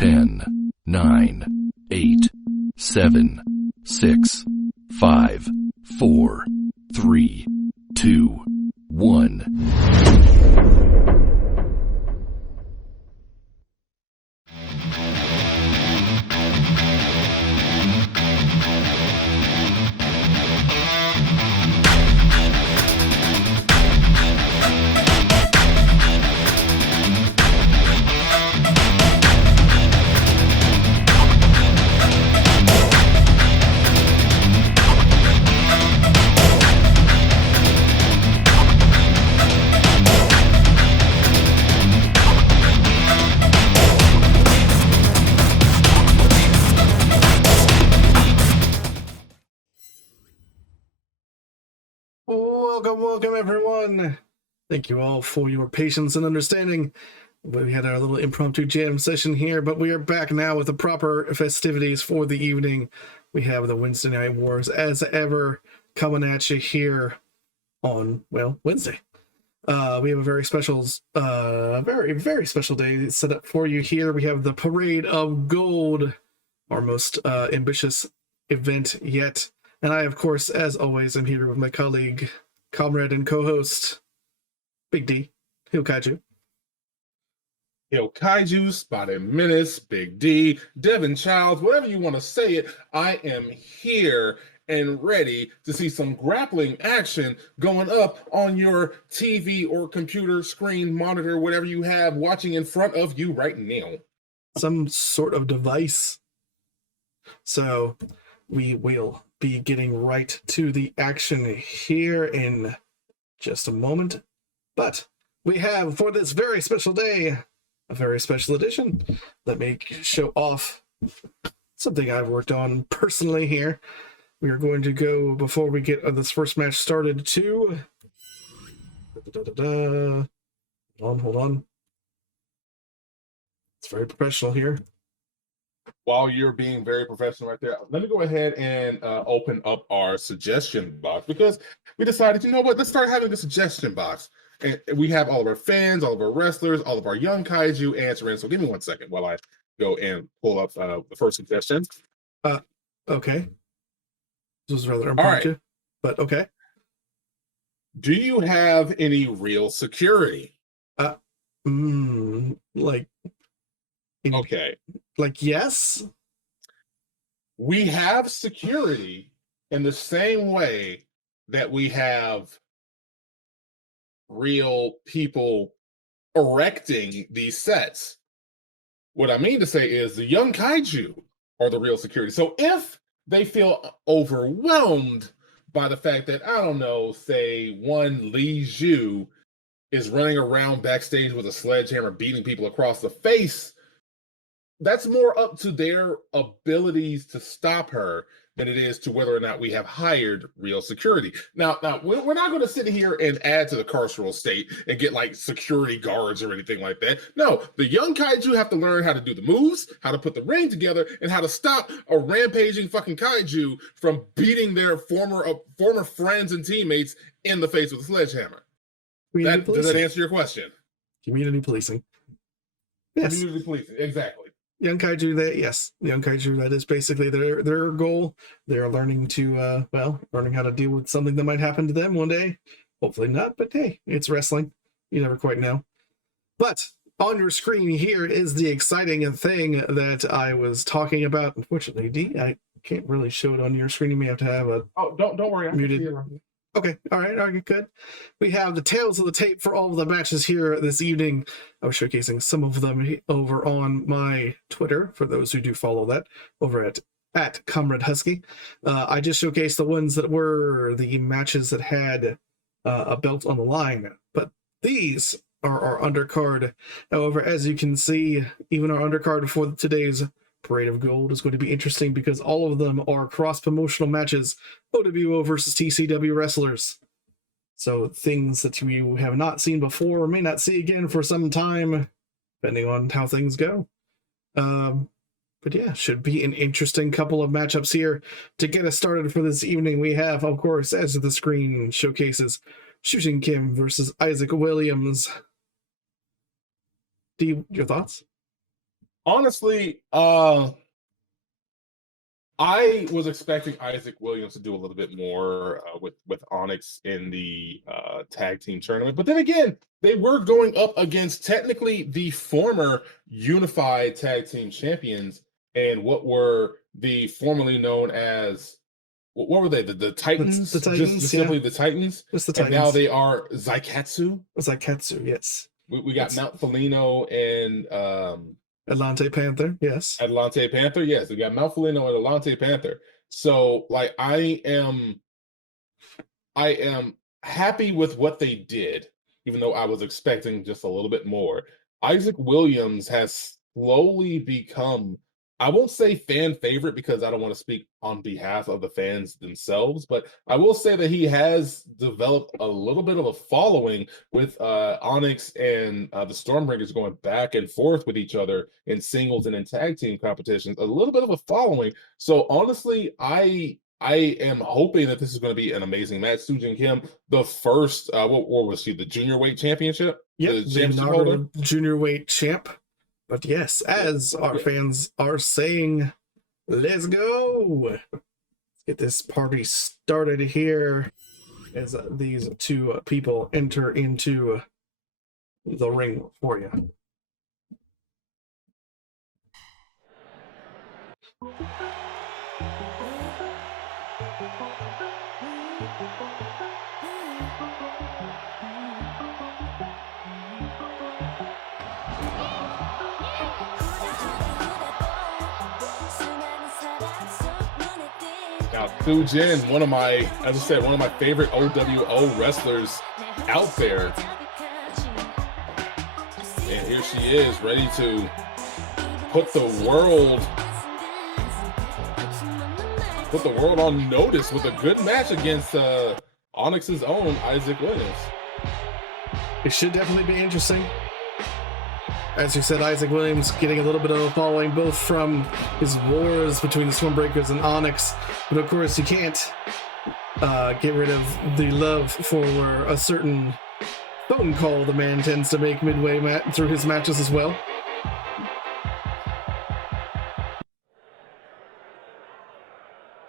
10, 9, 8, 7, 6, 5, 4, 3, 2, 1. Welcome everyone. Thank you all for your patience and understanding. We had our little impromptu jam session here, but we are back now with the proper festivities for the evening. We have the Wednesday Night Wars as ever coming at you here on, well, Wednesday. We have a very special, very special day set up for you here. We have the Parade of Gold, our most ambitious event yet. And I, of course, as always, am here with my colleague, comrade, and co-host, Big D, Hill Kaiju. Hill Kaiju, Spotted Menace, Big D, Devin Childs, whatever you want to say it, I am here and ready to see some grappling action going up on your TV or computer screen, monitor, whatever you have watching in front of you right now. Some sort of device. So we will be getting right to the action here in just a moment. But we have, for this very special day, a very special edition. Let me show off something I've worked on personally here. We are going to go, before we get this first match started, to... Hold on. It's very professional here. While you're being very professional right there, let me go ahead and open up our suggestion box, because we decided, you know what, let's start having a suggestion box. And we have all of our fans, all of our wrestlers, all of our young kaiju answering. So give me 1 second while I go and pull up the first suggestion. Okay. This was rather impromptu, but okay. Do you have any real security? Like... Okay. Like, yes? We have security in the same way that we have real people erecting these sets. What I mean to say is the young kaiju are the real security. So if they feel overwhelmed by the fact that, I don't know, say one Li Zhu is running around backstage with a sledgehammer beating people across the face, that's more up to their abilities to stop her than it is to whether or not we have hired real security. Now we're not going to sit here and add to the carceral state and get like security guards or anything like that. No, the young kaiju have to learn how to do the moves, how to put the ring together, and how to stop a rampaging fucking kaiju from beating their former friends and teammates in the face with a sledgehammer. Does that answer your question? Community policing. Yes. Community policing, exactly. Young kaiju, yes. Young kaiju, that is basically their goal. They're learning to, learning how to deal with something that might happen to them one day. Hopefully not, but hey, it's wrestling. You never quite know. But on your screen here is the exciting thing that I was talking about. Unfortunately, D, I can't really show it on your screen. You may have to have a... Oh, don't worry. Muted. Okay, all right, good. We have the tails of the tape for all of the matches here this evening. I was showcasing some of them over on my Twitter, for those who do follow that, over at Comrade Husky. I just showcased the ones that were the matches that had a belt on the line, but these are our undercard. However, as you can see, even our undercard for today's Parade of Gold is going to be interesting because all of them are cross-promotional matches, OWO versus TCW wrestlers. So things that you have not seen before or may not see again for some time, depending on how things go. But yeah, should be an interesting couple of matchups here. To get us started for this evening, we have, of course, as the screen showcases, Su-Jin Kim versus Isaac Williams. Your thoughts? Honestly, I was expecting Isaac Williams to do a little bit more with Onyx in the tag team tournament, but then again, they were going up against technically the former unified tag team champions, and what were the formerly known as what were they? The Titans? The Titans, just simply the Titans. It's the And Titans. now they are Zaikatsu. Zaikatsu, yes. We got Mount Felino and Atlante Panther, yes. Atlante Panther, yes. We got Mount Felino and Atlante Panther. So, like, I am happy with what they did, even though I was expecting just a little bit more. Isaac Williams has slowly become, I won't say fan favorite because I don't want to speak on behalf of the fans themselves, but I will say that he has developed a little bit of a following with Onyx and the Stormbringers going back and forth with each other in singles and in tag team competitions, a little bit of a following. So honestly, I am hoping that this is going to be an amazing match. Su-Jin Kim, the first, what was she, the junior weight championship? Yep, the inaugural junior weight champ. But yes, as our fans are saying, let's go. Let's get this party started here as these two people enter into the ring for you. Now, Su-Jin, one of my favorite OWO wrestlers out there. And here she is, ready to put the world on notice with a good match against Onyx's own Isaac Williams. It should definitely be interesting. As you said, Isaac Williams getting a little bit of a following, both from his wars between the Stormbreakers and Onyx. But of course, you can't get rid of the love for a certain phone call the man tends to make midway through his matches as well.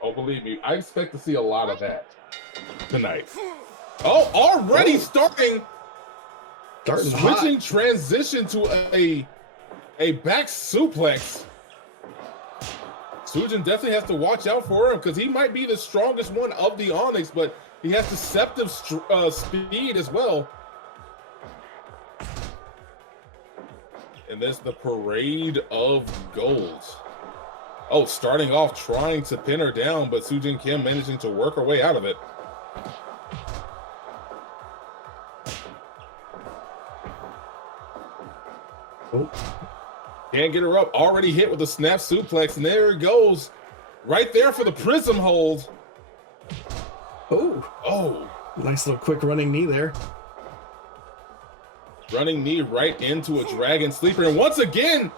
Oh, believe me, I expect to see a lot of that tonight. Oh, already starting switching hot. Transition to a back suplex. Su-Jin definitely has to watch out for him because he might be the strongest one of the Onyx, but he has deceptive speed as well. And that's the parade of gold. Oh, starting off trying to pin her down, but Su-Jin Kim managing to work her way out of it. Oh. Can't get her up. Already hit with a snap suplex, and there it goes. Right there for the prism hold. Oh. Nice little quick running knee there. Running knee right into a dragon sleeper. And once again,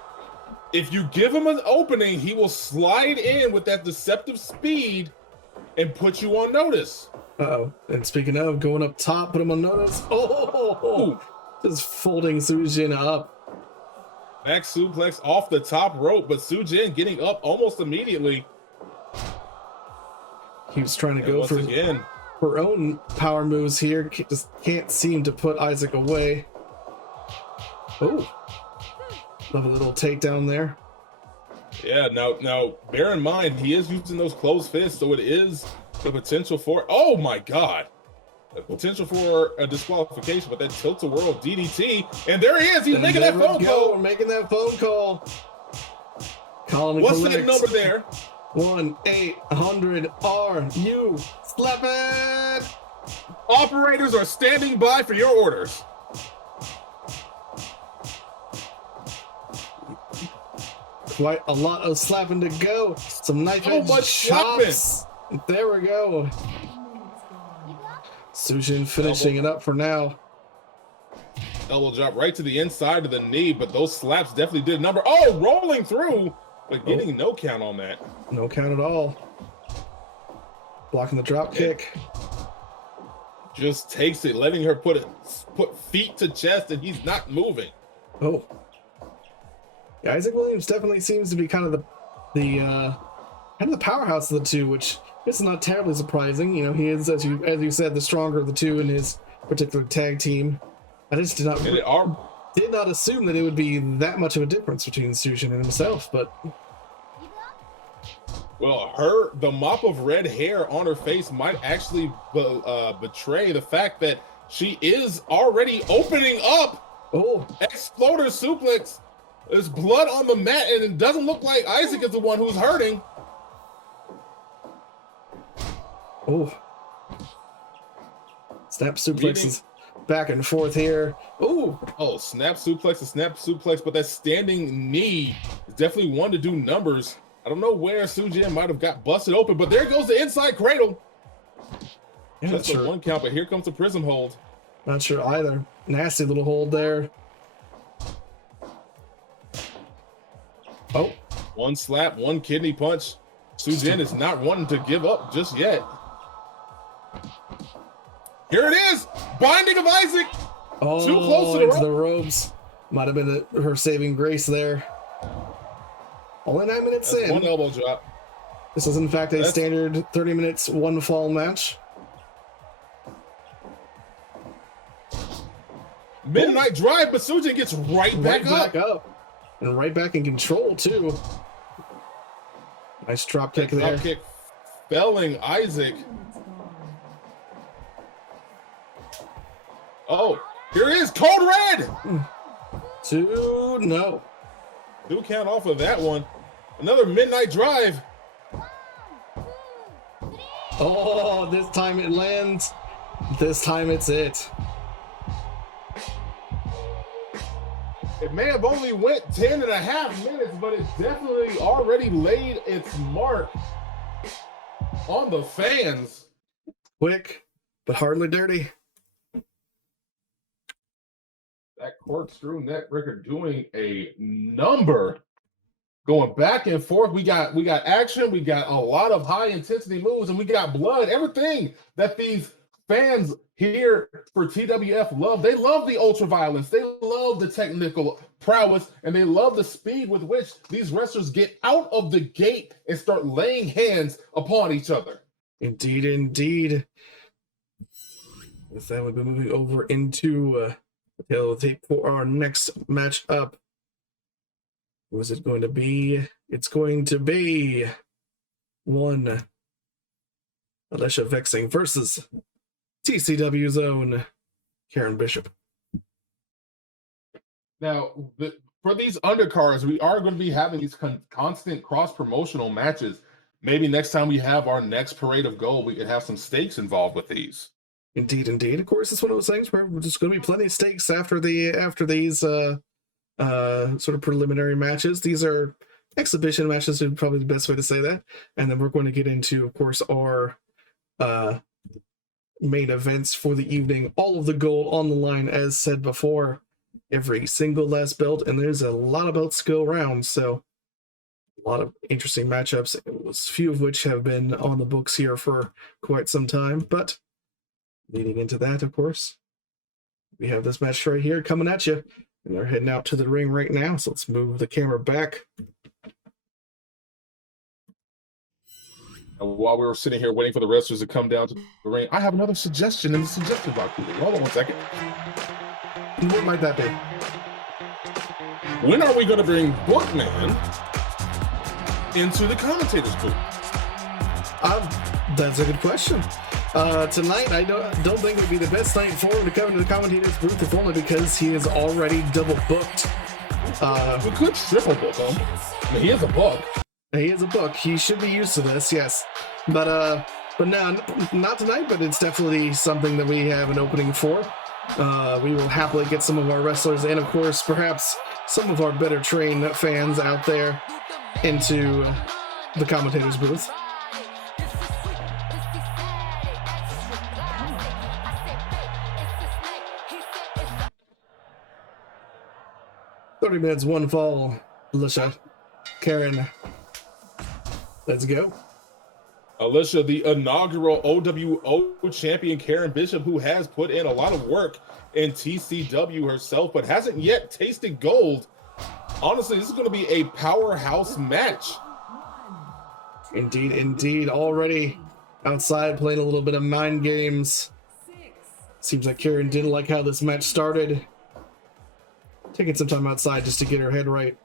if you give him an opening, he will slide in with that deceptive speed and put you on notice. Uh-oh. And speaking of going up top, put him on notice. Oh! Just folding Su-Jin up. Back suplex off the top rope, but Su-Jin getting up almost immediately. He was trying to go for her own power moves here. Just can't seem to put Isaac away. Oh. Love a little takedown there. Yeah, now bear in mind, he is using those closed fists, so it is the potential for, oh my God. The potential for a disqualification, but that tilt-a-whirl DDT, and there he is. He's making that phone call. We're making that phone call. Calling What's that number there? 1-800 RU. Slap it. Operators are standing by for your orders. Quite a lot of slapping to go. Some nice chops. There we go. Su-Jin finishing it up for now. Double drop right to the inside of the knee, but those slaps definitely did a number. Oh, rolling through, but getting no count on that. No count at all. Blocking the drop kick. Just takes it, letting her put feet to chest, and he's not moving. Oh. Yeah, Isaac Williams definitely seems to be kind of the powerhouse of the two, which is not terribly surprising. You know, he is, as you said, the stronger of the two in his particular tag team. I just did not assume that it would be that much of a difference between Su-Jin and himself, but well, the mop of red hair on her face might actually betray the fact that she is already opening up. Oh, exploder suplex. There's blood on the mat, and it doesn't look like Isaac is the one who's hurting. Oh, snap suplexes back and forth here. Oh, snap suplex, but that standing knee is definitely one to do numbers. I don't know where Su-Jin might have got busted open, but there goes the inside cradle. Yeah, just a one count, but here comes the prism hold. Not sure either. Nasty little hold there. Oh, one slap, one kidney punch. Su-Jin is not wanting to give up just yet. Here it is, binding of Isaac. Oh, too close to the ropes. Might have been her saving grace there. Only 9 minutes That's in. One elbow drop. This is in fact a standard 30 minutes, one fall match. Midnight drive, but Su-Jin gets right back up. And right back in control too. Nice drop kick there. Drop kick, felling Isaac. Oh, here it is, cold red. 2-0. 2 count off of that one. Another midnight drive. Oh, this time it lands. This time it's it. It may have only went 10.5 minutes, but it definitely already laid its mark on the fans. Quick, but hardly dirty. That corkscrew neck breaker doing a number. Going back and forth. We got action. We got a lot of high intensity moves, and we got blood. Everything that these fans here for TWF love. They love the ultra violence. They love the technical prowess, and they love the speed with which these wrestlers get out of the gate and start laying hands upon each other. Indeed, indeed. With that, we'll be moving over into the tail of the tape for our next match up. Who is it going to be? It's going to be Alysha Vexxing versus TCW's own Carin Bishop. Now, for these undercards, we are going to be having these constant cross-promotional matches. Maybe next time we have our next Parade of Gold, we could have some stakes involved with these. Indeed, indeed. Of course, it's one of those things where there's going to be plenty of stakes after these sort of preliminary matches. These are exhibition matches, is probably the best way to say that. And then we're going to get into, of course, our main events for the evening. All of the gold on the line, as said before. Every single last belt, and there's a lot of belts to go around, so a lot of interesting matchups, a few of which have been on the books here for quite some time. But leading into that, of course, we have this match right here coming at you. And they're heading out to the ring right now, so let's move the camera back. And while we were sitting here waiting for the wrestlers to come down to the ring, I have another suggestion in the suggestion box. Hold on 1 second. What might that be? When are we going to bring Bookman into the commentators booth? That's a good question. Tonight, I don't think it would be the best night for him to come into the commentator's booth, if only because he is already double booked. We could triple book him. I mean, he is a book. He is a book. He should be used to this, yes. But no, not tonight, but it's definitely something that we have an opening for. We will happily get some of our wrestlers and, of course, perhaps some of our better trained fans out there into the commentator's booth. "30 minutes, one fall, Alysha. Carin, let's go." Alysha, the inaugural OWO champion, Carin Bishop, who has put in a lot of work in TCW herself, but hasn't yet tasted gold. honestly, this is going to be a powerhouse match. Indeed, indeed. Already outside playing a little bit of mind games. Seems like Carin didn't like how this match started. Taking some time outside just to get her head right.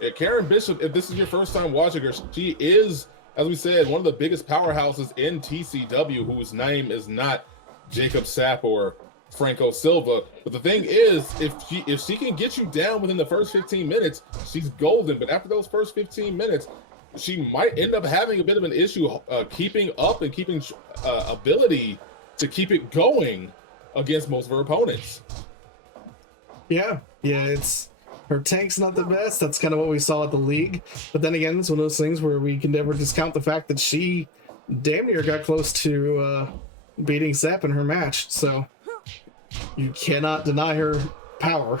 Yeah, Carin Bishop, if this is your first time watching her, she is, as we said, one of the biggest powerhouses in TCW, whose name is not Jakob, Sapp, or Franco, Silva. But the thing is, if she can get you down within the first 15 minutes, she's golden. But after those first 15 minutes, she might end up having a bit of an issue keeping up and keeping ability to keep it going against most of her opponents. Yeah, it's her tank's not the best. That's kind of what we saw at the league. But then again, it's one of those things where we can never discount the fact that she damn near got close to beating Sapp in her match. So you cannot deny her power.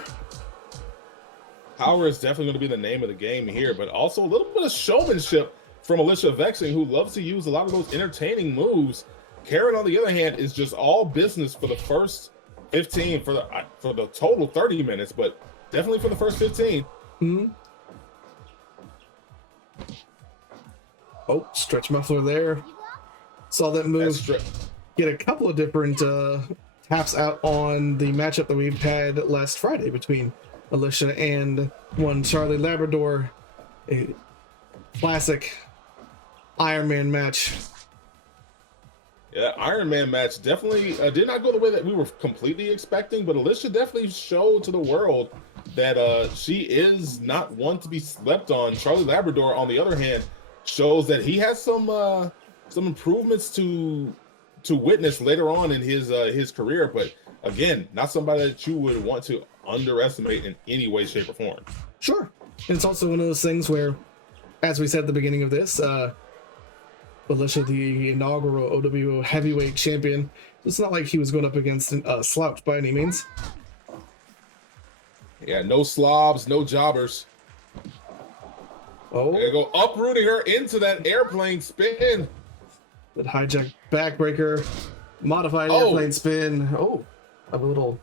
Power is definitely going to be the name of the game here, but also a little bit of showmanship from Alysha Vexxing, who loves to use a lot of those entertaining moves. Carin, on the other hand, is just all business for the first 15, for the total 30 minutes, but definitely for the first 15. Mm-hmm. Oh, stretch muffler there. Saw that move get a couple of different taps out on the matchup that we've had last Friday between Alysha and one Charlie Labrador. A classic Iron Man match. Yeah, Iron Man match definitely did not go the way that we were completely expecting, but Alysha definitely showed to the world that she is not one to be slept on. Charlie Labrador, on the other hand, shows that he has some improvements to witness later on in his career, but again, not somebody that you would want to underestimate in any way, shape, or form. Sure. And it's also one of those things where, as we said at the beginning of this, Alysha, the inaugural OWO heavyweight champion, it's not like he was going up against a slouch by any means. Yeah, no slobs, no jobbers. Oh, there you go, uprooting her into that airplane spin. That hijack backbreaker, modified airplane spin. Oh, a little,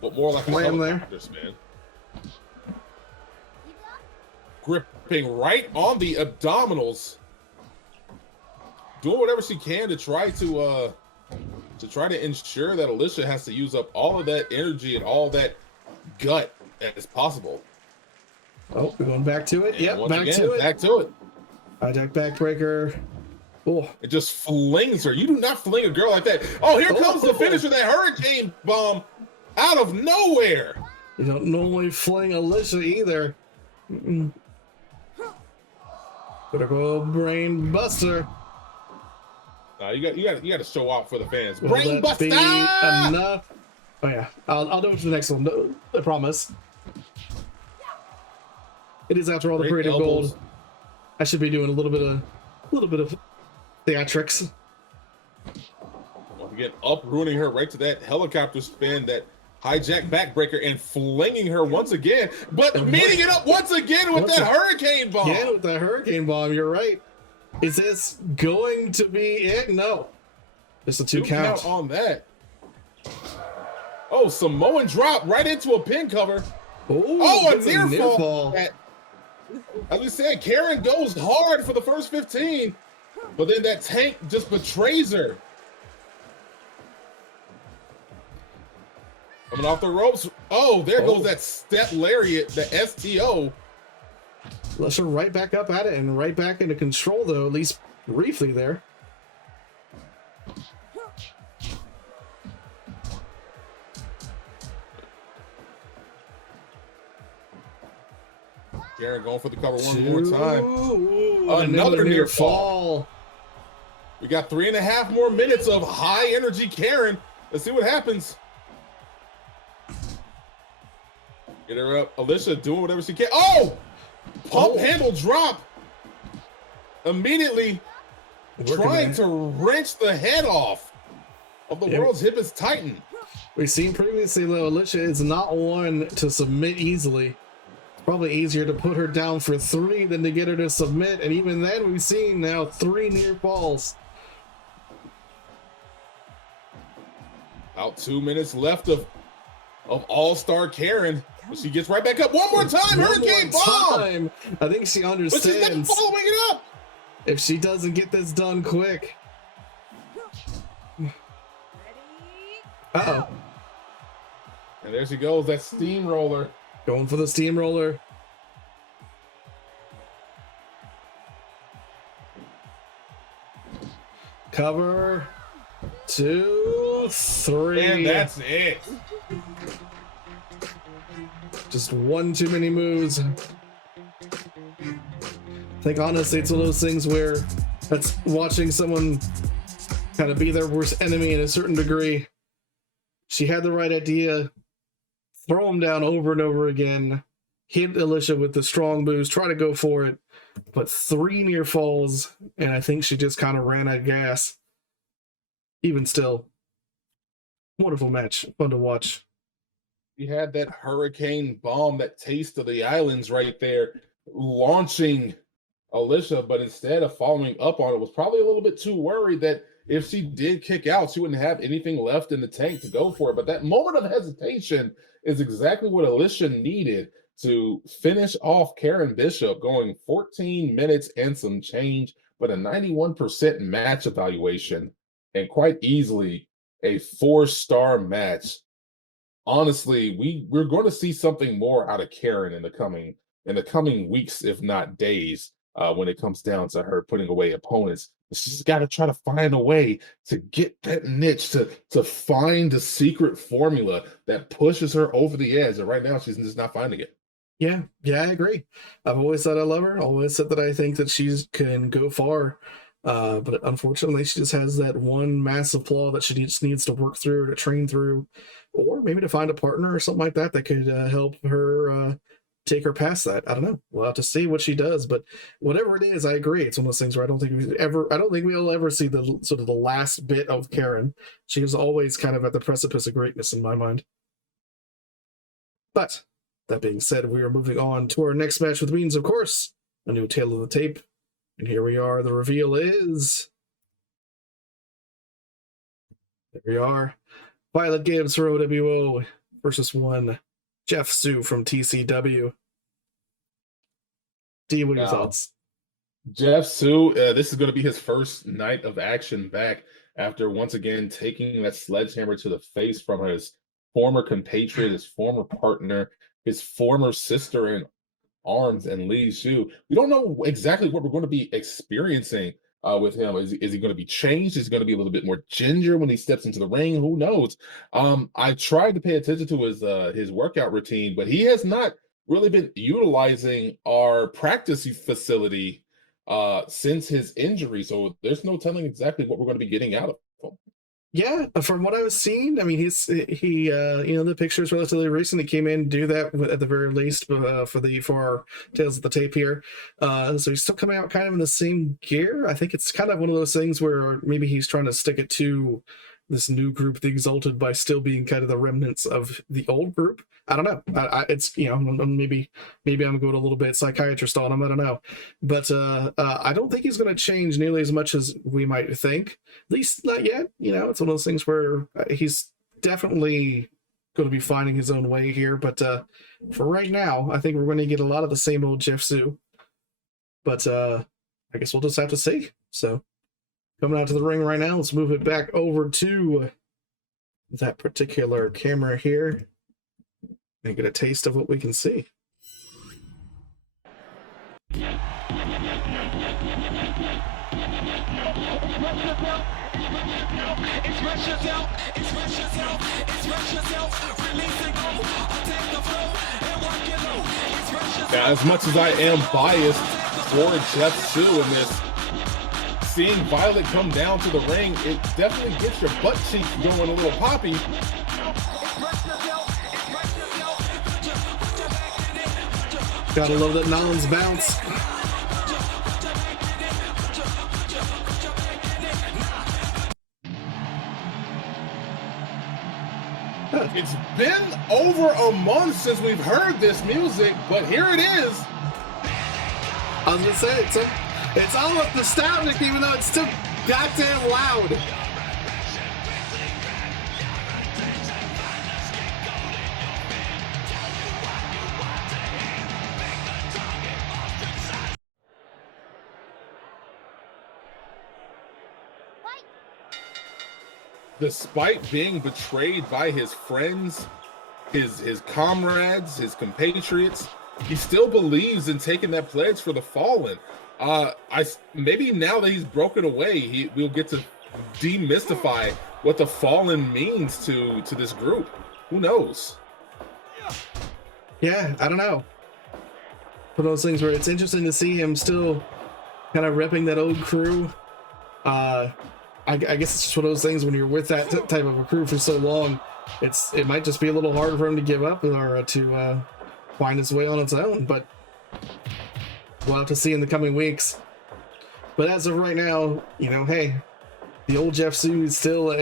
but more like a helicopter spin. Gripping right on the abdominals, doing whatever she can to try to ensure that Alysha has to use up all of that energy and all that gut as possible. Oh, we're going back to it. And yep, back to it. Hijack backbreaker. Oh, it just flings her. You do not fling a girl like that. Oh, here comes the finisher, that hurricane bomb out of nowhere. You don't normally fling Alysha either. Critical brain buster. You got to show off for the fans. Will Brain that buster be enough? Oh yeah, I'll do it for the next one. No, I promise. It is, after all, the parade of gold. I should be doing a little bit of theatrics. Once again, uprooting her right to that helicopter spin, that hijack backbreaker, and flinging her once again, but meeting it up once again with that hurricane bomb. Yeah, with that hurricane bomb. You're right. Is this going to be it? No. Just a two count on that. Oh, Samoan drop right into a pin cover. Oh, a near fall. As we said, Carin goes hard for the first 15, but then that tank just betrays her. Coming off the ropes. Oh, there goes that step lariat, the STO. Alysha right back up at it and right back into control, though, at least briefly there. Carin going for the cover one more time. Another near fall. We got 3.5 more minutes of high energy Carin. Let's see what happens. Get her up. Alysha doing whatever she can. Oh! Pump handle drop. Immediately trying to wrench the head off of the world's hippest titan. We've seen previously, though, Alysha is not one to submit easily. It's probably easier to put her down for 3 than to get her to submit. And even then, we've seen now 3 near falls. About 2 minutes left of of All-Star Carin. But she gets right back up one more time. Hurricane bomb. I think she understands. But she's not following it up. If she doesn't get this done quick. Uh-oh. And there she goes, that steamroller. Going for the steamroller. Cover. 2, 3. And that's it. Just one too many moves. I think honestly it's one of those things where that's watching someone kind of be their worst enemy in a certain degree. She had the right idea. Throw him down over and over again. Hit Alysha with the strong boost. Try to go for it. But 3 near falls. And I think she just kind of ran out of gas. Even still. Wonderful match. Fun to watch. You had that hurricane bomb, that taste of the islands right there, launching Alysha, but instead of following up on it, was probably a little bit too worried that if she did kick out, she wouldn't have anything left in the tank to go for it. But that moment of hesitation is exactly what Alysha needed to finish off Carin Bishop, going 14 minutes and some change, but a 91% match evaluation, and quite easily a 4-star match. Honestly, we're going to see something more out of Carin in the coming weeks, if not days, when it comes down to her putting away opponents. She's got to try to find a way to get that niche, to find the secret formula that pushes her over the edge. And right now, she's just not finding it. Yeah, I agree. I've always said I love her. Always said that I think that she can go far. But unfortunately, she just has that one massive flaw that she just needs to work through, to train through, or maybe to find a partner or something like that that could help her take her past that. I don't know. We'll have to see what she does. But whatever it is, I agree. It's one of those things where I don't think we'll ever see the sort of the last bit of Carin. She is always kind of at the precipice of greatness in my mind. But that being said, we are moving on to our next match with Means, of course, a new Tale of the Tape. And here we are. The reveal is... There we are. Violet Gibbs for OWO versus one Jeff Su from TCW. D, what are your thoughts? Jeff Su, this is going to be his first night of action back after once again taking that sledgehammer to the face from his former compatriot, his former partner, his former sister in arms, and Lee Shu. We don't know exactly what we're going to be experiencing with him. Is he going to be changed? Is he going to be a little bit more ginger when he steps into the ring? Who knows? I tried to pay attention to his workout routine, but he has not really been utilizing our practice facility since his injury. So there's no telling exactly what we're going to be getting out of him. Yeah, from what I was seeing, I mean, he the picture is relatively recent. He came in to do that at the very least for our Tales of the Tape here. So he's still coming out kind of in the same gear. I think it's kind of one of those things where maybe he's trying to stick it to this new group, the Exalted, by still being kind of the remnants of the old group. I don't know. It's maybe I'm going a little bit psychiatrist on him. I don't know, but I don't think he's going to change nearly as much as we might think. At least not yet. It's one of those things where he's definitely going to be finding his own way here. But for right now, I think we're going to get a lot of the same old Jeff Su. But I guess we'll just have to see. So coming out to the ring right now, let's move it back over to that particular camera here and get a taste of what we can see. Now, as much as I am biased for Jeff Su in this, seeing Violet come down to the ring, it definitely gets your butt cheeks going a little poppy. Gotta love that Nolan's bounce. It's been over a month since we've heard this music, but here it is. I was gonna say, it's almost nostalgic, even though it's still goddamn loud. despite being betrayed by his friends, his comrades, his compatriots, he still believes in taking that pledge for the fallen. Maybe now that he's broken away, we'll get to demystify what the fallen means to this group. Who knows? Yeah, I don't know. For those things where it's interesting to see him still kind of repping that old crew. I guess it's just one of those things when you're with that type of a crew for so long, it might just be a little hard for him to give up or to find his way on its own, but we'll have to see in the coming weeks. But as of right now, hey, the old Jeff Su is still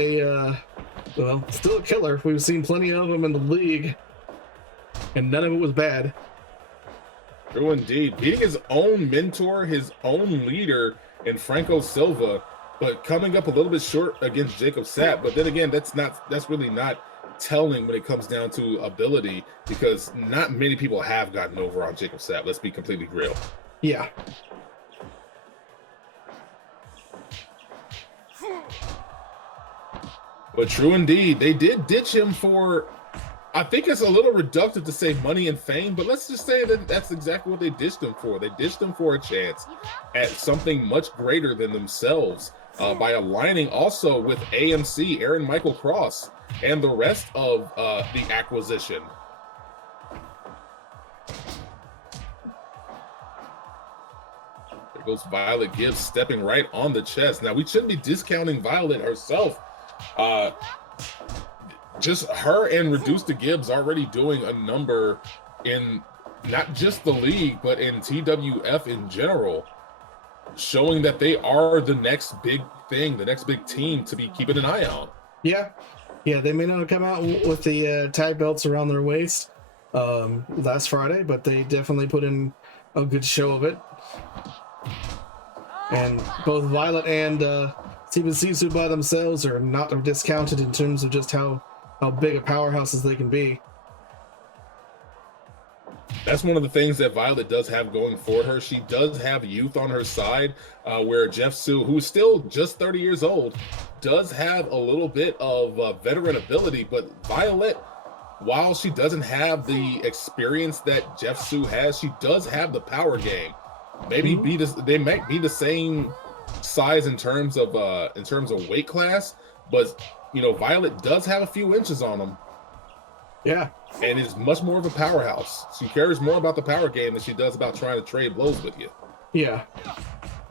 still a killer. We've seen plenty of them in the league, and none of it was bad. True indeed. Beating his own mentor, his own leader in Franco Silva, but coming up a little bit short against Jacob Sapp. But then again, that's really not telling when it comes down to ability, because not many people have gotten over on Jacob Sapp. Let's be completely real. Yeah. But true indeed, they did ditch him for, I think it's a little reductive to say money and fame, but let's just say that that's exactly what they ditched him for. They ditched him for a chance at something much greater than themselves by aligning also with AMC, Aaron Michael Cross, and the rest of the acquisition. There goes Violet Gibbs stepping right on the chest. Now, we shouldn't be discounting Violet herself. Just her and Reduced to Gibbs already doing a number in not just the league, but in TWF in general, showing that they are the next big thing, the next big team to be keeping an eye on. Yeah, they may not have come out with the tag belts around their waist last Friday, but they definitely put in a good show of it. And both Violet and Steven Sisu by themselves are not discounted in terms of just how big a powerhouses they can be. That's one of the things that Violet does have going for her. She does have youth on her side, where Jeff Su, who's still just 30 years old, does have a little bit of veteran ability. But Violet, while she doesn't have the experience that Jeff Su has, she does have the power game. Maybe they might be the same size in terms of weight class, but Violet does have a few inches on them. Yeah. And is much more of a powerhouse. She cares more about the power game than she does about trying to trade blows with you. Yeah.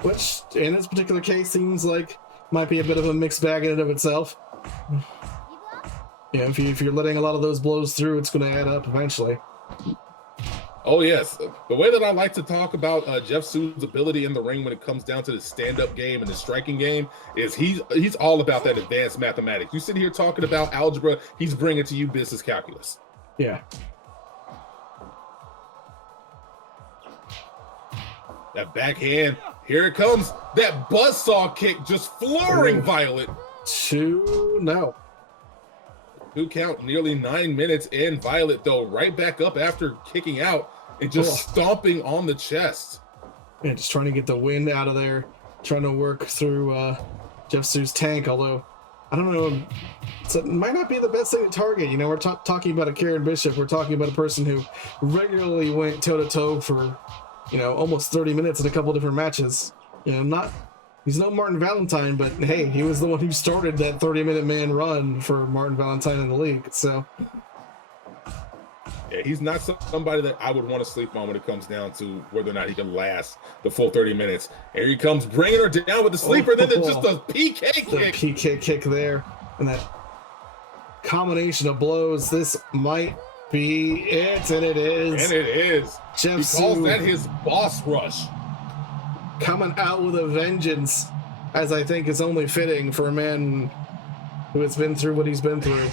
Which, in this particular case, seems like might be a bit of a mixed bag in and of itself. Yeah, if you're letting a lot of those blows through, it's going to add up eventually. Oh, yes. The way that I like to talk about Jeff Su's ability in the ring when it comes down to the stand-up game and the striking game is he's all about that advanced mathematics. You sit here talking about algebra, he's bringing to you business calculus. Yeah. That backhand, here it comes. That buzzsaw kick just flooring Violet. 2-0. 2 count, nearly 9 minutes in. Violet, though, right back up after kicking out and just stomping on the chest. Yeah, just trying to get the wind out of there, trying to work through Jeff Su's tank, although, I don't know, it might not be the best thing to target. We're talking about a Carin Bishop. We're talking about a person who regularly went toe-to-toe for, almost 30 minutes in a couple different matches. He's no Martin Valentine, but hey, he was the one who started that 30-minute man run for Martin Valentine in the league. So, yeah, he's not somebody that I would want to sleep on when it comes down to whether or not he can last the full 30 minutes. Here he comes, bringing her down with the sleeper. Then it's just a PK kick. The PK kick there, and that combination of blows. This might be it, and it is. And it is. Jeff He calls that his boss rush. Coming out with a vengeance, as I think is only fitting for a man who has been through what he's been through.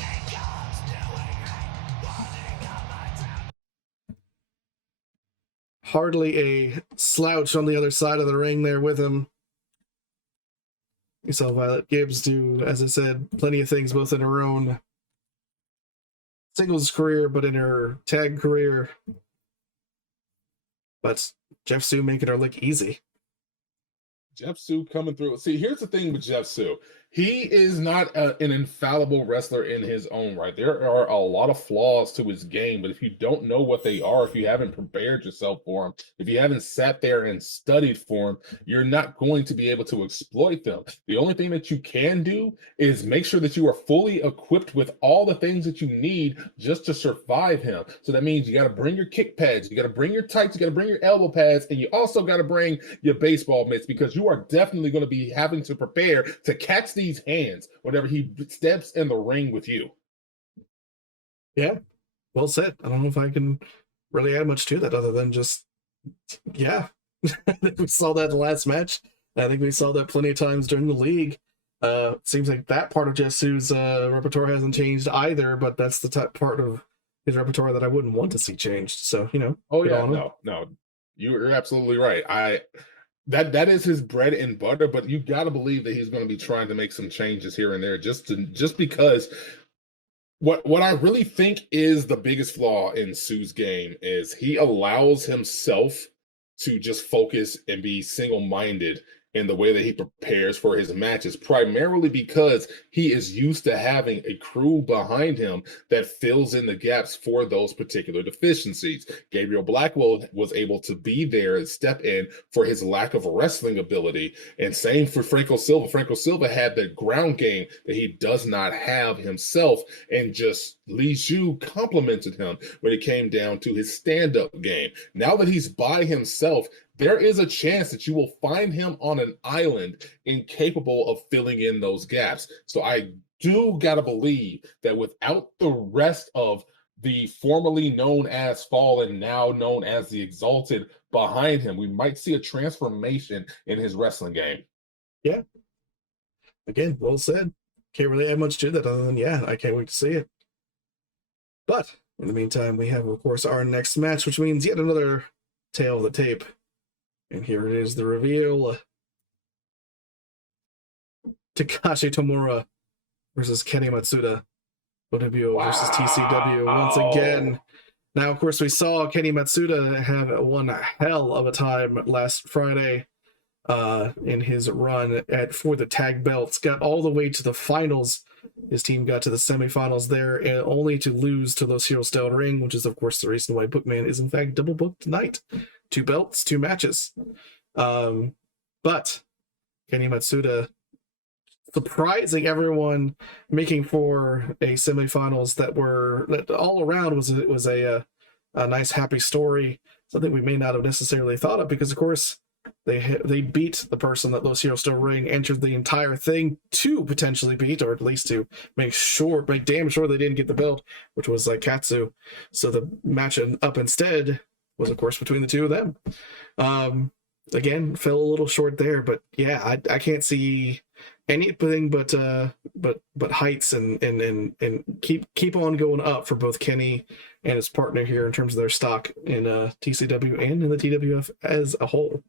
Hardly a slouch on the other side of the ring there with him. You saw Violet Gibbs do, as I said, plenty of things both in her own singles career, but in her tag career. But Jeff Su making her look easy. Jeff Su coming through. See, here's the thing with Jeff Su. he is not an infallible wrestler in his own right. There are a lot of flaws to his game, but if you don't know what they are, if you haven't prepared yourself for him, if you haven't sat there and studied for him, you're not going to be able to exploit them. The only thing that you can do is make sure that you are fully equipped with all the things that you need just to survive him. So that means you got to bring your kick pads, you got to bring your tights, you got to bring your elbow pads, and you also got to bring your baseball mitts, because you are definitely going to be having to prepare to catch these hands whenever he steps in the ring with you. Yeah, well said. I don't know if I can really add much to that other than just, yeah. I think we saw that in the last match. I think we saw that plenty of times during the league. Seems like that part of Jessu's repertoire hasn't changed either, but that's the type part of his repertoire that I wouldn't want to see changed. So, you know. Oh yeah, no, you're absolutely right. That is his bread and butter, but you got to believe that he's going to be trying to make some changes here and there, just because what I really think is the biggest flaw in Su's game is he allows himself to just focus and be single-minded in the way that he prepares for his matches, primarily because he is used to having a crew behind him that fills in the gaps for those particular deficiencies. Gabriel Blackwell was able to be there and step in for his lack of wrestling ability, and same for Franco Silva. Franco Silva had the ground game that he does not have himself, and just Li Zhu complimented him when it came down to his stand-up game. Now that he's by himself, there is a chance that you will find him on an island incapable of filling in those gaps. So I do gotta believe that without the rest of the formerly known as Fallen, now known as the Exalted, behind him, we might see a transformation in his wrestling game. Yeah. Again, well said. Can't really add much to that other than, yeah, I can't wait to see it. But in the meantime, we have, of course, our next match, which means yet another tail of the tape. And here it is, the reveal. Takashi Tamura versus Kenny Matsuda. OWO versus TCW once again. Now, of course, we saw Kenny Matsuda have one hell of a time last Friday in his run for the tag belts. Got all the way to the finals. His team got to the semifinals there, and only to lose to Los Heroes del Ring, which is, of course, the reason why Bookman is, in fact, double booked tonight. 2 belts, 2 matches. But Kenny Matsuda surprising everyone, making for a semifinals that all around was a nice, happy story. Something we may not have necessarily thought of, because, of course, they beat the person that Los Heroes del Ring entered the entire thing to potentially beat, or at least to make damn sure they didn't get the belt, which was like Katsu. So the match up instead was, of course, between the two of them. Again, fell a little short there, but yeah, I can't see anything but heights and keep on going up for both Kenny and his partner here in terms of their stock in TCW and in the TWF as a whole.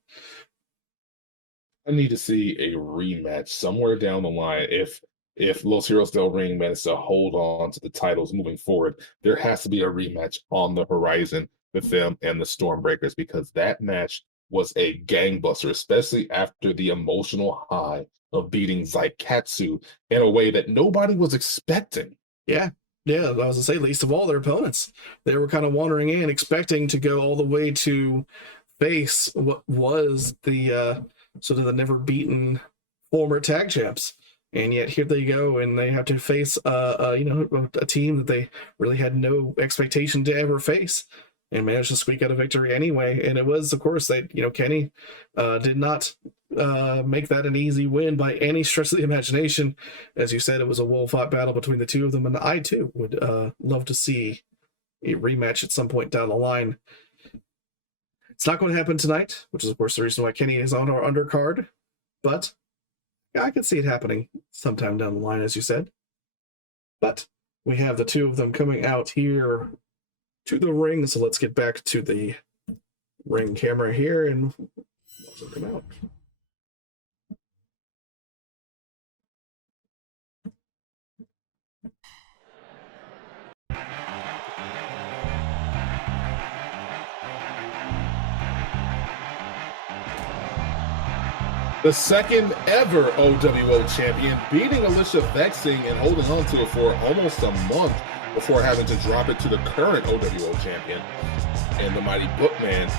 I need to see a rematch somewhere down the line. If Los Heroes del Ring manages to hold on to the titles moving forward, there has to be a rematch on the horizon with them and the Stormbreakers, because that match was a gangbuster, especially after the emotional high of beating Zaikatsu in a way that nobody was expecting. Yeah, I was going to say, least of all their opponents. They were kind of wandering in, expecting to go all the way to face what was the sort of the never-beaten former tag champs. And yet here they go, and they have to face a team that they really had no expectation to ever face, and managed to squeak out a victory anyway. And it was, of course, that Kenny did not make that an easy win by any stretch of the imagination. As you said, it was a well-fought battle between the two of them, and I too would love to see a rematch at some point down the line. It's not going to happen tonight, which is, of course, the reason why Kenny is on our undercard, but I could see it happening sometime down the line, as you said. But we have the two of them coming out here to the ring, so let's get back to the ring camera here and watch them come out. the second ever OWO champion, beating Alysha Vexxing and holding on to it for almost a month before having to drop it to the current OWO champion and the mighty Bookman,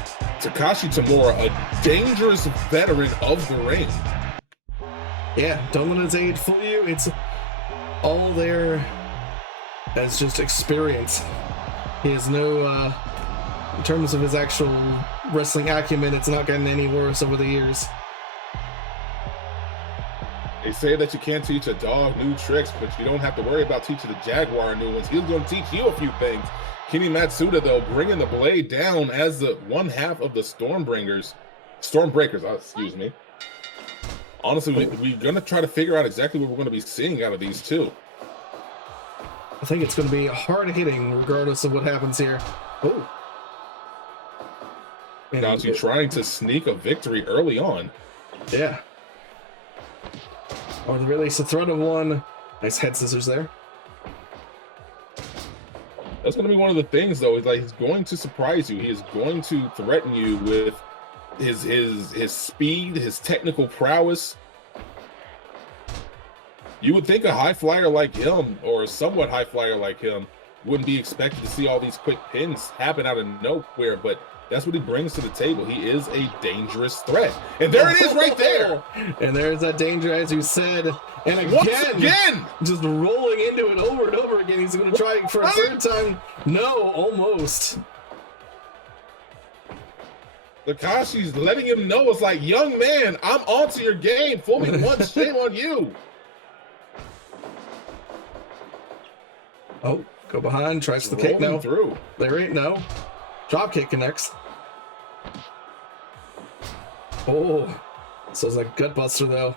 Takashi Tamura, a dangerous veteran of the ring. Yeah, don't let his age fool you. It's all there as just experience. He has no, in terms of his actual wrestling acumen, it's not gotten any worse over the years. They say that you can't teach a dog new tricks, but you don't have to worry about teaching the Jaguar new ones. He's going to teach you a few things. Kenny Matsuda, though, bringing the blade down as the one half of the Stormbreakers, excuse me. Honestly, we're going to try to figure out exactly what we're going to be seeing out of these two. I think it's going to be hard hitting regardless of what happens here. Oh. Takashi trying to sneak a victory early on. Yeah. Or the release the threat of one. Nice head scissors there. That's going to be one of the things, though. Is like he's going to surprise you. He is going to threaten you with his speed, his technical prowess. You would think a high flyer like him, or a somewhat high flyer like him, wouldn't be expected to see all these quick pins happen out of nowhere, but that's what he brings to the table. He is a dangerous threat. And there it is right there. And there's that danger, as you said. And once again, just rolling into it over and over again. He's going to try for a third time. No, almost. Takashi's letting him know, it's like, young man, I'm onto your game. Fool me once, shame on you. Oh, go behind, tries the kick now. Through. There ain't no. Drop kick connects. Oh, so it's like gut buster though.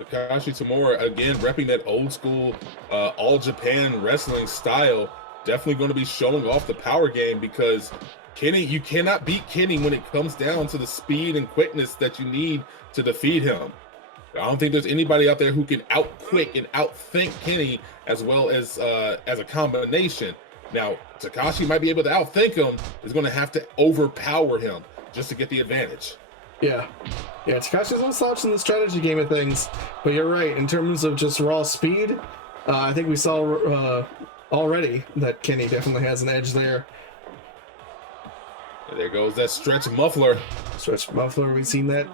Takashi Tamura again repping that old school all Japan wrestling style. Definitely going to be showing off the power game, because Kenny, you cannot beat Kenny when it comes down to the speed and quickness that you need to defeat him. I don't think there's anybody out there who can out-quick and out-think Kenny as well as a combination. Now, Takashi might be able to outthink him. He's going to have to overpower him just to get the advantage. Yeah. Yeah, Takashi's no slouch in the strategy game of things. But you're right, in terms of just raw speed, I think we saw already that Kenny definitely has an edge there. And there goes that stretch muffler. Stretch muffler, we've seen that.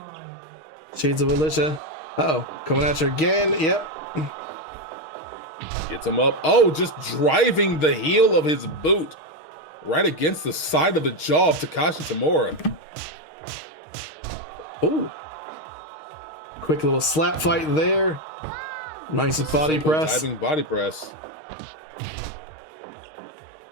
Shades of Alysha. Uh-oh, coming at you again. Yep. Gets him up. Oh, just driving the heel of his boot right against the side of the jaw of Takashi Tamura. Oh. Quick little slap fight there. Nice body press. Diving body press.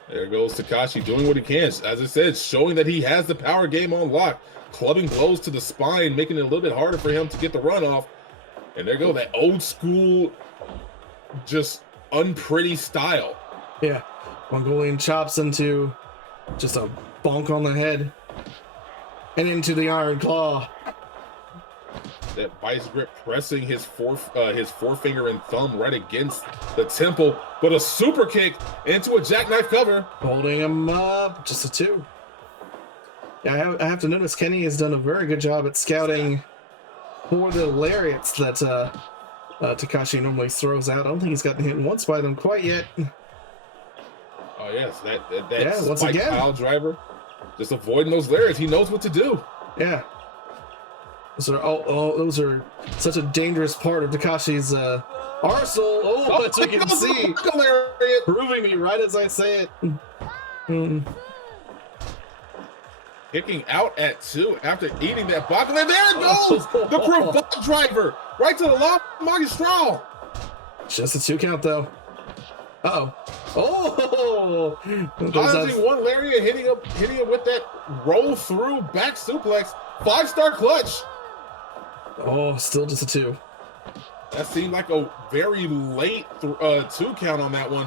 There goes Takashi doing what he can. As I said, showing that he has the power game on lock. Clubbing blows to the spine, making it a little bit harder for him to get the run off. And there go that old school, just unpretty style. Yeah, Mongolian chops into just a bonk on the head and into the iron claw. That vice grip pressing his forefinger and thumb right against the temple, but a super kick into a jackknife cover. Holding him up, just a 2. Yeah, I have to notice Kenny has done a very good job at scouting for the lariats that Takashi normally throws out. I don't think he's gotten hit once by them quite yet. Oh yes, that yeah, once spike again. pile driver, just avoiding those lariats. He knows what to do. Yeah, those are such a dangerous part of Takashi's arsenal. Oh, as we can see, lariat, proving me right as I say it. Kicking out at 2 after eating that buckle, and there it goes! The cravat driver right to the lock magistral. Just a 2 count though. Uh-oh. Oh! Dodging one lariat, hitting him with that roll through back suplex. 5-star clutch. Oh, still just a 2. That seemed like a very late 2 count on that one.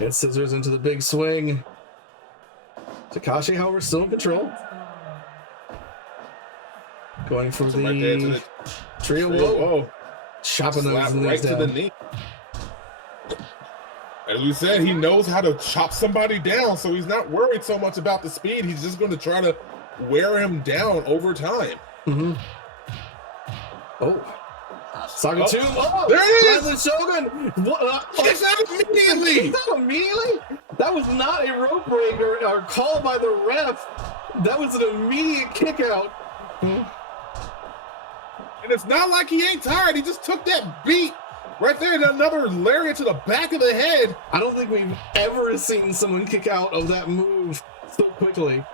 Hit scissors into the big swing. Takashi, however, still in control. Going for the right there to the trio. Whoa. Chopping those right down. to the knee. As we said, he knows how to chop somebody down, so he's not worried so much about the speed. He's just going to try to wear him down over time. Mm-hmm. Oh. Saga 2. Oh, there it is! The Shogun! Kicks out immediately! Kicks out immediately? That was not a rope break or call by the ref. That was an immediate kick out. And it's not like he ain't tired. He just took that beat right there and another lariat to the back of the head. I don't think we've ever seen someone kick out of that move so quickly.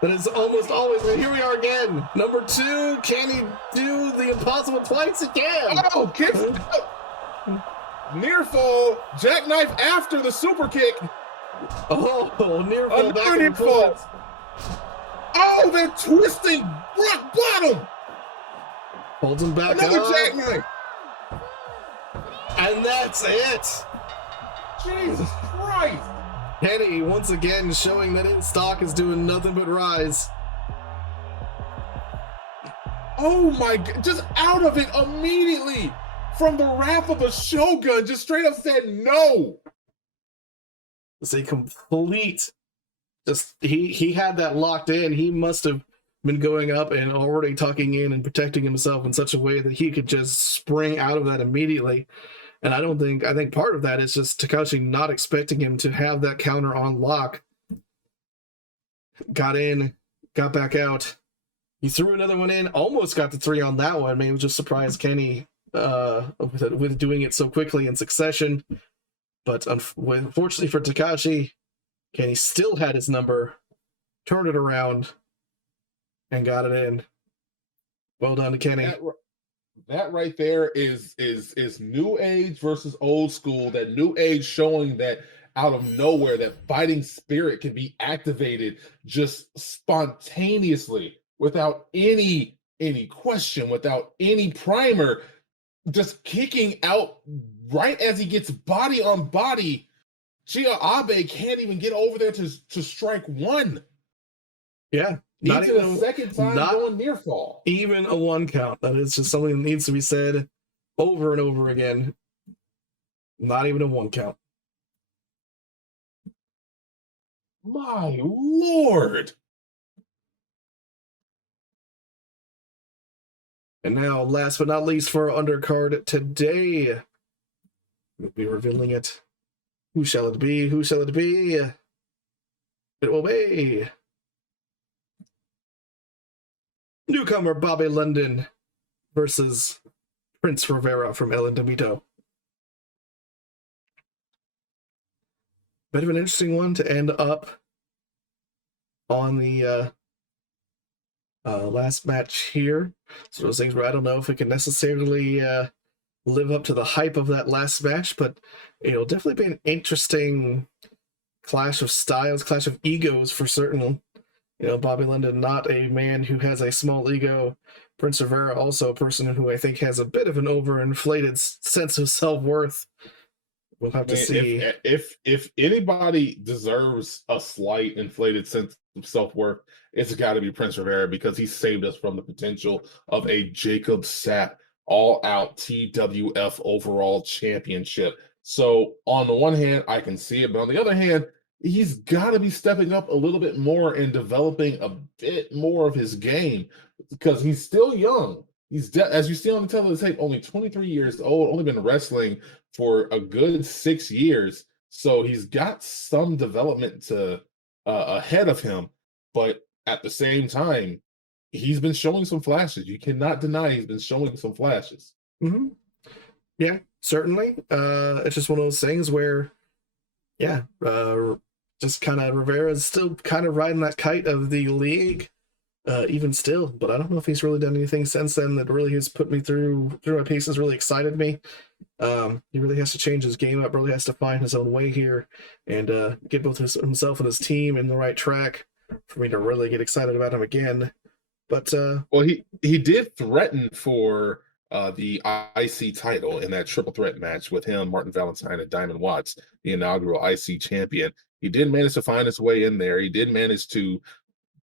That is almost always, and here we are again. Number 2, can he do the impossible twice again? Oh, kicks out. Near fall, jackknife after the super kick. Oh, near fall, back near and fall. forth. Oh, they're twisting rock bottom. Holds him back Another up. jackknife. And that's it. Jesus Christ. Kenny once again showing that his stock is doing nothing but rise. Oh my God, just out of it immediately from the wrath of a Shogun, just straight up said no. It's a complete, just he had that locked in. He must have been going up and already tucking in and protecting himself in such a way that he could just spring out of that immediately. And I think part of that is just Takashi not expecting him to have that counter on lock. Got in, got back out. He threw another one in, almost got the 3 on that one. Maybe just surprised Kenny with doing it so quickly in succession. But unfortunately for Takashi, Kenny still had his number, turned it around, and got it in. Well done to Kenny. That right there is new age versus old school. That new age showing that out of nowhere that fighting spirit can be activated just spontaneously without any question, without any primer, just kicking out right as he gets body on body. Gia Abe can't even get over there to strike one. Yeah. Not even a second time going near fall. Even a 1 count. That is just something that needs to be said over and over again. Not even a 1 count. My Lord. And now, last but not least, for our undercard today, we'll be revealing it. Who shall it be? Who shall it be? It will be newcomer Bobbie London versus Prince Rivera from El Indemito. Bit of an interesting one to end up on the last match here. So those things where I don't know if it can necessarily live up to the hype of that last match, but it'll definitely be an interesting clash of styles, clash of egos for certain. You know, Bobbie London, not a man who has a small ego. Prince Rivera, also a person who I think has a bit of an overinflated sense of self-worth. We'll have to see. If anybody deserves a slight inflated sense of self-worth, it's got to be Prince Rivera, because he saved us from the potential of a Jakob Sapp all-out TWF overall championship. So on the one hand, I can see it, but on the other hand, he's got to be stepping up a little bit more and developing a bit more of his game, because he's still young. He's, as you see on the tape, only 23 years old, only been wrestling for a good 6 years. So he's got some development to ahead of him. But at the same time, he's been showing some flashes. You cannot deny he's been showing some flashes. Mm-hmm. Yeah, certainly. It's just one of those things where, yeah, just kind of Rivera's still kind of riding that kite of the league, even still. But I don't know if he's really done anything since then that really has put me through my paces, really excited me. He really has to change his game up, really has to find his own way here and get both himself and his team in the right track for me to really get excited about him again. But well, he did threaten for the IC title in that triple threat match with him, Martin Valentine, and Diamond Watts, the inaugural IC champion. He did manage to find his way in there. He did manage to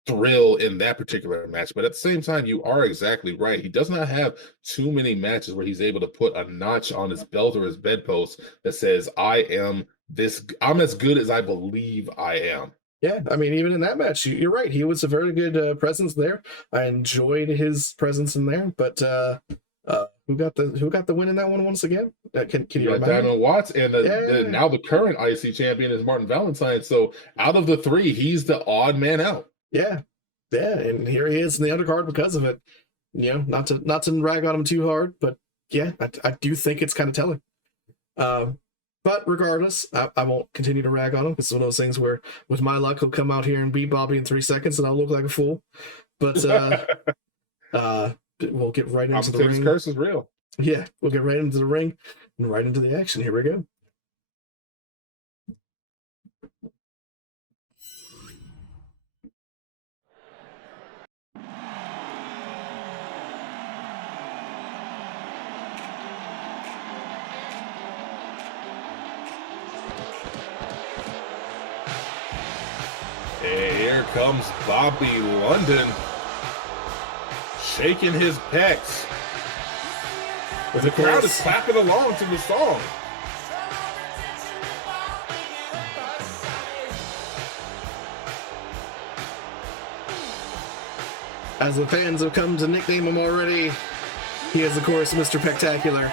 thrill in that particular match. But at the same time, you are exactly right. He does not have too many matches where he's able to put a notch on his belt or his bedpost that says, I'm as good as I believe I am. Yeah, I mean, even in that match, you're right. He was a very good presence there. I enjoyed his presence in there, but who got the win in that one once again? Can you remind me? Diamond Watts, and now the current IC champion is Martin Valentine. So out of the three, he's the odd man out. Yeah, and here he is in the undercard because of it. You know, not to rag on him too hard, but yeah, I do think it's kind of telling. But regardless, I won't continue to rag on him. It's one of those things where, with my luck, he'll come out here and beat Bobbie in 3 seconds, and I'll look like a fool. But we'll get right into the ring. Curse is real. Yeah, we'll get right into the ring and right into the action. Here we go. Here comes Bobbie London, shaking his pecs. The crowd is clapping along to the song. As the fans have come to nickname him already, he is, of course, Mr. Spectacular.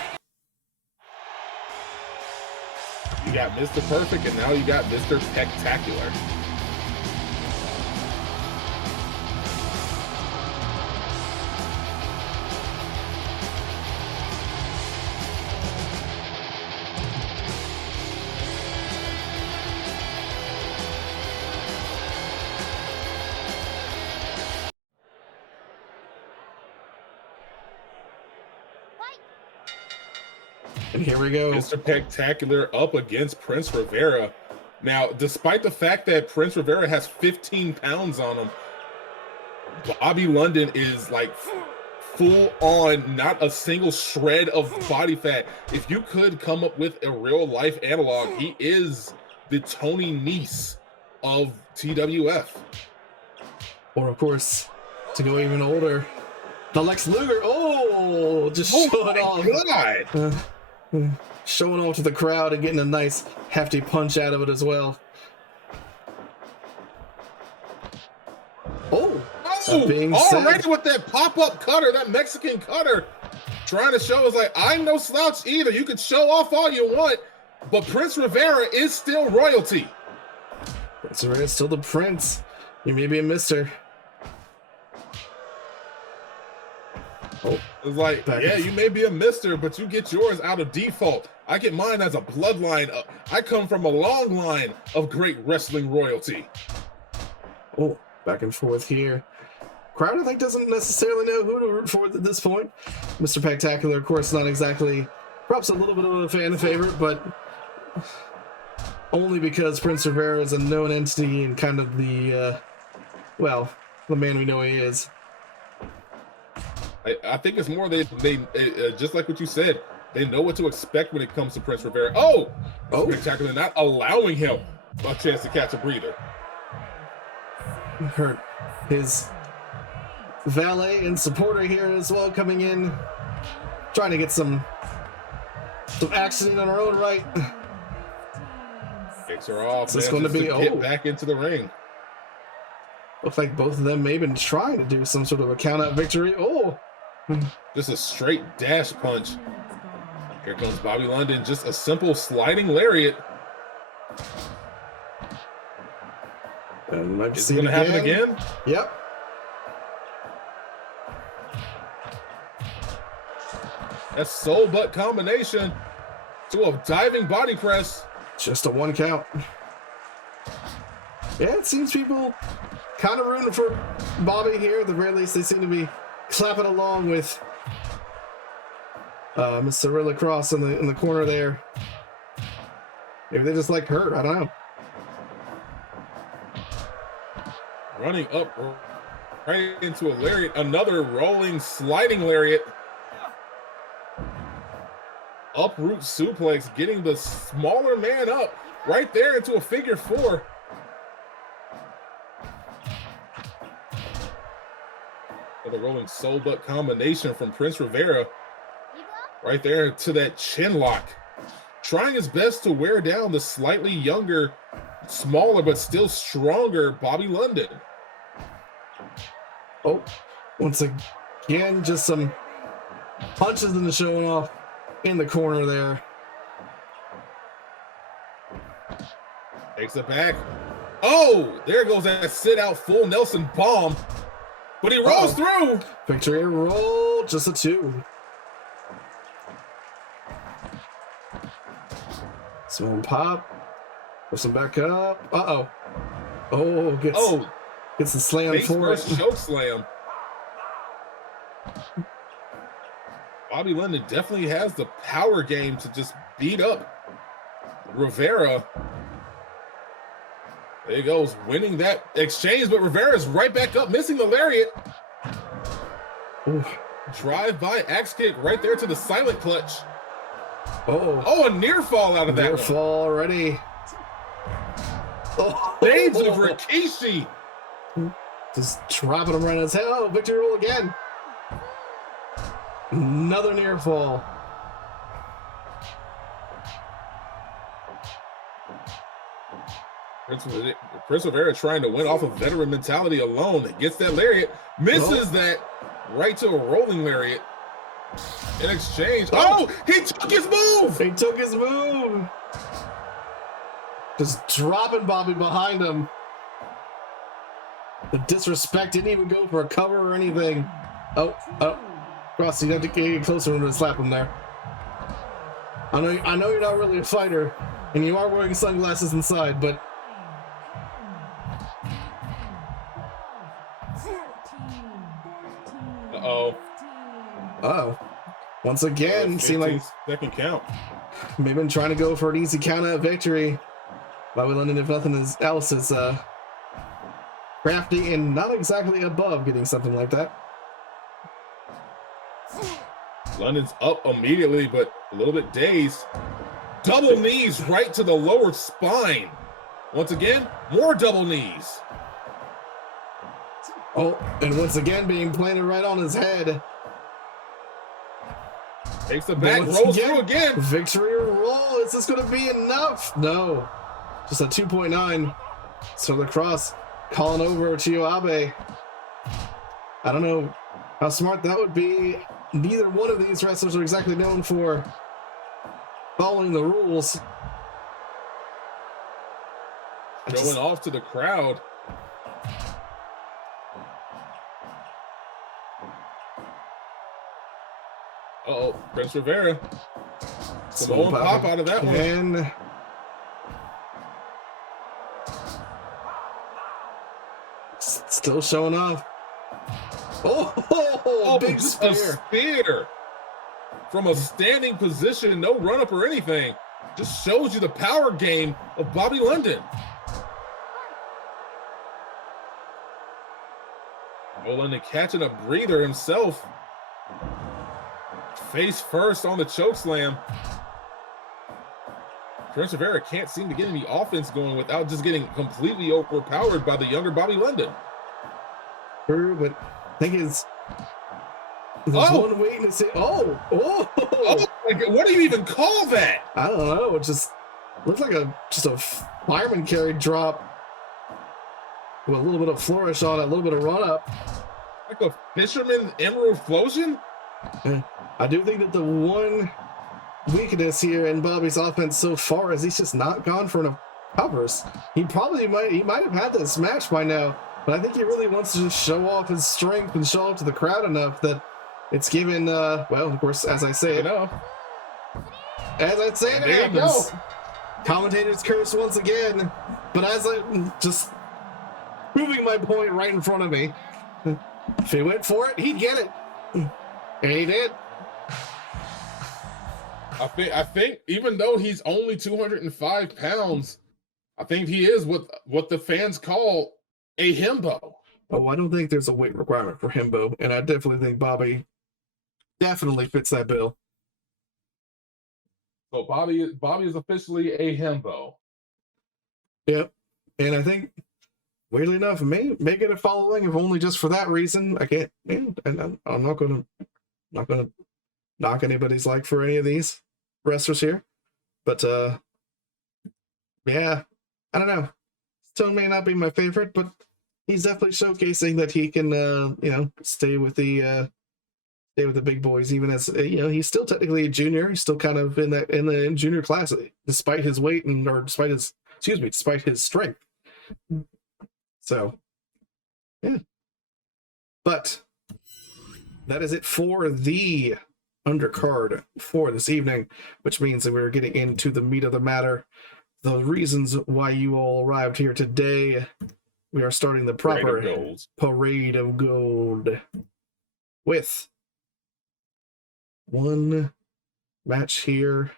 You got Mr. Perfect, and now you got Mr. Spectacular. And here we go. Mr. Spectacular up against Prince Rivera. Now, despite the fact that Prince Rivera has 15 pounds on him, Bobbie London is like full on, not a single shred of body fat. If you could come up with a real life analog, he is the Tony Nese of TWF. Or, of course, to go even older, the Lex Luger. Oh, just showing off. God. Showing off to the crowd and getting a nice hefty punch out of it as well. Already with that pop-up cutter, that Mexican cutter, trying to show us like, I'm no slouch either. You can show off all you want, but Prince Rivera is still royalty. Prince Rivera is still the prince. You may be a mister. Oh, it's like, yeah, you may be a mister, but you get yours out of default. I get mine as a bloodline. I come from a long line of great wrestling royalty. Oh, back and forth here. Crowd, I think, doesn't necessarily know who to root for at this point. Mr. Spectacular, of course, not exactly, perhaps a little bit of a fan favorite, but only because Prince Rivera is a known entity and kind of the, well, the man we know he is. I think it's more they just like what you said, they know what to expect when it comes to Prince Rivera. Oh, Spectacular not allowing him a chance to catch a breather. Hurt his valet and supporter here as well, coming in, trying to get some action in on her own right. Kicks her off. It's going to be get back into the ring. Looks like both of them may have been trying to do some sort of a count-out victory. Oh! Just a straight dash punch. Here comes Bobbie London. Just a simple sliding lariat. And it's going to happen again? Yep. That soul butt combination to a diving body press. Just a 1 count. Yeah, it seems people kind of rooting for Bobbie here. At the very least, they seem to be clapping along with Miss Cirilla Cross in the corner there. Maybe they just like her. I don't know. Running up right into a lariat. Another rolling, sliding lariat. Uproot suplex, getting the smaller man up right there into a figure 4. The rolling soul butt combination from Prince Rivera right there to that chin lock, trying his best to wear down the slightly younger smaller but still stronger Bobbie London. Oh, once again, just some punches in the showing off in the corner there. Takes it back. Oh, there goes that sit out full Nelson bomb. But he rolls through. Victory roll, just a 2. Small pop. Push him back up. Uh-oh. Oh, gets the slam face for it. first choke slam. Bobbie London definitely has the power game to just beat up Rivera. There he goes, winning that exchange, but Rivera's right back up, missing the lariat. Ooh. Drive-by axe kick right there to the silent clutch. Oh, a near fall out of that. Near fall already. Stage of Rikishi. Just dropping him right in his head. Oh, victory roll again. Another near fall. Prince Rivera trying to win off of veteran mentality alone. Gets that lariat, misses that right to a rolling lariat. In exchange, he took his move. He took his move. Just dropping Bobbie behind him. The disrespect didn't even go for a cover or anything. Ross, you have to get closer to slap him there. I know you're not really a fighter, and you are wearing sunglasses inside, but once again, seemed like second count. Maybe been trying to go for an easy count out victory. Bobbie London, if nothing else, is crafty and not exactly above getting something like that. London's up immediately, but a little bit dazed. Double knees right to the lower spine. Once again, more double knees. Oh, and once again being planted right on his head. Takes the back, rolls through again. Victory roll. Is this going to be enough? No. Just a 2.9. So the cross calling over to Abe. I don't know how smart that would be. Neither one of these wrestlers are exactly known for following the rules. Showing off to the crowd. Prince Rivera. Samoan pop out of that one. Still showing off. Big spear. A spear from a standing position, no run up or anything. Just shows you the power game of Bobbie London. London catching a breather himself. Face first on the choke slam. Prince Rivera can't seem to get any offense going without just getting completely overpowered by the younger Bobbie London. True, but I think there's one waiting to say, what do you even call that? I don't know. It just looks like just a fireman carry drop with a little bit of flourish on it, a little bit of run up. Like a fisherman emerald flosion? I do think that the one weakness here in Bobbie's offense so far is he's just not gone for enough covers. He might have had this match by now, but I think he really wants to just show off his strength and show off to the crowd enough that it's given, well, of course, as I say it happens. Commentators curse once again, but as I'm just proving my point right in front of me, if he went for it, he'd get it. And he did. I think even though he's only 205 pounds, I think he is what the fans call a himbo. Oh, I don't think there's a weight requirement for himbo, and I definitely think Bobbie definitely fits that bill. So Bobbie is officially a himbo. Yep, and I think weirdly enough, may get a following if only just for that reason. I can't, and I'm not gonna knock anybody's like for any of these wrestlers here, but yeah, I don't know. Tone may not be my favorite, but he's definitely showcasing that he can, stay with the big boys. Even as he's still technically a junior. He's still kind of in the junior class, despite his weight despite his strength. So, yeah. But that is it for the undercard for this evening, which means that we're getting into the meat of the matter. The reasons why you all arrived here today. We are starting the proper Parade of Gold with one match here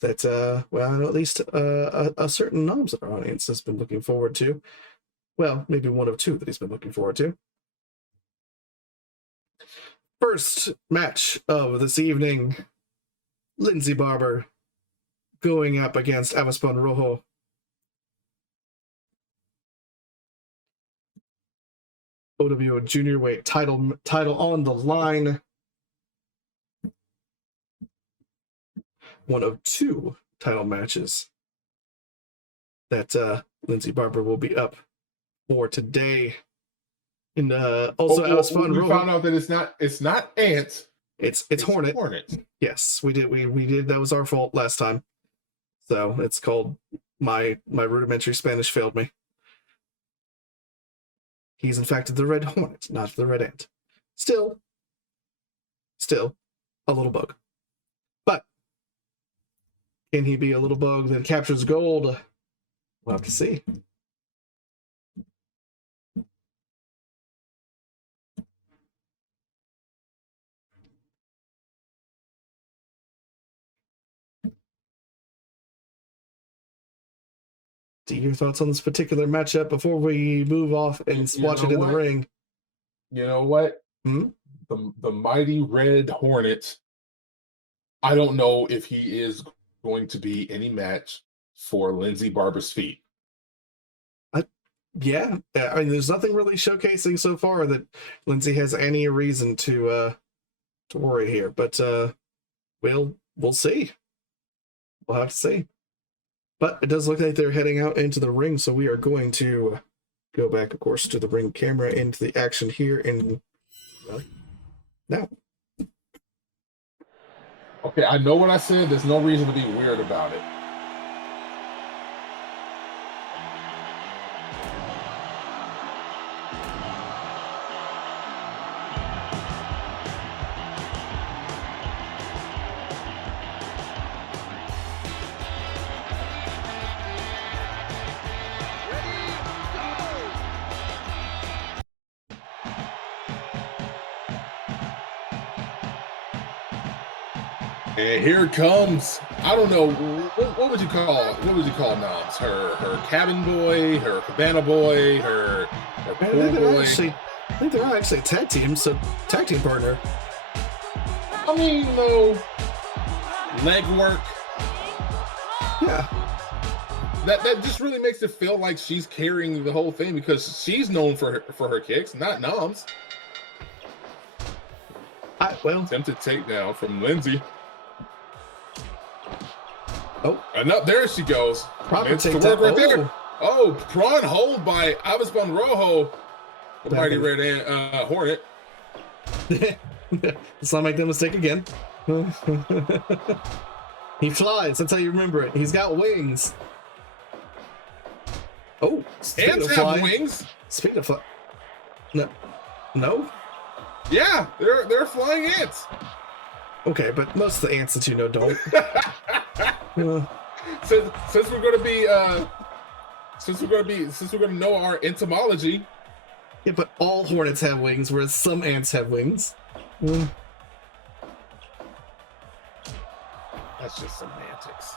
that, at least a certain noms in our audience has been looking forward to. Well, maybe one of two that he's been looking forward to. First match of this evening, Lyndsay Barber going up against Avispon Rojo. OWO junior weight title on the line. One of two title matches that Lyndsay Barber will be up for today. And also Avispon Rojo. We found out that it's not ants. It's Hornet. Yes, we did. That was our fault last time. So it's called my rudimentary Spanish failed me. He's in fact the Red Hornet, not the Red Ant. Still a little bug. But can he be a little bug that captures gold? We'll have to see. Your thoughts on this particular matchup before we move off and watch it in the ring? You know what? The mighty Red Hornet. I don't know if he is going to be any match for Lyndsay Barber's feet. Yeah, I mean, there's nothing really showcasing so far that Lyndsay has any reason to worry here, but we'll see. We'll have to see. But it does look like they're heading out into the ring, so we are going to go back, of course, to the ring camera, into the action here in now. Okay, I know what I said. There's no reason to be weird about it. And here comes, I don't know, what would you call Noms? Her cabin boy, her cabana boy, her pool boy. I think they're actually tag team, so tag team partner. I mean, no leg work. Yeah. That just really makes it feel like she's carrying the whole thing because she's known for her kicks, not Noms. Attempted takedown from Lyndsay. Oh, and up there she goes. Proper to work right there. Oh, prawn hold by Avispon Rojo, the mighty Red Ant, Hornet. Let's not make that mistake again. He flies. That's how you remember it. He's got wings. Oh, ants have wings. Speaking of fly, no. Yeah, they're flying ants. Okay, but most of the ants that you know don't. Since we're gonna know our entomology. Yeah, but all hornets have wings, whereas some ants have wings. That's just semantics.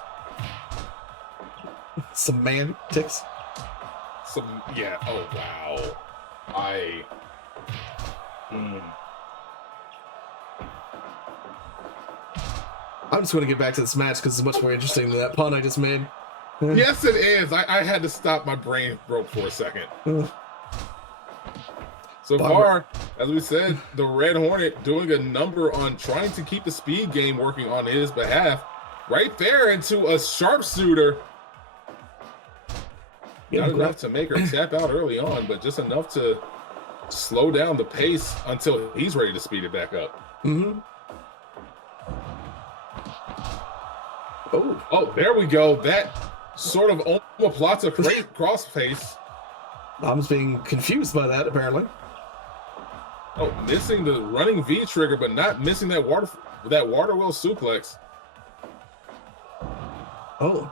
Semantics? Yeah. Oh wow. I'm just going to get back to this match because it's much more interesting than that pun I just made. Yes, it is. I had to stop. My brain broke for a second. So far, as we said, the Red Hornet doing a number on trying to keep the speed game working on his behalf. Right there into a sharpshooter. Not enough to make her tap out early on, but just enough to slow down the pace until he's ready to speed it back up. Mm-hmm. Oh, there we go. That sort of omoplata crossface. I'm just being confused by that, apparently. Oh, missing the running V trigger, but not missing that water wheel suplex. Oh,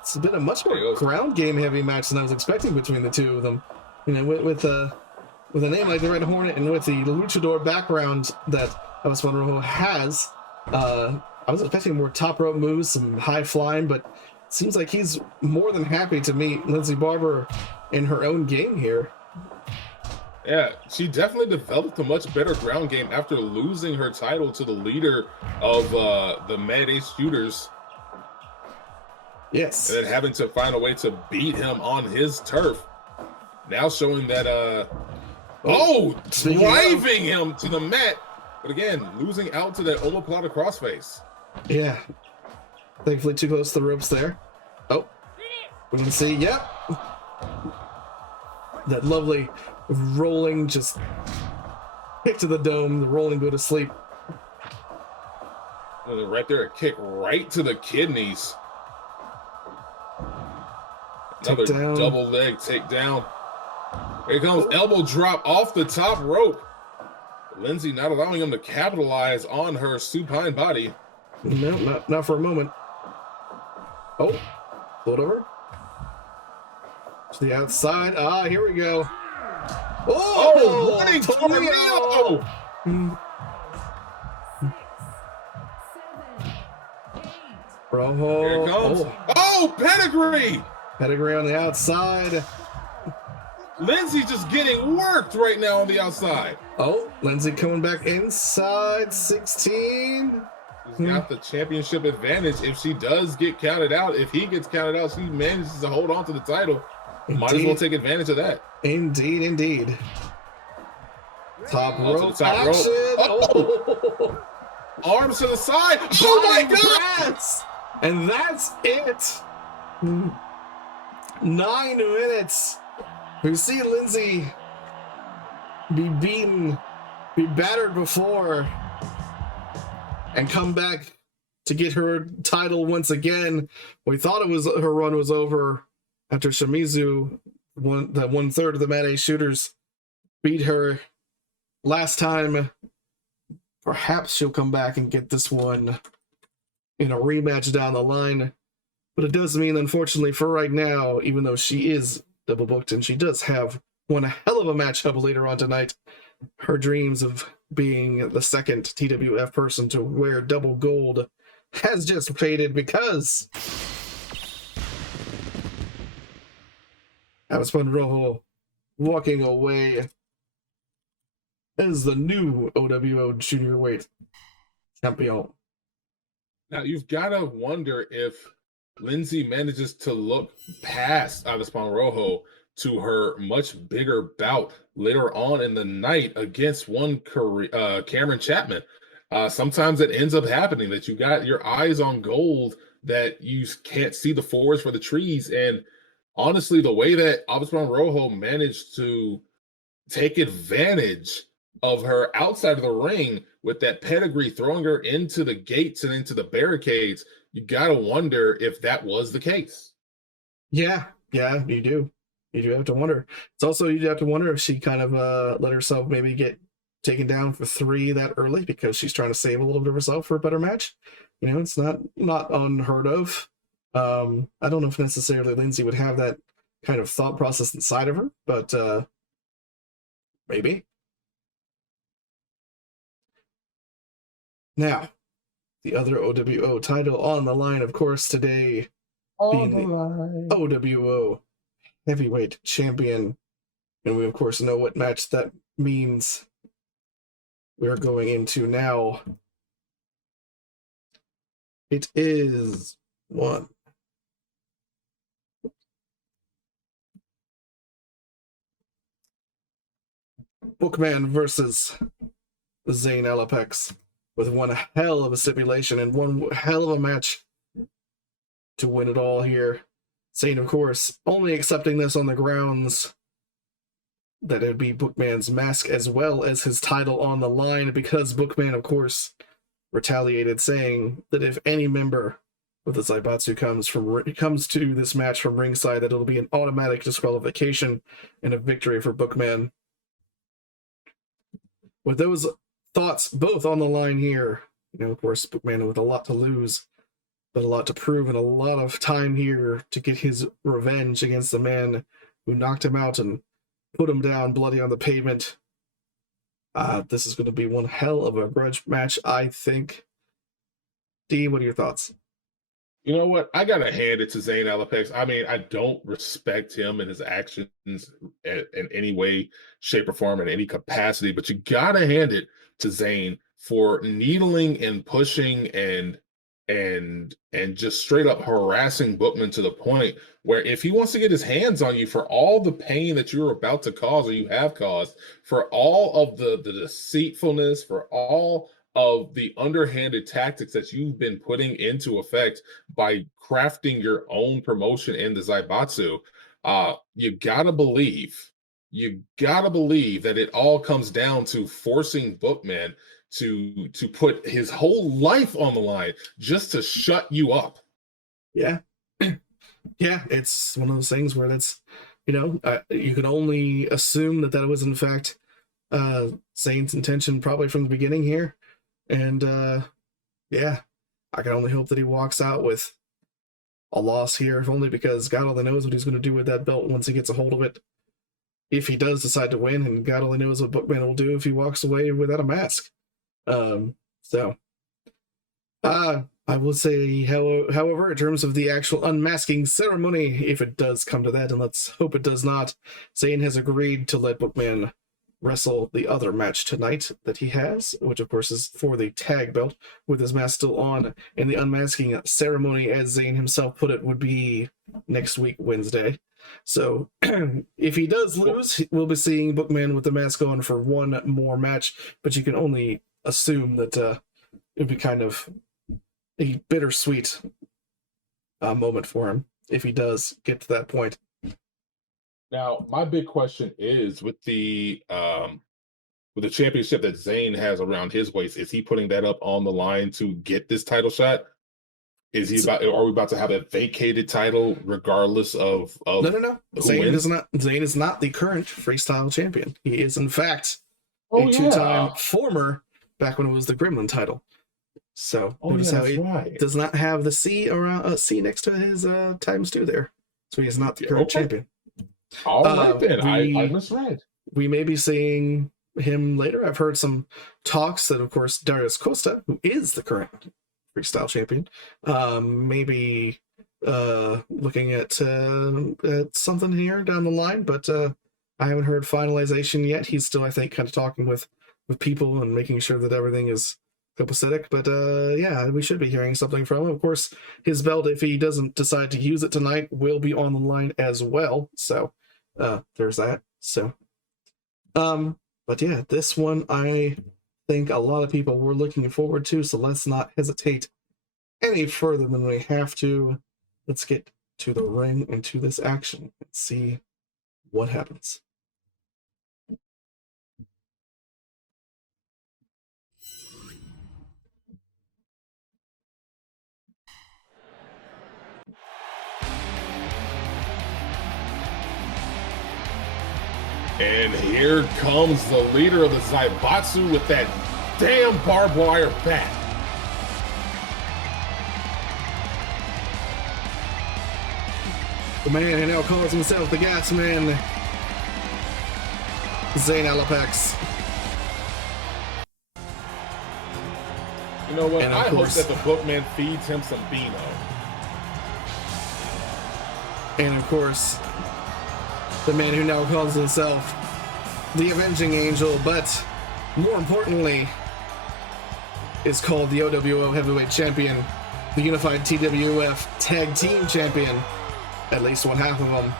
it's been a much more ground game heavy match than I was expecting between the two of them. You know, with a name like the Red Hornet and with the luchador background that Avispon Rojo has, I was expecting more top rope moves, some high flying, but it seems like he's more than happy to meet Lyndsay Barber in her own game here. Yeah, she definitely developed a much better ground game after losing her title to the leader of the Mad Ace Shooters. Yes. And then having to find a way to beat him on his turf. Now showing that, driving him to the mat. But again, losing out to that omoplata crossface. Yeah. Thankfully too close to the ropes there. Oh, we can see, yep. That lovely rolling, just kick to the dome, the rolling go to sleep. And right there, a kick right to the kidneys. Another double leg takedown. Here comes elbow drop off the top rope. Lyndsay not allowing him to capitalize on her supine body. No, not for a moment. Oh, float over to the outside. Ah, here we go. Oh, running tornado! Rojo. Here it comes. Oh, pedigree! Pedigree on the outside. Lyndsay just getting worked right now on the outside. Oh, Lyndsay coming back inside 16. She's got the championship advantage if she does get counted out. If he gets counted out, she manages to hold on to the title. Indeed. Might as well take advantage of that. Indeed, indeed. Top rope to the top action. Oh. Arms to the side. Oh my God! And that's it. 9 minutes. We see Lyndsay be beaten, be battered before, and come back to get her title once again. We thought it was her run was over after Shimizu, the 1/3 of the Mad Ace Shooters, beat her last time. Perhaps she'll come back and get this one in a rematch down the line. But it does mean, unfortunately, for right now, even though she is double booked and she does have one hell of a matchup later on tonight, her dreams of being the second TWF person to wear double gold has just faded because Avispon Rojo walking away as the new OWO junior weight champion. Now you've got to wonder if Lyndsay manages to look past Avispon Rojo to her much bigger bout later on in the night against one Cameron Chapman. Sometimes it ends up happening that you got your eyes on gold that you can't see the forest for the trees. And honestly, the way that Avispon Rojo managed to take advantage of her outside of the ring with that pedigree, throwing her into the gates and into the barricades, you got to wonder if that was the case. Yeah, you do. You do have to wonder. It's also, you have to wonder if she kind of let herself maybe get taken down for 3 that early because she's trying to save a little bit of herself for a better match. You know, it's not unheard of. I don't know if necessarily Lyndsay would have that kind of thought process inside of her, but maybe. Now, the other OWO title on the line, of course, today being the OWO heavyweight champion. And we, of course, know what match that means. We're going into now. It is one. Bookman versus Xain Alopex, with one hell of a stipulation and one hell of a match to win it all here. Saying, of course, only accepting this on the grounds that it would be Bookman's mask as well as his title on the line, because Bookman, of course, retaliated, saying that if any member of the Zaibatsu comes to this match from ringside, that it'll be an automatic disqualification and a victory for Bookman. With those thoughts both on the line here, of course, Bookman with a lot to lose, but a lot to prove, and a lot of time here to get his revenge against the man who knocked him out and put him down bloody on the pavement. This is going to be one hell of a grudge match, I think. D, what are your thoughts? You know what? I got to hand it to Xain Alopex. I mean, I don't respect him and his actions in any way, shape, or form, in any capacity, but you got to hand it to Xain for needling and pushing and just straight up harassing Bookman to the point where if he wants to get his hands on you for all the pain that you're about to cause or you have caused, for all of the deceitfulness, for all of the underhanded tactics that you've been putting into effect by crafting your own promotion in the Zaibatsu, you gotta believe that it all comes down to forcing Bookman to put his whole life on the line just to shut you up. Yeah. Yeah, it's one of those things where that's, you can only assume that was in fact Xain's intention probably from the beginning here. And yeah, I can only hope that he walks out with a loss here, if only because God only knows what he's going to do with that belt once he gets a hold of it. If he does decide to win, and God only knows what Bookman will do if he walks away without a mask. I will say, however, in terms of the actual unmasking ceremony, if it does come to that, and let's hope it does not, Xain has agreed to let Bookman wrestle the other match tonight that he has, which of course is for the tag belt with his mask still on, and the unmasking ceremony, as Xain himself put it, would be next week, Wednesday. So if he does lose, we'll be seeing Bookman with the mask on for one more match, but you can only assume that it would be kind of a bittersweet moment for him if he does get to that point. Now, my big question is with the championship that Xain has around his waist, is he putting that up on the line to get this title shot? Are we about to have a vacated title regardless of No. Xain is not the current freestyle champion. He is in fact a two-time former, back when it was the Gremlin title. So notice how he does not have the C around C next to his times 2 there. So he is not the current champion. All right, then. I misread. We may be seeing him later. I've heard some talks that, of course, Darius Costa, who is the current freestyle champion, maybe looking at something here down the line, but I haven't heard finalization yet. He's still, I think, kind of talking with people and making sure that everything is copacetic. But yeah, we should be hearing something from him. Of course, his belt, if he doesn't decide to use it tonight, will be on the line as well. So there's that. So but yeah, this one I think a lot of people were looking forward to, so let's not hesitate any further than we have to. Let's get to the ring and to this action and see what happens. And here comes the leader of the Zaibatsu with that damn barbed wire bat. The man who now calls himself the Gas Man, Xain Alopex. You know what? I hope that the Bookman feeds him some Beano. And of course, the man who now calls himself the Avenging Angel, but more importantly, is called the OWO Heavyweight Champion, the Unified TWF Tag Team Champion, at least one half of them,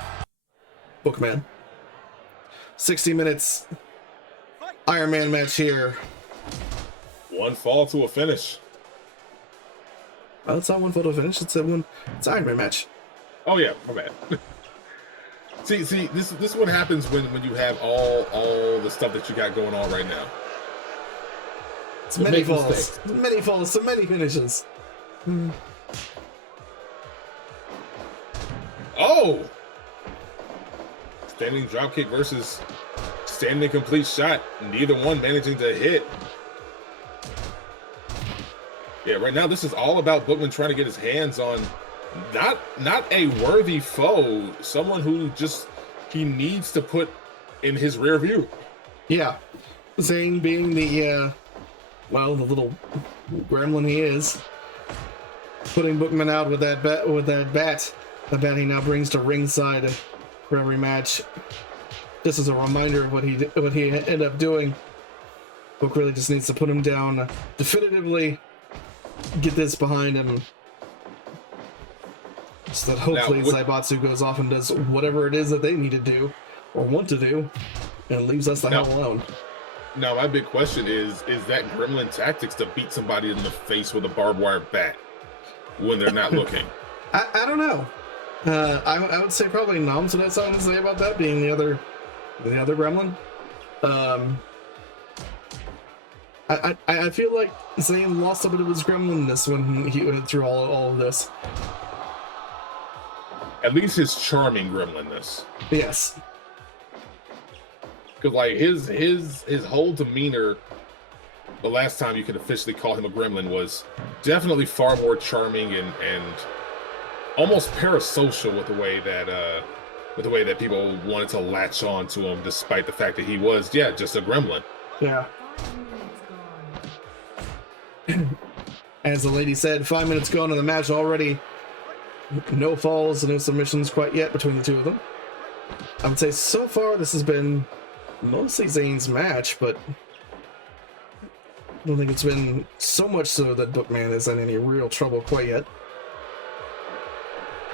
Bookman. 60 minutes Iron Man match here. One fall to a finish. Well, it's not one fall to a finish, it's Iron Man match. Oh yeah, my bad. see, this is what happens when you have all the stuff that you got going on right now. It's many falls, so many finishes. Oh! Standing dropkick versus standing complete shot. Neither one managing to hit. Yeah, right now this is all about Bookman trying to get his hands on not a worthy foe, someone who just he needs to put in his rear view. Yeah. Xain being the the little gremlin he is, putting Bookman out with that bat. The bat he now brings to ringside for every match. This is a reminder of what he ended up doing. Book really just needs to put him down definitively, get this behind him, so that hopefully Zaibatsu goes off and does whatever it is that they need to do or want to do, and leaves us the hell alone. Now, my big question is that gremlin tactics to beat somebody in the face with a barbed wire bat when they're not looking? I don't know. I would say probably Namsuda had something to say about that, being the other gremlin. I feel like Xain lost a bit of his gremlinness when he went through all of this. At least his charming gremlinness. Yes. Because like his whole demeanor, the last time you could officially call him a gremlin, was definitely far more charming and almost parasocial with the way that people wanted to latch on to him, despite the fact that he was just a gremlin. Yeah. As the lady said, 5 minutes gone in the match already. No falls, no submissions quite yet between the two of them. I would say so far this has been mostly Xain's match, but I don't think it's been so much so that Bookman is in any real trouble quite yet.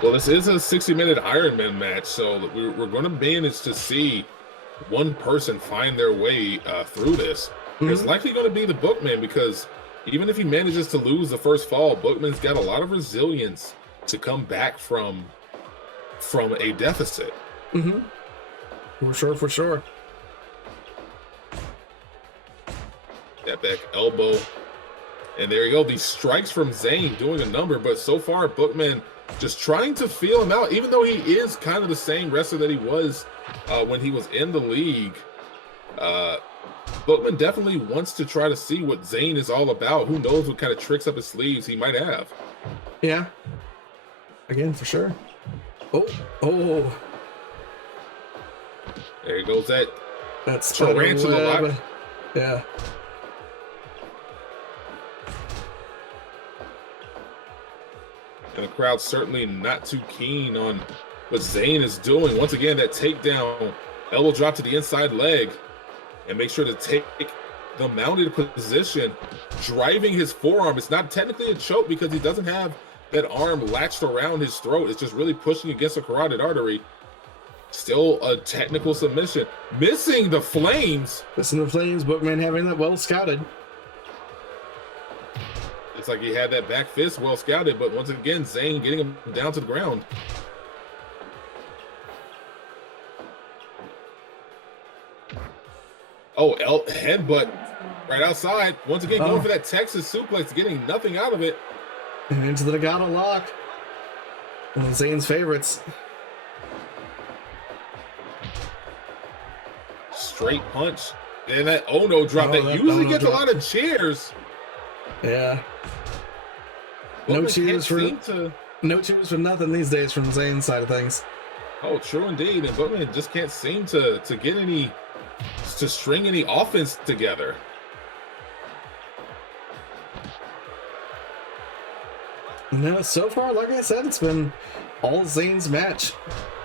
Well, this is a 60-minute Ironman match, so we're going to manage to see one person find their way through this. It's likely going to be the Bookman, because even if he manages to lose the first fall, Bookman's got a lot of resilience to come back from a deficit. For sure. That back elbow. And there you go. These strikes from Xain doing a number, but so far Bookman just trying to feel him out, even though he is kind of the same wrestler that he was when he was in the league. Bookman definitely wants to try to see what Xain is all about. Who knows what kind of tricks up his sleeves he might have. Yeah. Again, for sure. Oh. There goes that's tarantula lock. Yeah. And the crowd's certainly not too keen on what Xain is doing. Once again, that takedown, elbow drop to the inside leg, and make sure to take the mounted position, driving his forearm. It's not technically a choke because he doesn't have that arm latched around his throat. It's just really pushing against the carotid artery. Still a technical submission. Missing the flames. Bookman having that well scouted. It's like he had that back fist well scouted, but once again, Xain getting him down to the ground. Oh, headbutt right outside. Once again, going for that Texas suplex, getting nothing out of it. And into the Nagata lock. One of Zane's favorites. Straight punch. And that no drop that usually gets a lot of cheers. Yeah. No cheers for nothing these days from Zane's side of things. Oh, true indeed. And Bookman just can't seem to get to string any offense together. No, so far, like I said, it's been all Zane's match.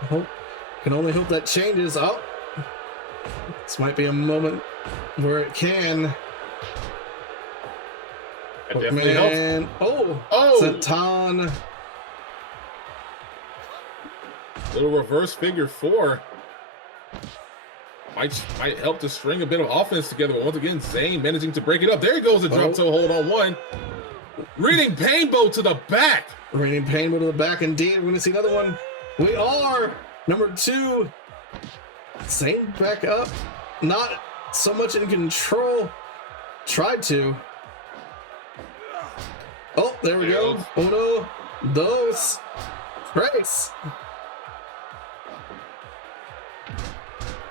Can only hope that changes. Oh, this might be a moment where it can. That definitely helps. Oh, Senton. Little reverse figure four. Might help to string a bit of offense together, but once again, Xain managing to break it up. There he goes, a drop toe hold on one. Reading Painbow to the back. Reading Painbow to the back, indeed. We're going to see another one We are number 2. Xain back up. Not so much in control. Tried to. Oh, there we go. Uno, dos, tres.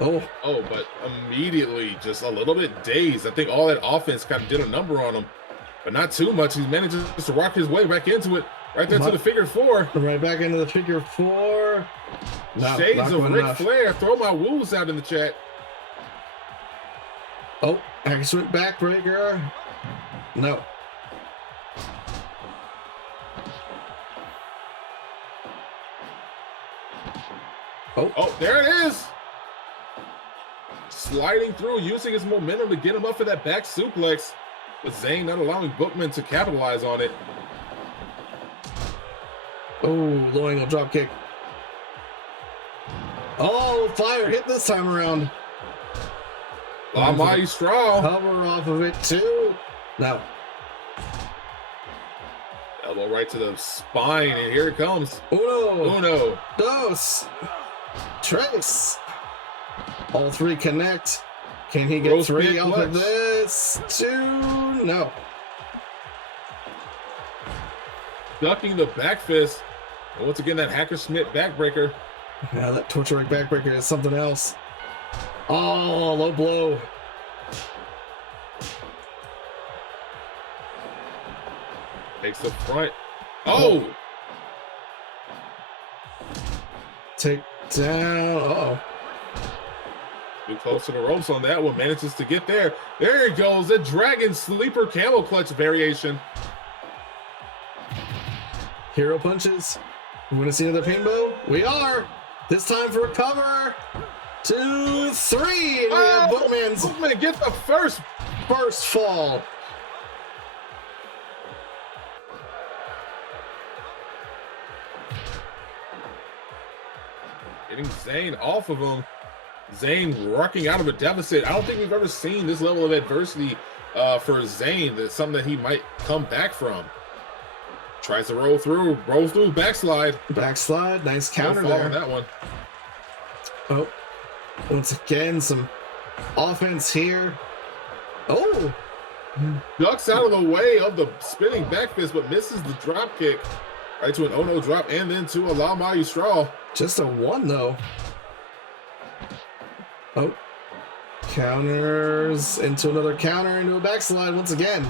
Oh, but immediately just a little bit dazed. I think all that offense kind of did a number on him, but not too much. He manages to rock his way back into it, right there to the figure 4. Right back into the figure 4. No, Shades of Ric Flair. Throw my woos out in the chat. Oh, excellent backbreaker. No. Oh, there it is. Sliding through, using his momentum to get him up for that back suplex, but Xain not allowing Bookman to capitalize on it. Oh, low angle drop kick. Oh, fire hit this time around. La Maestral. Cover off of it too. No. Elbow right to the spine, and here it comes. Uno. Dos. Tres. All 3 connect. Can he get Roast 3 off clutch. of this? 2. No. Ducking the back fist. And once again, that Hacker Schmidt backbreaker. Yeah, that torture rig backbreaker is something else. Oh, low blow. Takes the front. Oh! Take down. Uh-oh. Too close to the ropes on that one. Manages to get there. There it goes. The Dragon Sleeper Camel Clutch variation. Hero punches. We want to see another painbow? We are. This time for a cover. 2, 3. And we have Bookman's Bookman gets the first fall. Getting Xain off of him. Xain rocking out of a deficit. I don't think we've ever seen this level of adversity for Xain. That's something that he might come back from. Tries to roll through, backslide. Backslide, nice counter there. On that one. Oh, once again, some offense here. Oh, Ducks out of the way of the spinning back fist, but misses the drop kick. Right to an Ono drop, and then to a La Maestral. just a 1 though. Oh, counters into another counter, into a backslide once again.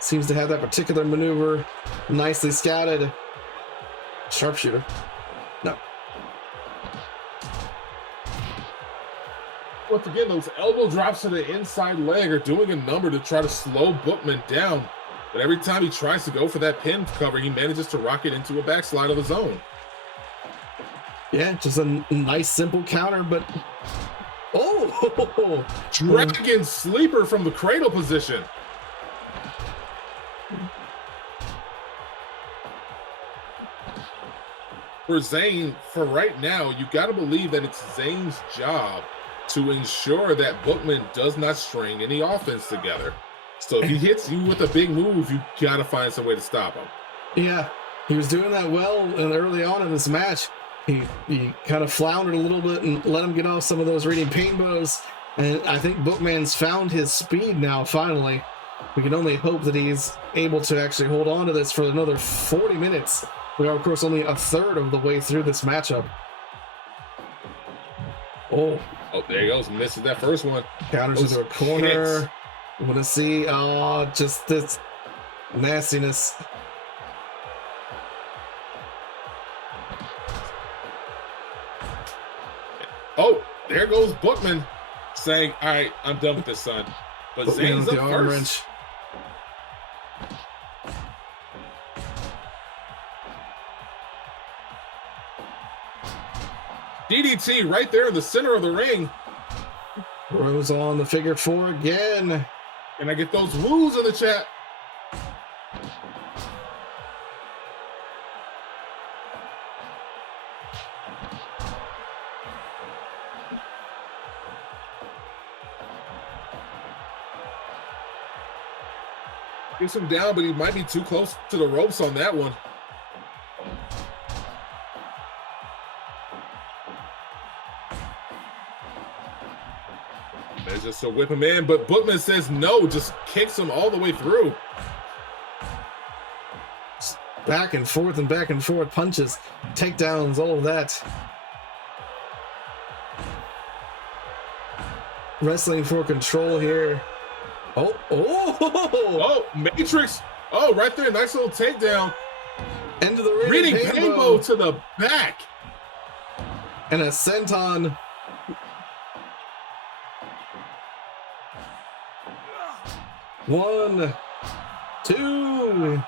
Seems to have that particular maneuver nicely scouted. Sharpshooter. No. Once again, those elbow drops to the inside leg are doing a number to try to slow Bookman down. But every time he tries to go for that pin cover, he manages to rock it into a backslide of his own. Yeah, just a nice simple counter, but oh, Dragon Sleeper from the cradle position. For Xain, for right now, you got to believe that it's Zayn's job to ensure that Bookman does not string any offense together. So if he hits you with a big move, you got to find some way to stop him. Yeah, he was doing that well and early on in this match. He kind of floundered a little bit and let him get off some of those reading pain bows. And I think Bookman's found his speed now, finally. We can only hope that he's able to actually hold on to this for another 40 minutes. We are, of course, only a third of the way through this matchup. Oh, there he goes. Misses that first one. Counters into a corner. Want to see, just this nastiness. Oh, there goes Bookman saying, all right, I'm done with this, son. But Zayn's up first. DDT right there in the center of the ring. Rose on the figure 4 again. Can I get those woos in the chat? Gets him down, but he might be too close to the ropes on that one. It's just to whip him in, but Bookman says no, just kicks him all the way through. Back and forth, punches, takedowns, all of that. Wrestling for control here. Oh, Matrix. Oh, right there, nice little takedown. Into the reading Painbow to the back. And a senton. One, two,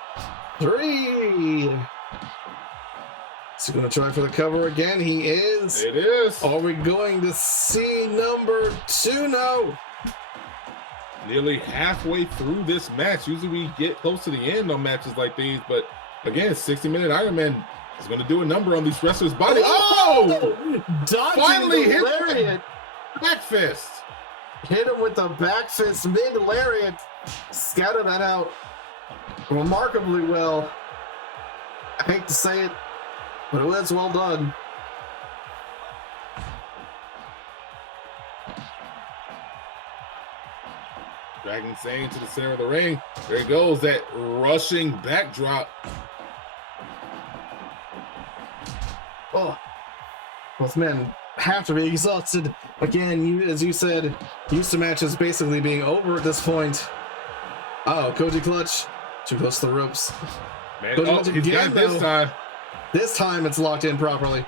three. Is he going to try for the cover again? He is. It is. Are we going to see number 2? No. Nearly halfway through this match. Usually we get close to the end on matches like these, but again, 60-minute Iron Man is going to do a number on these wrestlers' body. Oh! Finally hit the back fist. Hit him with the back fist mid-lariat. Scattered that out remarkably well. I hate to say it, but it was well done. Dragging Xain to the center of the ring. There goes that rushing backdrop. Oh, both men have to be exhausted. Again, as you said, used to matches basically being over at this point. Oh, Koji clutch. Too close to the ropes. Man, he's got it this time. This time it's locked in properly.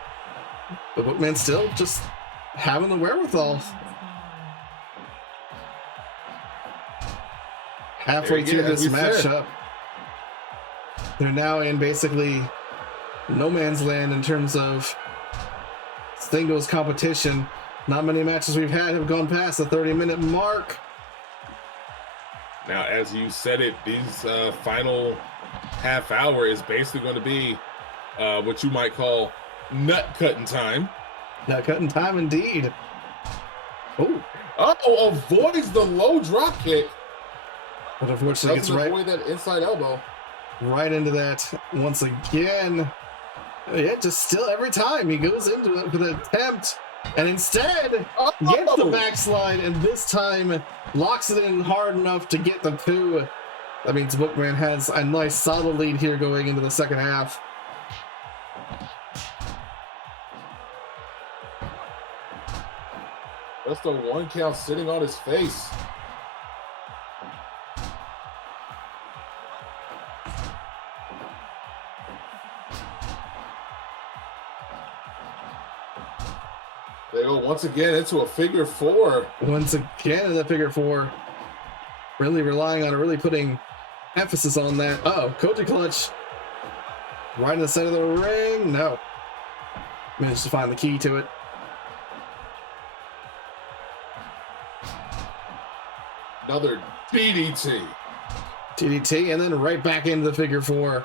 But Bookman still just having the wherewithal. Halfway through this matchup, they're now in basically no man's land in terms of singles competition. Not many matches we've had have gone past the 30-minute mark. Now, as you said it, these final half hour is basically going to be what you might call nut-cutting time. Nut-cutting time indeed. Oh, avoids the low drop kick. But unfortunately, gets avoid that inside elbow. Right into that once again. Yeah, just still every time he goes into it with an attempt, and instead gets the backslide, and this time locks it in hard enough to get the 2. That means Bookman has a nice solid lead here going into the second half. That's the 1 count sitting on his face. They go once again into a figure 4. Once again in the figure 4. Really relying on it, really putting emphasis on that. Koji clutch. Right in the center of the ring. No. Managed to find the key to it. Another DDT. DDT, and then right back into the figure 4.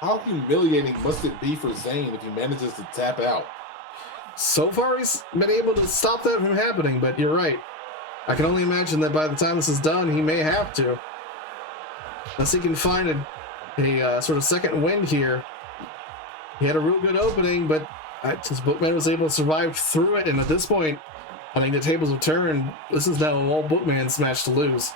How humiliating must it be for Xain if he manages to tap out? So far, he's been able to stop that from happening, but you're right. I can only imagine that by the time this is done, he may have to. Unless he can find a sort of second wind here. He had a real good opening, but his Bookman was able to survive through it, and at this point, I think the tables have turned. This is now all Bookman's match to lose.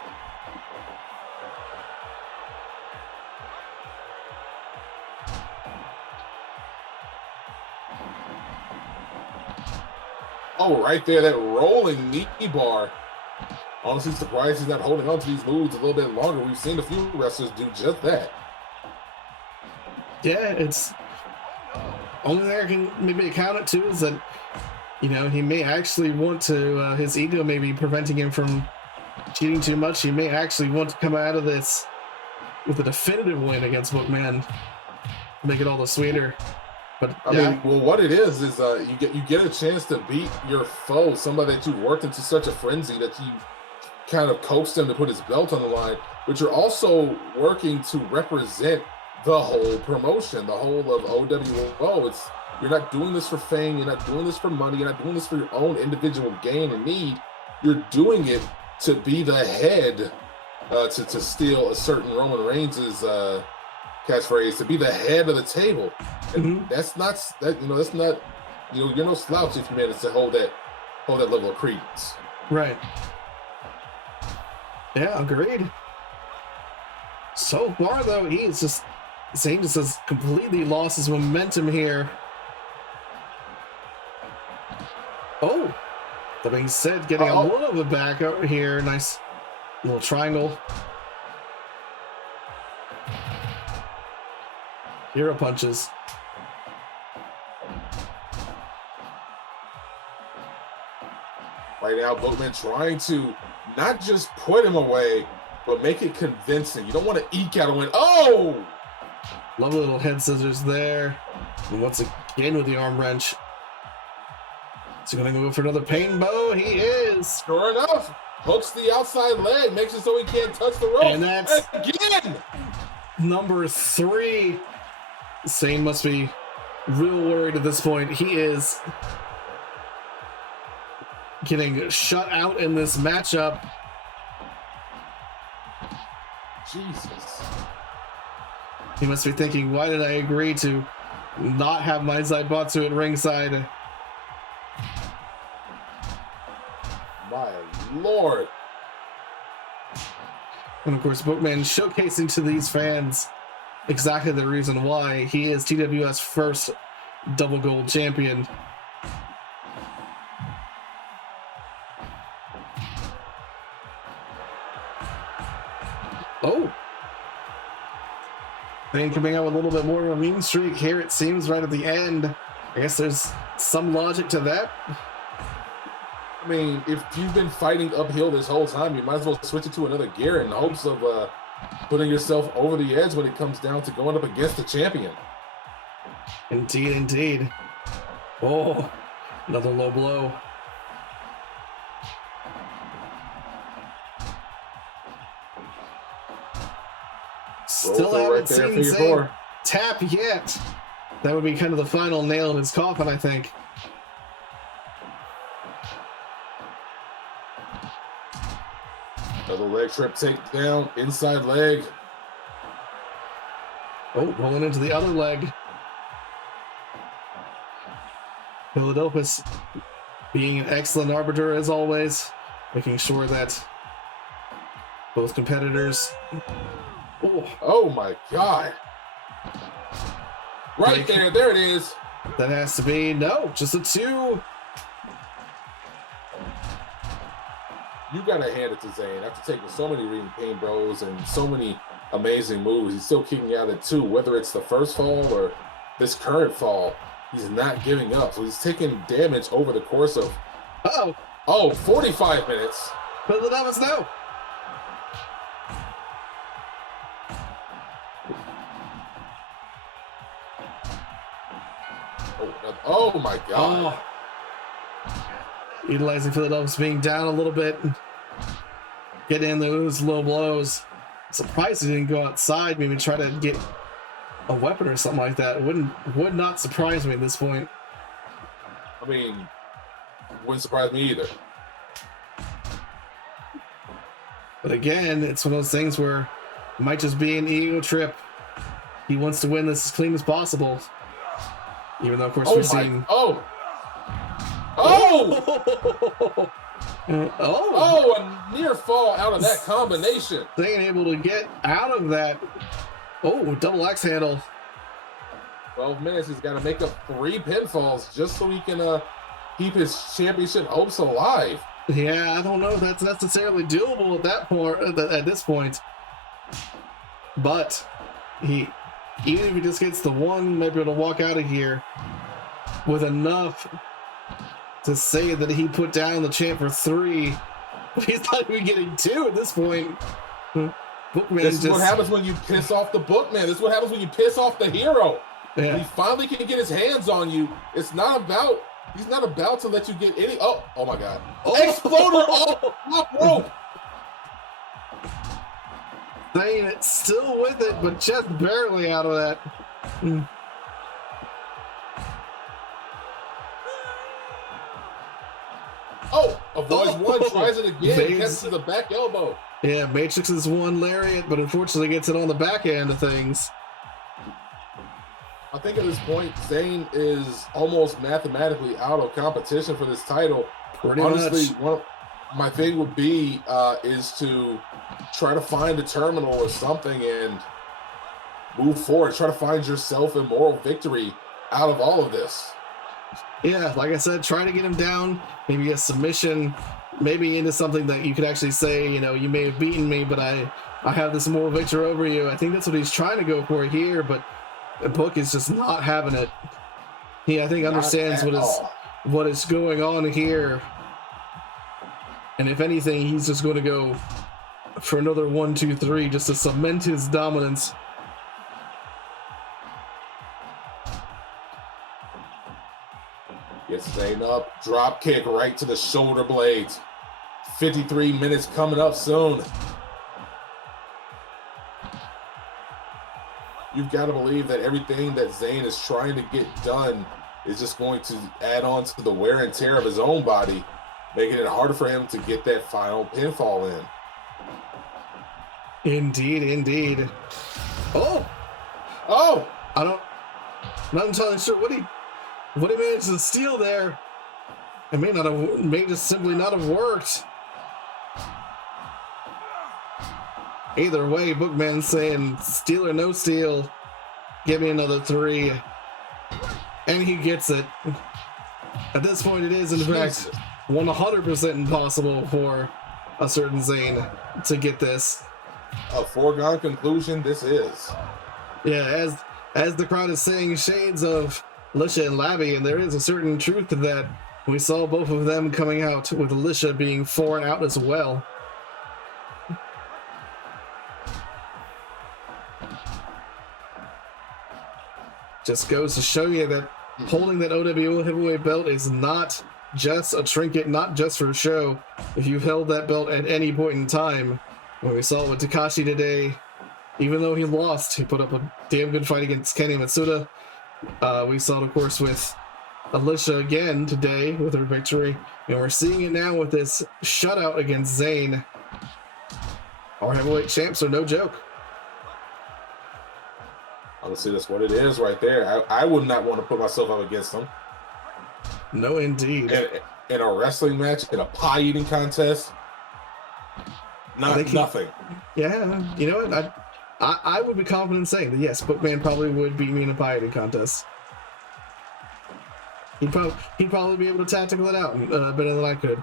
Oh, right there, that rolling knee bar. Honestly, surprised he's not holding on to these moves a little bit longer. We've seen a few wrestlers do just that. Yeah, it's only thing I can maybe account it to is that, you know, he may actually want to, his ego may be preventing him from cheating too much. He may actually want to come out of this with a definitive win against Bookman, make it all the sweeter. But I mean, well, what it is you get a chance to beat your foe, somebody that you worked into such a frenzy that you kind of coaxed him to put his belt on the line, but you're also working to represent the whole promotion, the whole of OWO. You're not doing this for fame, you're not doing this for money, you're not doing this for your own individual gain and need. You're doing it to be the head, to steal a certain Roman Reigns' catchphrase, to be the head of the table. And that's not, you're no slouch if you manage to hold that hold that level of credence. Right. Yeah, agreed. So far, though, Xain just has completely lost his momentum here. Oh, that being said, getting a little bit back over here. Nice little triangle. Hero punches. Right now, Bookman trying to not just put him away, but make it convincing. You don't want to eke out a win. Oh! Lovely little head scissors there. And once again with the arm wrench. Is he going to go for another pain bow? He is. Sure enough. Hooks the outside leg. Makes it so he can't touch the rope. And that's again. Number 3. Xain must be real worried at this point. He is getting shut out in this matchup. Jesus. He must be thinking, why did I agree to not have my Zaibatsu at ringside? My Lord. And of course, Bookman showcasing to these fans exactly the reason why he is TWF's first double gold champion. Oh. Then coming out with a little bit more of a mean streak here, it seems, right at the end. I guess there's some logic to that. I mean, if you've been fighting uphill this whole time, you might as well switch it to another gear in hopes of putting yourself over the edge when it comes down to going up against the champion. Indeed, indeed. Oh, another low blow. Still haven't seen Xain tap yet. That would be kind of the final nail in his coffin, I think. Another leg trip takedown, inside leg. Oh, rolling into the other leg. Philadelphus being an excellent arbiter as always, making sure that both competitors. Oh my God. Right there, there it is. That has to be, no, just a 2. You gotta hand it to Xain. After taking so many ring pain bros and so many amazing moves, he's still kicking out at 2. Whether it's the first fall or this current fall, he's not giving up. So he's taking damage over the course of 45 minutes. Philadelphus, no. Oh my God. Utilizing Philadelphus being down a little bit. Getting in those low blows. Surprised he didn't go outside, maybe try to get a weapon or something like that. Would not surprise me at this point. I mean, wouldn't surprise me either. But again, it's one of those things where it might just be an ego trip. He wants to win this as clean as possible. Even though, of course, we've seen. A near fall out of that combination. Being able to get out of that. Oh, double axe handle. 12 minutes. He's got to make up 3 pinfalls just so he can keep his championship hopes alive. Yeah, I don't know if that's necessarily doable at that point. At this point, but even if he just gets the 1, maybe it'll walk out of here with enough to say that he put down the champ for 3. He's not even getting 2 at this point. Bookman This is what happens when you piss off the bookman. This is what happens when you piss off the hero. Yeah. When he finally can get his hands on you, he's not about to let you get any. Oh my God. Exploder off top rope. Xain it's still with it, but just barely out of that. Avoids 1, tries it again, gets to the back elbow. Yeah, Matrix's 1 lariat, but unfortunately gets it on the back end of things. I think at this point, Xain is almost mathematically out of competition for this title. Pretty honestly, much. my thing would be is to try to find a terminal or something and move forward. Try to find yourself a moral victory out of all of this. Yeah, like I said, try to get him down, maybe a submission, maybe into something that you could actually say, you know, you may have beaten me, but I have this moral victory over you. I think that's what he's trying to go for here, but the Book is just not having it. He, I think, understands what is going on here. And if anything, he's just going to go for another 1, 2, 3 just to cement his dominance. Gets Xain up, drop kick right to the shoulder blades. 53 minutes coming up soon. You've got to believe that everything that Xain is trying to get done is just going to add on to the wear and tear of his own body, making it harder for him to get that final pinfall in. Indeed, indeed. Oh! I'm not entirely sure what he managed to steal there. It may just simply not have worked. Either way, Bookman's saying steal or no steal. Give me another 3. And he gets it. At this point, it is, in fact, 100% impossible for a certain Xain to get this. A foregone conclusion, this is. Yeah, as the crowd is saying shades of Alysha and Labby, and there is a certain truth to that. We saw both of them coming out, with Alysha being 4 and out as well. Just goes to show you that holding that OWO heavyweight belt is not just a trinket, not just for show. If you've held that belt at any point in time, when we saw it with Takashi today, even though he lost, he put up a damn good fight against Kenny Matsuda. We saw it, of course, with Alysha again today with her victory, and we're seeing it now with this shutout against Xain. Our heavyweight champs are no joke. Honestly, that's what it is right there. I would not want to put myself up against them. No, indeed. In a wrestling match, in a pie eating contest, nothing. Yeah, you know what? I would be confident saying that yes, Bookman probably would beat me in a pie eating contest. He'd probably be able to tactical it out better than I could.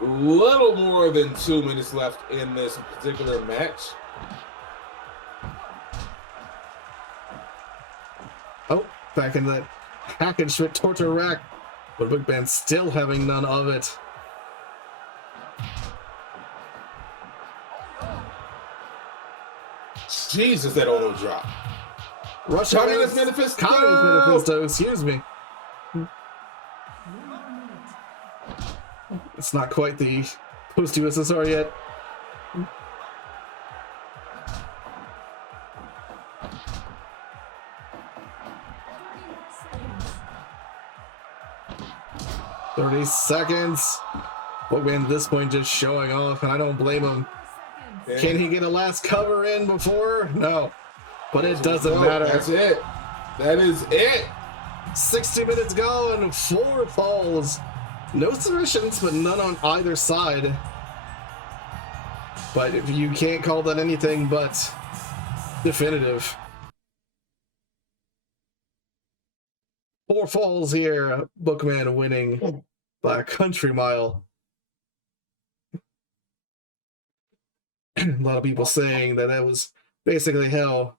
Little more than 2 minutes left in this particular match. Oh, back in that Hackenschmidt torture rack, but Bookman still having none of it. Jesus, that auto drop. Russian Manifesto, excuse me. It's not quite the post-USSR yet. "30 seconds. Bookman at this point just showing off, and I don't blame him. Yeah. Can he get a last cover in before? No. But it doesn't matter. That's it. That is it. 60 minutes gone, 4 falls. No submissions, but none on either side. But if you can't call that anything but definitive. 4 falls here. Bookman winning by a country mile. A lot of people saying that was basically hell.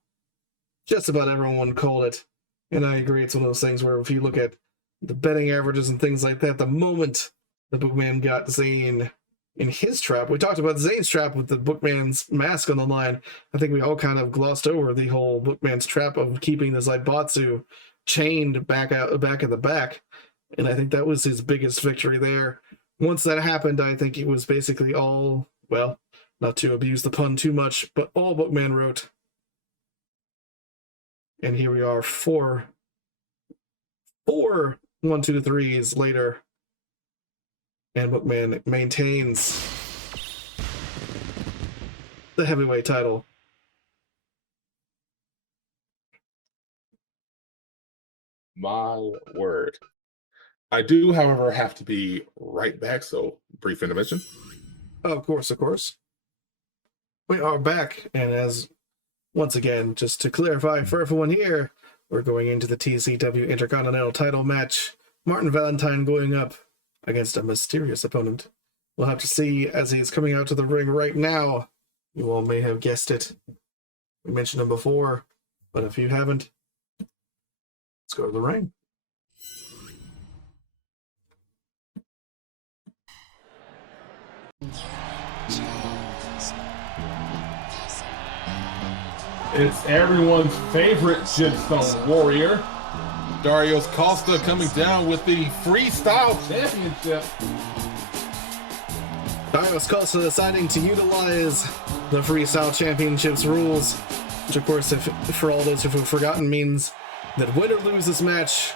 Just about everyone called it. And I agree, it's one of those things where if you look at the betting averages and things like that, the moment the Bookman got Xain in his trap, we talked about Zane's trap with the Bookman's mask on the line. I think we all kind of glossed over the whole Bookman's trap of keeping the Zaibatsu chained back at the back. And I think that was his biggest victory there. Once that happened, I think it was basically all, well, not to abuse the pun too much, but all Bookman wrote. And here we are, four 1, 2, 3s later. And Bookman maintains the heavyweight title. My word. I do, however, have to be right back, so brief intermission. Of course, of course. We are back, and as once again, just to clarify for everyone here, we're going into the TCW Intercontinental title match. Martin Valentine going up against a mysterious opponent. We'll have to see as he's coming out to the ring right now. You all may have guessed it. We mentioned him before, but if you haven't, let's go to the ring. It's everyone's favorite Gemstone Warrior, Darius Costa, coming down with the Freestyle Championship. Darius Costa deciding to utilize the Freestyle Championships rules, which of course, if for all those who have forgotten, means that win or lose this match,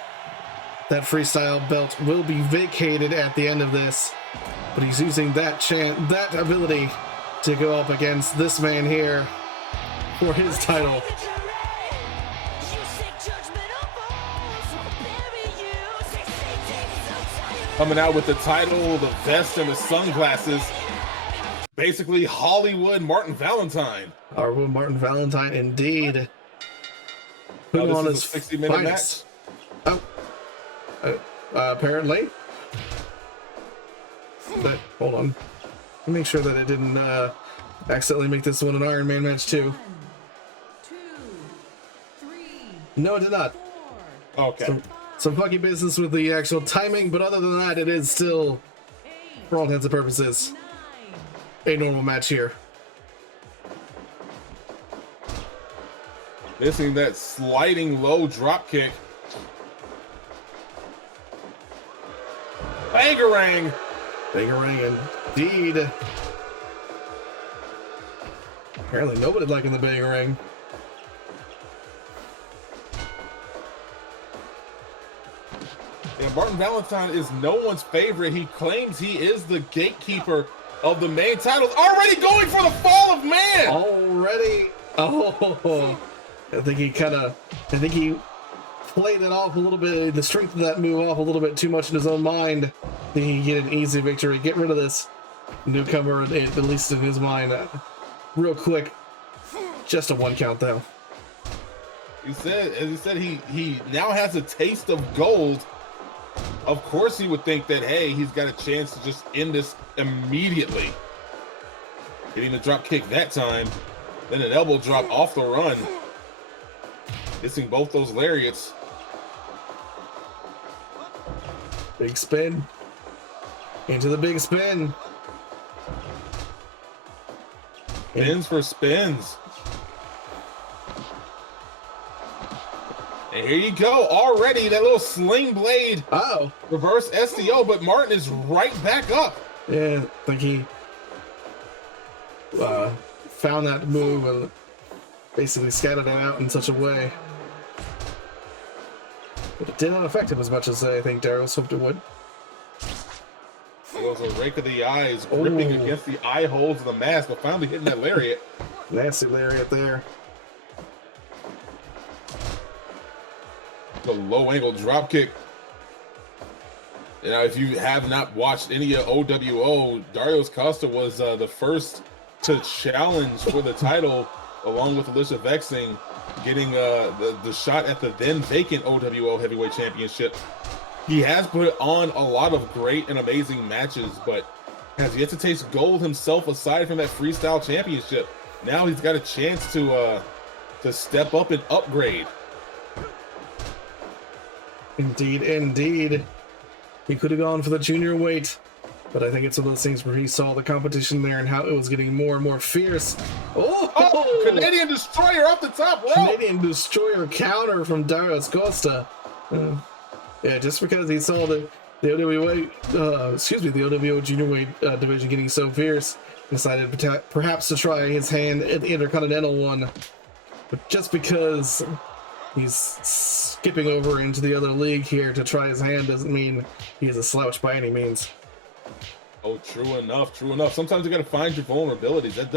that Freestyle belt will be vacated at the end of this. But he's using that ability to go up against this man here for his title. Coming out with the title, the vest, and the sunglasses. Basically, Hollywood Martin Valentine. Our Martin Valentine, indeed. Putting on his 60-minute match. Oh, apparently. But hold on. Let me make sure that it didn't accidentally make this one an Iron Man match too. 1, 2, 3, No, it did not. 4, Okay. Some funky business with the actual timing, but other than that, it is still, for all intents and purposes, 9, a normal match here. Missing that sliding low drop kick. Bangarang. Bangarang, indeed. Apparently nobody liking the Bangarang. Yeah, Martin Valentine is no one's favorite. He claims he is the gatekeeper of the main titles. Already going for the fall of man. Already? Oh, I think he played it off a little bit, the strength of that move off a little bit too much in his own mind. I think he get an easy victory. Get rid of this newcomer, at least in his mind, real quick. Just a 1 count though. He said he now has a taste of gold. Of course he would think that, hey, he's got a chance to just end this immediately. Getting the drop kick that time, then an elbow drop off the run. Missing both those lariats. Big spin. Into the big spin. Spins for spins. And here you go, already that little sling blade. Oh. Reverse STO, but Martin is right back up. Yeah, I think he found that move and basically scattered it out in such a way. But it did not affect him as much as I think Darrell hoped it would. It was a rake of the eyes, gripping against the eye holes of the mask, but finally hitting that lariat. Nasty lariat there. The low angle drop kick. Now, if you have not watched any of OWO, Darius Costa was the first to challenge for the title, along with Alysha Vexxing, getting the shot at the then vacant OWO Heavyweight Championship. He has put on a lot of great and amazing matches, but has yet to taste gold himself aside from that Freestyle Championship. Now he's got a chance to step up and upgrade. Indeed, indeed. He could have gone for the junior weight, but I think it's one of those things where he saw the competition there and how it was getting more and more fierce. Oh, Canadian Destroyer off the top rope. Canadian Destroyer counter from Darius Costa. Yeah, just because he saw the OWO junior weight division getting so fierce, decided perhaps to try his hand at the Intercontinental one. But just because he's skipping over into the other league here to try his hand doesn't mean he's a slouch by any means. Oh, true enough, true enough. Sometimes you got to find your vulnerabilities. That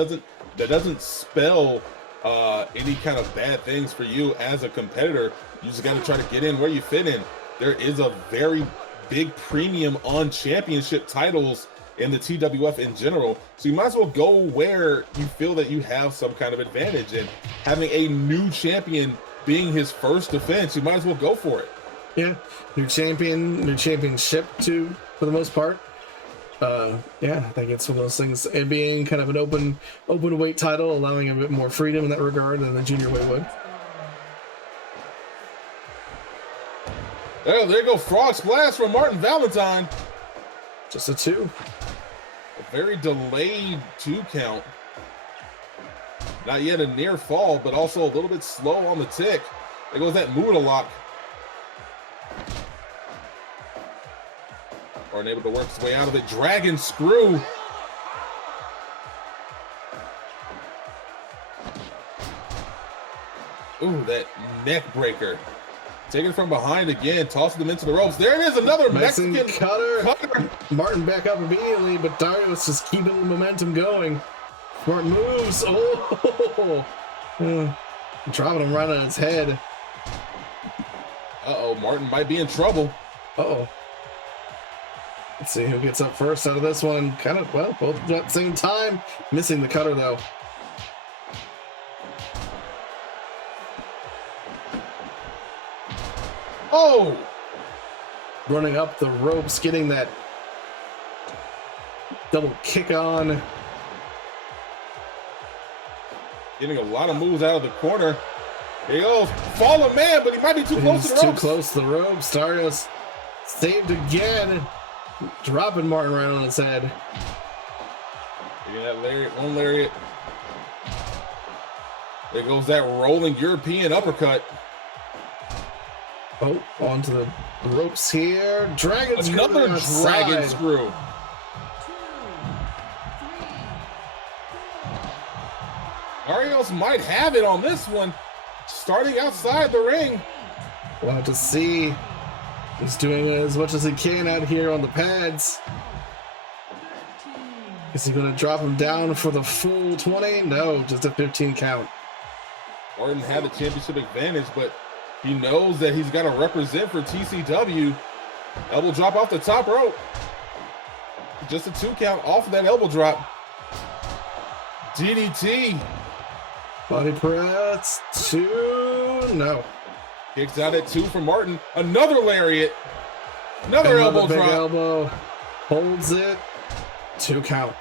doesn't spell any kind of bad things for you as a competitor. You just got to try to get in where you fit in. There is a very big premium on championship titles in the TWF in general, so you might as well go where you feel that you have some kind of advantage. And having a new champion being his first defense, you might as well go for it. Yeah, new champion, new championship too, for the most part. Yeah, I think it's one of those things. And being kind of an open weight title, allowing a bit more freedom in that regard than the junior weight would. Oh, there go frog splash from Martin Valentine. Just a 2. A very delayed 2 count. Not yet a near fall, but also a little bit slow on the tick. There goes that Muda lock. Martin able to work his way out of it. Dragon screw. Ooh, that neck breaker. Taking it from behind again, tossing them into the ropes. There it is, another Mexican cutter. Martin back up immediately, but Dario's just keeping the momentum going. Martin moves. Oh, dropping him right on his head. Uh-oh, Martin might be in trouble. Uh-oh. Let's see who gets up first out of this one. Kind of, well, both at the same time. Missing the cutter, though. Oh! Running up the ropes, getting that double kick on. Getting a lot of moves out of the corner. Here he goes. Fallen man, but he might be too close to the ropes. Too close to the ropes. Darius saved again. Dropping Martin right on his head. Getting that lariat, one lariat. There goes that rolling European uppercut. Oh, onto the ropes here. Dragon screw. Another dragon screw. Arios might have it on this one. Starting outside the ring. We'll have to see. He's doing as much as he can out here on the pads. Is he going to drop him down for the full 20? No, just a 15 count. Martin had the championship advantage, but he knows that he's got to represent for TCW. Elbow drop off the top rope. Just a 2 count off of that elbow drop. DDT. Body press. 2. No. Kicks out at 2 for Martin. Another lariat. Another elbow big drop. Elbow. Holds it. 2 count.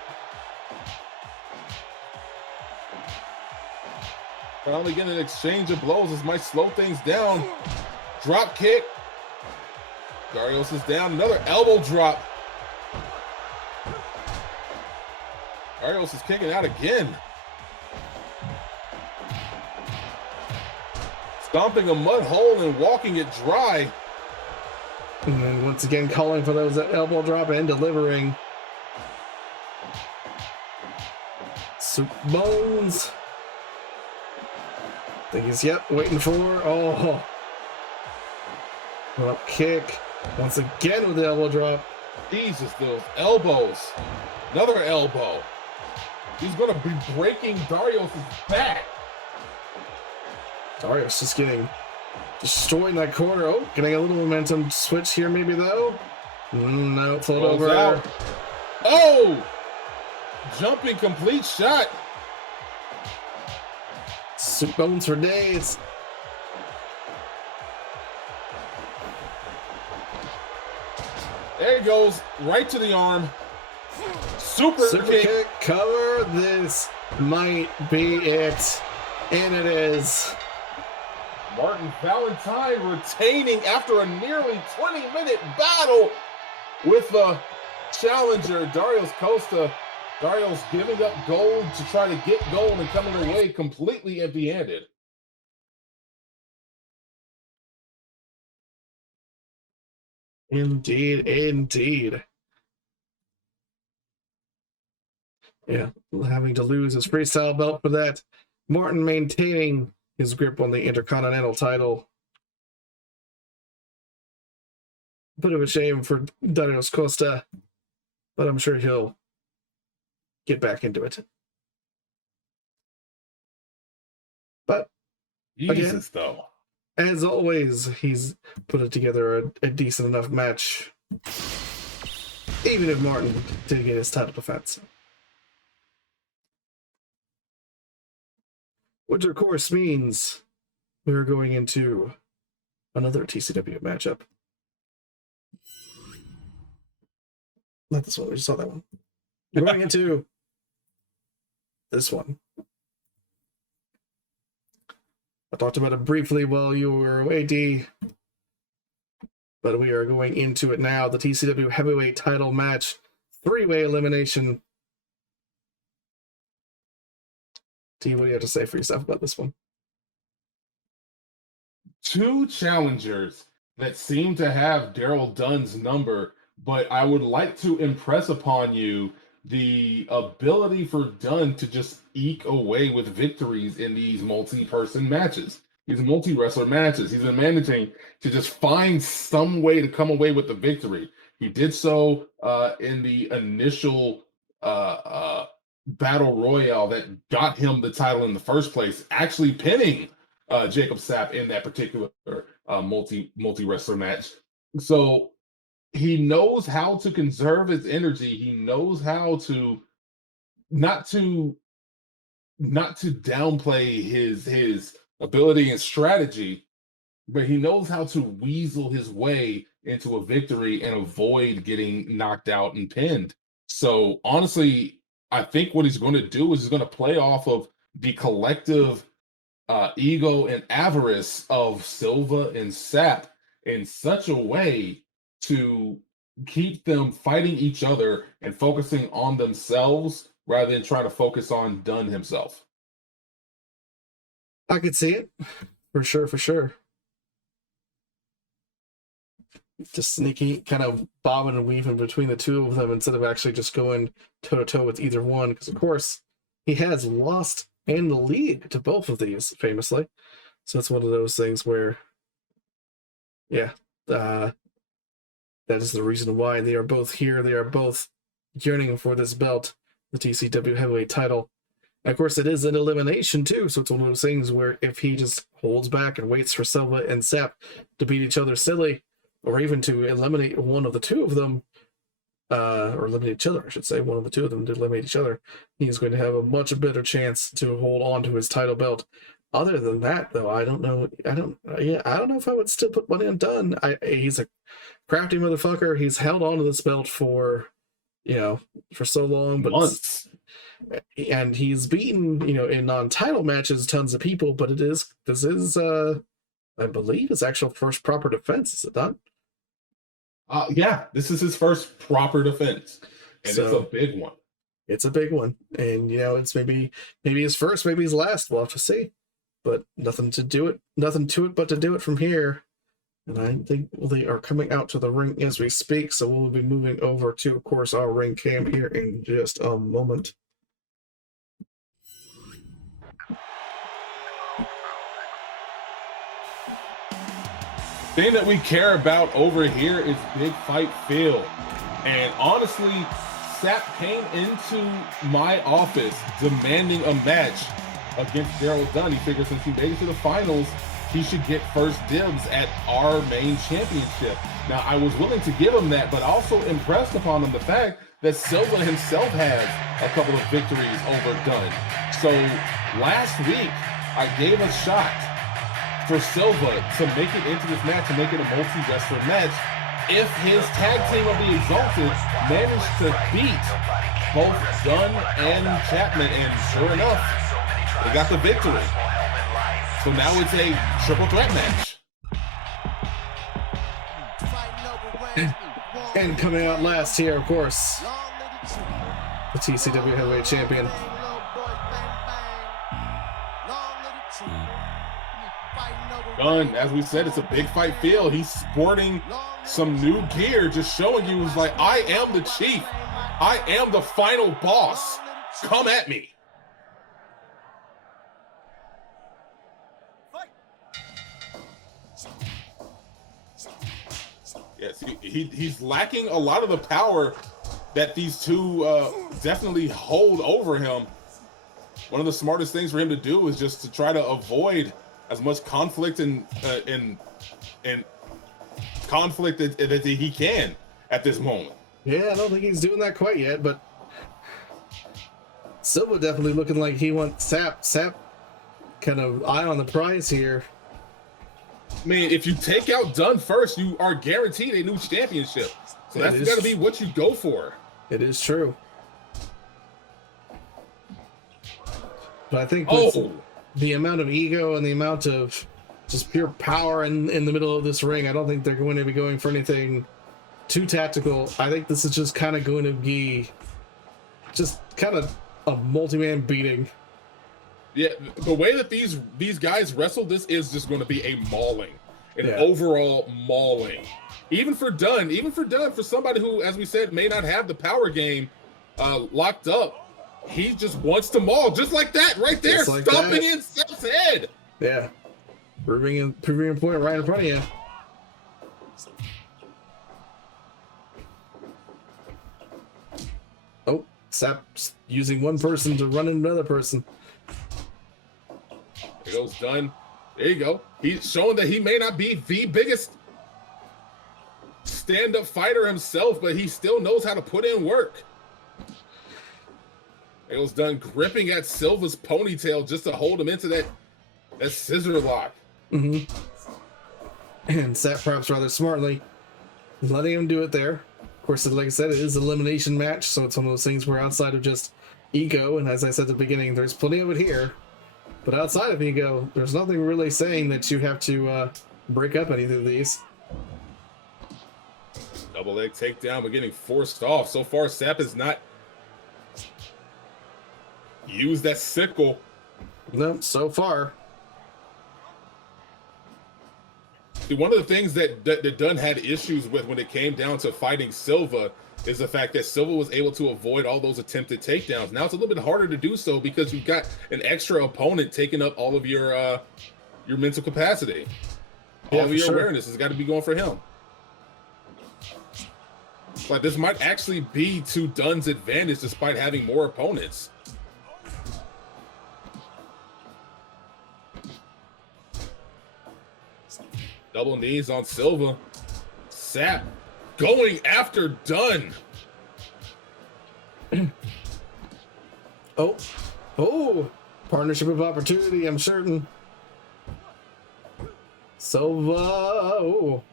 Finally getting an exchange of blows. This might slow things down. Drop kick. Darius is down. Another elbow drop. Darius is kicking out again. Stomping a mud hole and walking it dry. And then once again calling for those elbow drop and delivering. Soup bones. I think he's, waiting for. Oh. Up kick. Once again with the elbow drop. Jesus, those elbows. Another elbow. He's going to be breaking Darius' back. Darius just getting destroyed in that corner. Oh, getting a little momentum switch here maybe though. No, float over. Out. Oh! Jumping complete shot. Soup bones for days. There he goes, right to the arm. Super kick. Cover. This might be it. And it is. Martin Valentine retaining after a nearly 20-minute battle with the challenger, Darius Costa. Darius giving up gold to try to get gold and coming away completely empty-handed. Indeed, indeed. Yeah, having to lose his freestyle belt for that. Martin maintaining his grip on the Intercontinental title. Bit of a shame for Darius Costa, but I'm sure he'll get back into it. But Jesus, though. as always, he's put together a decent enough match, even if Martin did get his title defense. Which, of course, means we're going into another TCW matchup. Not this one, we just saw that one. We're going into this one. I talked about it briefly while you were away, D. But we are going into it now. The TCW heavyweight title match. 3-way elimination. D, what do you have to say for yourself about this one? Two challengers that seem to have Darrell Dunn's number, but I would like to impress upon you the ability for Dunn to just eke away with victories in these multi-person matches, these multi-wrestler matches. He's been managing to just find some way to come away with the victory. He did so in the initial battle royale that got him the title in the first place, actually pinning Jakob Sapp in that particular multi-wrestler match. So he knows how to conserve his energy. He knows how to not to downplay his ability and strategy, but he knows how to weasel his way into a victory and avoid getting knocked out and pinned. So honestly, I think what he's going to do is he's going to play off of the collective ego and avarice of Silva and Sapp in such a way to keep them fighting each other and focusing on themselves rather than try to focus on Dunn himself. I could see it. For sure. Just sneaky, kind of bobbing and weaving between the two of them instead of actually just going toe-to-toe with either one. Because, of course, he has lost in the league to both of these, famously. So it's one of those things where, yeah, that is the reason why they are both here. They are both yearning for this belt, the TCW heavyweight title. And of course, it is an elimination, too. So it's one of those things where if he just holds back and waits for Silva and Sapp to beat each other silly, or even to eliminate one of the two of them, or eliminate each other, I should say, one of the two of them to eliminate each other, he's going to have a much better chance to hold on to his title belt. Other than that, though, I don't know if I would still put money on Dunn. He's a crafty motherfucker. He's held on to this belt for so long, but Months. And he's beaten, in non-title matches, tons of people, but this is I believe his actual first proper defense. Is it not? Yeah, this is his first proper defense, and it's a big one. It's a big one, and it's maybe his first, maybe his last. We'll have to see, but nothing to it but to do it from here. And I think they are coming out to the ring as we speak, so we'll be moving over to, of course, our ring cam here in just a moment. Thing that we care about over here is Big Fight Phil. And honestly, Sapp came into my office demanding a match against Darrell Dunn. He figured since he made it to the finals, he should get first dibs at our main championship. Now, I was willing to give him that, but also impressed upon him the fact that Silva himself has a couple of victories over Dunn. So last week, I gave a shot for Silva to make it into this match and make it a multi-wrestler match if his tag team of the Exalted managed to beat both Dunn and Chapman, and sure enough, they got the victory. So now it's a triple threat match. And coming out last here, of course, the TCW heavyweight champion. Dunn, as we said, it's a Big Fight Phil. He's sporting some new gear, just showing you, he's like, I am the chief. I am the final boss. Come at me. Yes, he's lacking a lot of the power that these two definitely hold over him. one of the smartest things for him to do is just to try to avoid as much conflict and conflict that he can at this moment. Yeah, I don't think he's doing that quite yet, but Silva definitely looking like he wants Sapp. Sapp kind of eye on the prize here. I mean, if you take out Dunn first, you are guaranteed a new championship. So that's got to be what you go for. It is true. But I think with the amount of ego and the amount of just pure power in the middle of this ring, I don't think they're going to be going for anything too tactical. I think this is just kind of going to be just kind of a multi-man beating. Yeah, the way that these guys wrestle, this is just going to be a mauling, an overall mauling. Even for Dunn, for somebody who, as we said, may not have the power game locked up, he just wants to maul, just like that, right there, like stomping in Sapp's head. Yeah, proving a point right in front of you. Oh, Sapp's using one person to run into another person. There goes Dunn. There you go. He's showing that he may not be the biggest stand-up fighter himself, but he still knows how to put in work. There goes Dunn gripping at Silva's ponytail just to hold him into that scissor lock. And Sapp perhaps rather smartly letting him do it there. Of course, like I said, it is an elimination match, so it's one of those things where outside of just ego, and as I said at the beginning, there's plenty of it here. But outside of ego, there's nothing really saying that you have to break up any of these. Double leg takedown, but getting forced off. So far, Sapp has not used that sickle. No, so far. See, one of the things that Dunn had issues with when it came down to fighting Silva is the fact that Silva was able to avoid all those attempted takedowns. Now it's a little bit harder to do so because you've got an extra opponent taking up all of your mental capacity. All of your awareness has got to be going for him. But this might actually be to Dunn's advantage despite having more opponents. Double knees on Silva. Sapp going after Dunn. Oh, partnership of opportunity, I'm certain. Silva, oh.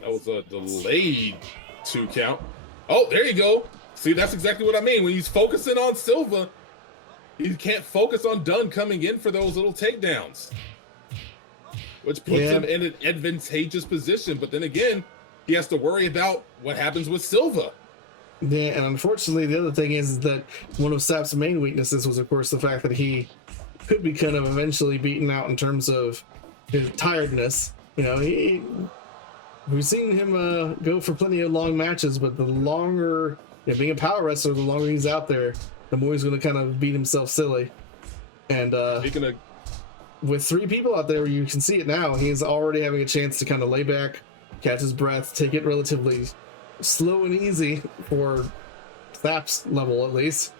That was a delayed 2 count. Oh, there you go. See, that's exactly what I mean. When he's focusing on Silva, he can't focus on Dunn coming in for those little takedowns, which puts him in an advantageous position. But then again, he has to worry about what happens with Silva. Yeah, and unfortunately, the other thing is that one of Sapp's main weaknesses was, of course, the fact that he could be kind of eventually beaten out in terms of his tiredness. You know, we've seen him go for plenty of long matches, but the longer, being a power wrestler, the longer he's out there, the more he's going to kind of beat himself silly. And with 3 people out there, you can see it now. He's already having a chance to kind of lay back, catch his breath, take it relatively slow and easy for Sapp's level, at least.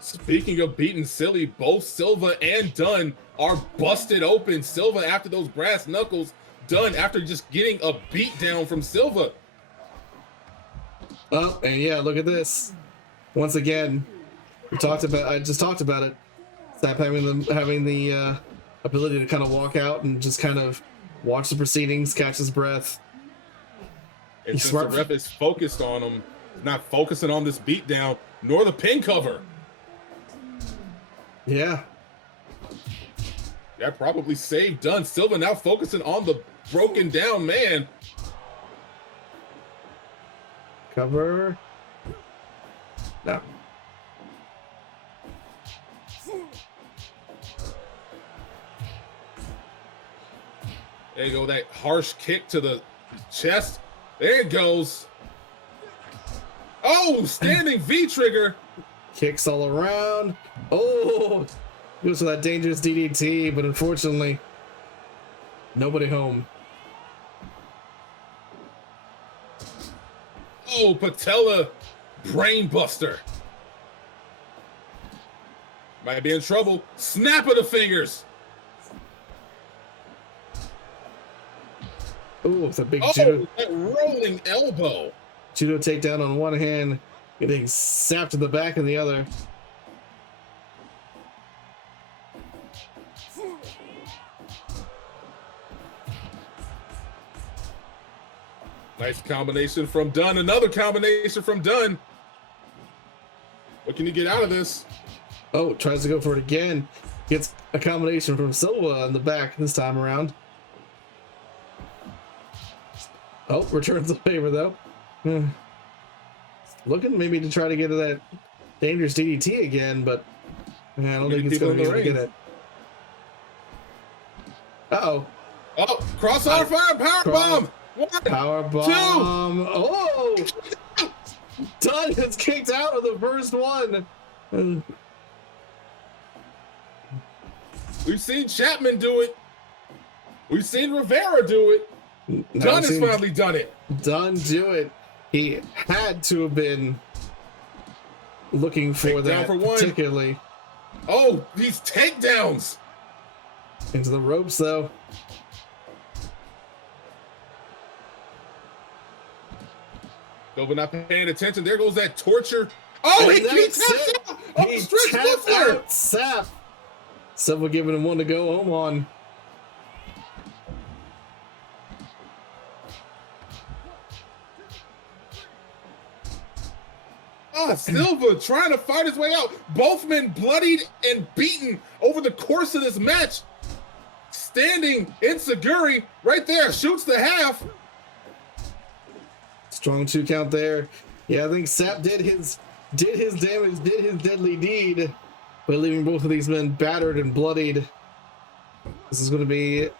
Speaking of beating silly, both Silva and Dunn are busted open. Silva after those brass knuckles, Dunn after just getting a beat down from Silva. Oh, and yeah, look at this. Once again, I just talked about it. Sapp having the ability to kind of walk out and just kind of watch the proceedings, catch his breath. And since the ref is focused on him, not focusing on this beatdown, nor the pin cover. Yeah. That probably saved Dunn. Silva now focusing on the broken down man. Cover. No. There you go, that harsh kick to the chest. There it goes. Oh, standing V-trigger. Kicks all around. Oh, goes for that dangerous DDT, but unfortunately, nobody home. Oh, patella brainbuster. Might be in trouble. Snap of the fingers. Ooh, it's a big judo. That rolling elbow. Judo takedown on one hand, getting sapped to the back in the other. Nice combination from Dunn. Another combination from Dunn. What can he get out of this? Oh, tries to go for it again. Gets a combination from Silva in the back this time around. Oh, returns the favor though. Looking maybe to try to get to that dangerous DDT again, but I don't think it's going to be able to get it. Uh-oh. Oh, crossfire fire, power bomb. Power bomb. Oh! Dunn gets kicked out of the first one. We've seen Chapman do it. We've seen Rivera do it. Dunn has finally done it. Dunn do it. He had to have been looking for that particularly. Oh, these takedowns. Into the ropes though. Silva not paying attention. There goes that torture. Oh, he taps out. Oh, stretch out Sapp. Silva giving him one to go home on. Silva trying to fight his way out. Both men bloodied and beaten over the course of this match. Standing Inseguri right there, shoots the half. Strong 2 count there. Yeah, I think Sapp did his damage, did his deadly deed by leaving both of these men battered and bloodied. This is going to be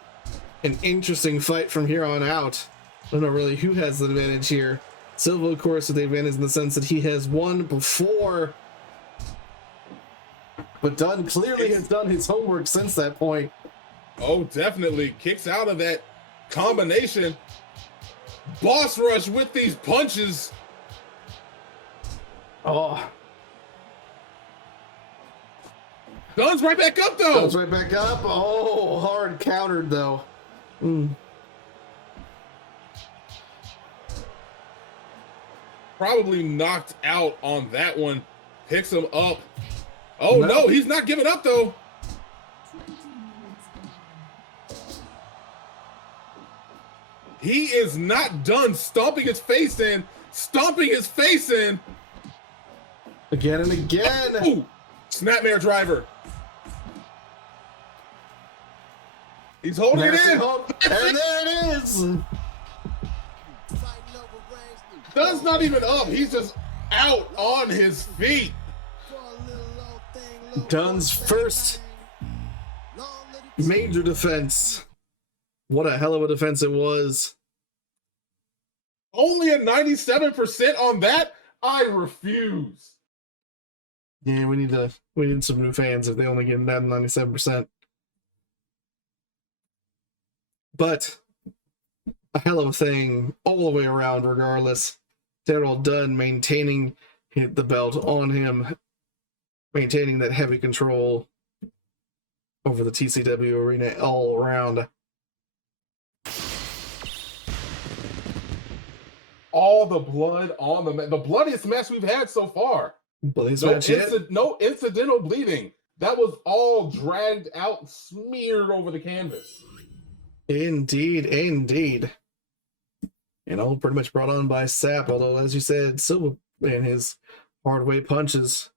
an interesting fight from here on out. I don't know really who has the advantage here. Silva, of course, with the advantage in the sense that he has won before. But Dunn clearly has done his homework since that point. Oh, definitely. Kicks out of that combination. Boss rush with these punches. Oh. Dunn's right back up, though. Dunn's right back up. Oh, hard countered, though. Probably knocked out on that one. Picks him up. Oh, no, he's not giving up, though. He is not done stomping his face in. Stomping his face in. Again and again. Ooh, snapmare driver. He's holding it in. And there it is. Dunn's not even up. He's just out on his feet. Dunn's first major defense. What a hell of a defense it was. Only a 97% on that? I refuse. Yeah, we need some new fans if they only get down to 97%. But a hell of a thing all the way around regardless. Darrell Dunn maintaining the belt on him, maintaining that heavy control over the TCW arena all around. All the blood on the bloodiest match we've had so far. Bloodiest match yet? No incidental bleeding. That was all dragged out, smeared over the canvas. Indeed, indeed. And all pretty much brought on by Sapp, although, as you said, Silva and his hard way punches,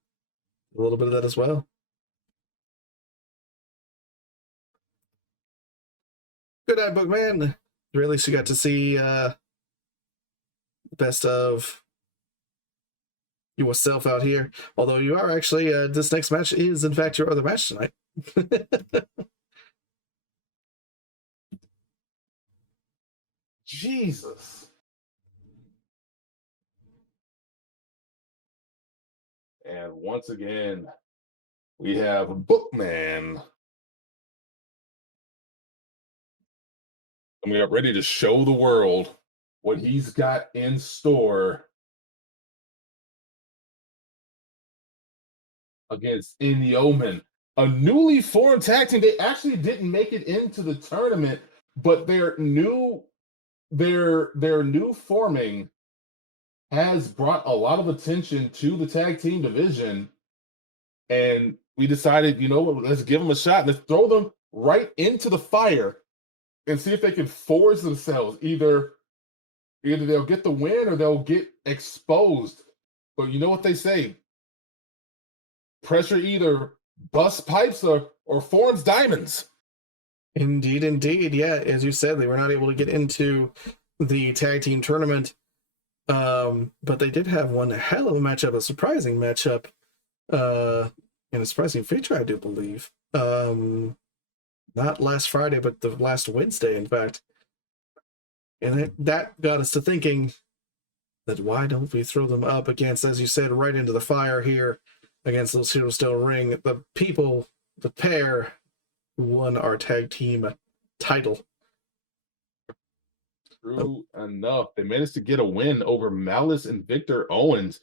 a little bit of that as well. Good night, Bookman. At least you got to see the best of yourself out here. Although you are actually, this next match is, in fact, your other match tonight. Jesus. And once again, we have Bookman. And we are ready to show the world what he's got in store against Enyoeman, a newly formed tag team. They actually didn't make it into the tournament, but their new forming has brought a lot of attention to the tag team division. And we decided, you know what, let's give them a shot. Let's throw them right into the fire and see if they can force themselves. Either they'll get the win or they'll get exposed. But you know what they say? Pressure either busts pipes or forms diamonds. Indeed, indeed. Yeah, as you said, they were not able to get into the tag team tournament. But they did have one hell of a matchup, a surprising matchup, in a surprising feature, I do believe. Not last Friday, but the last Wednesday, in fact. And that got us to thinking that why don't we throw them up against, as you said, right into the fire here against those Zero Stone Ring, the pair who won our tag team title. True enough. They managed to get a win over Malice and Victor Owens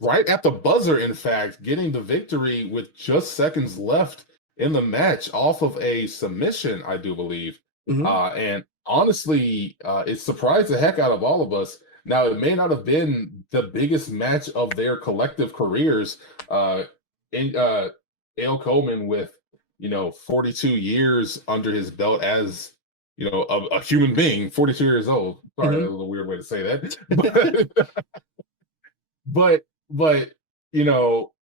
right at the buzzer, in fact, getting the victory with just seconds left in the match off of a submission, I do believe. And honestly, it surprised the heck out of all of us. Now, it may not have been the biggest match of their collective careers. Coleman with, 42 years under his belt as, a human being, 42 years old. Sorry, that was a weird way to say that. But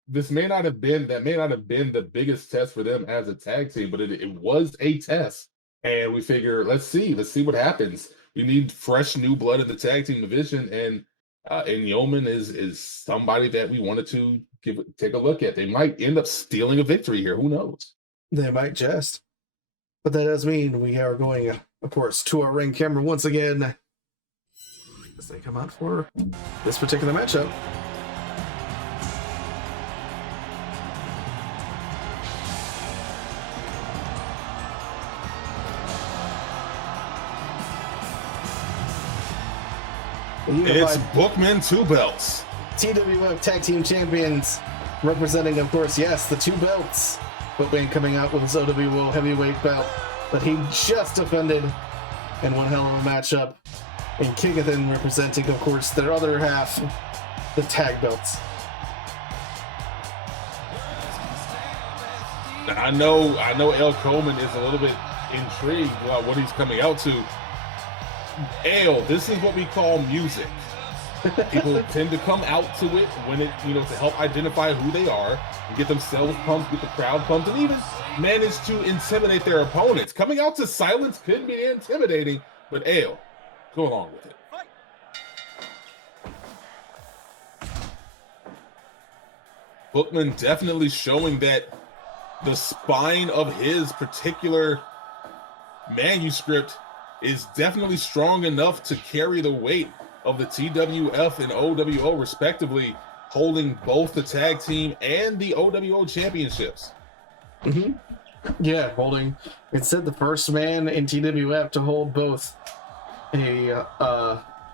this may not have been the biggest test for them as a tag team, but it was a test. And we figure, let's see what happens. We need fresh new blood in the tag team division, and Enyoeman is somebody that we wanted to take a look at. They might end up stealing a victory here. Who knows? They might just. But that does mean we are going, of course, to our ring camera once again as they come out for this particular matchup. It's Bookman 2 belts. TWF Tag Team Champions, representing, of course, yes, the 2 belts. Bookman coming out with his OWO heavyweight belt that he just defended in one hell of a matchup. And Kigathan representing, of course, their other half, the tag belts. I know El Coleman is a little bit intrigued about what he's coming out to. Ale, this is what we call music. People tend to come out to it when it, to help identify who they are and get themselves pumped, get the crowd pumped, and even manage to intimidate their opponents. Coming out to silence could be intimidating, but Ale, go along with it. Bookman definitely showing that the spine of his particular manuscript is definitely strong enough to carry the weight of the TWF and OWO respectively, holding both the tag team and the OWO championships. Yeah, holding. It said the first man in TWF to hold both to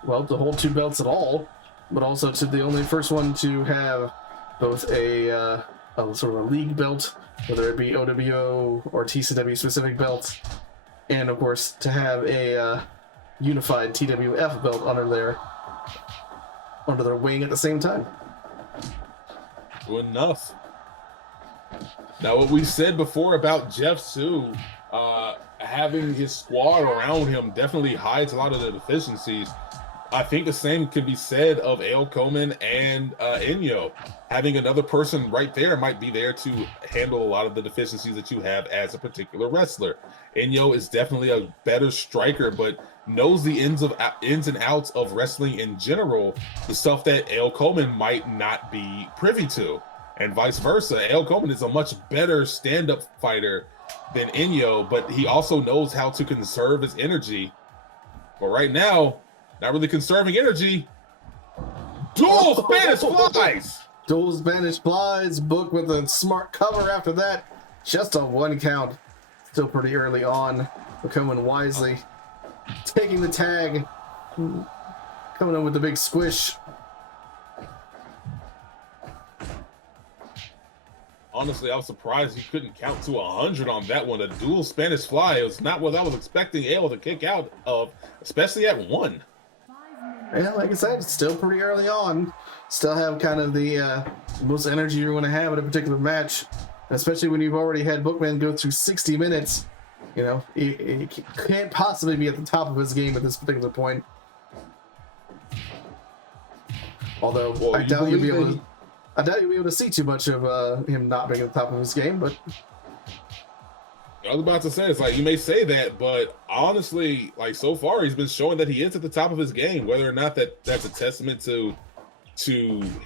hold 2 belts at all, but also to the only first one to have both a sort of a league belt, whether it be OWO or TCW specific belts, and of course to have a unified TWF belt under their wing at the same time. Good enough. Now, what we said before about Jeff Su having his squad around him definitely hides a lot of the deficiencies. I think the same can be said of Ale Coleman and Enyo. Having another person right there might be there to handle a lot of the deficiencies that you have as a particular wrestler. Enyo is definitely a better striker, but knows the ins and outs of wrestling in general, the stuff that Ale Coleman might not be privy to, and vice versa. Ale Coleman is a much better stand-up fighter than Enyo, but he also knows how to conserve his energy. But right now, not really conserving energy. Dual Spanish flies! Dual Spanish flies, booked with a smart cover after that. Just a 1 count. Still pretty early on. But coming wisely. Taking the tag. Coming in with the big squish. Honestly, I was surprised he couldn't count to 100 on that one. A dual Spanish fly. It was not what I was expecting Ale to kick out of, especially at 1. Yeah, like I said, it's still pretty early on. Still have kind of the most energy you're going to have in a particular match, especially when you've already had Bookman go through 60 minutes. You know, he can't possibly be at the top of his game at this particular point. Although Well, I doubt you'll be able that to see too much of him not being at the top of his game. But I was about to say, it's like, you may say that, but honestly, like, so far he's been showing that he is at the top of his game. Whether or not that's a testament to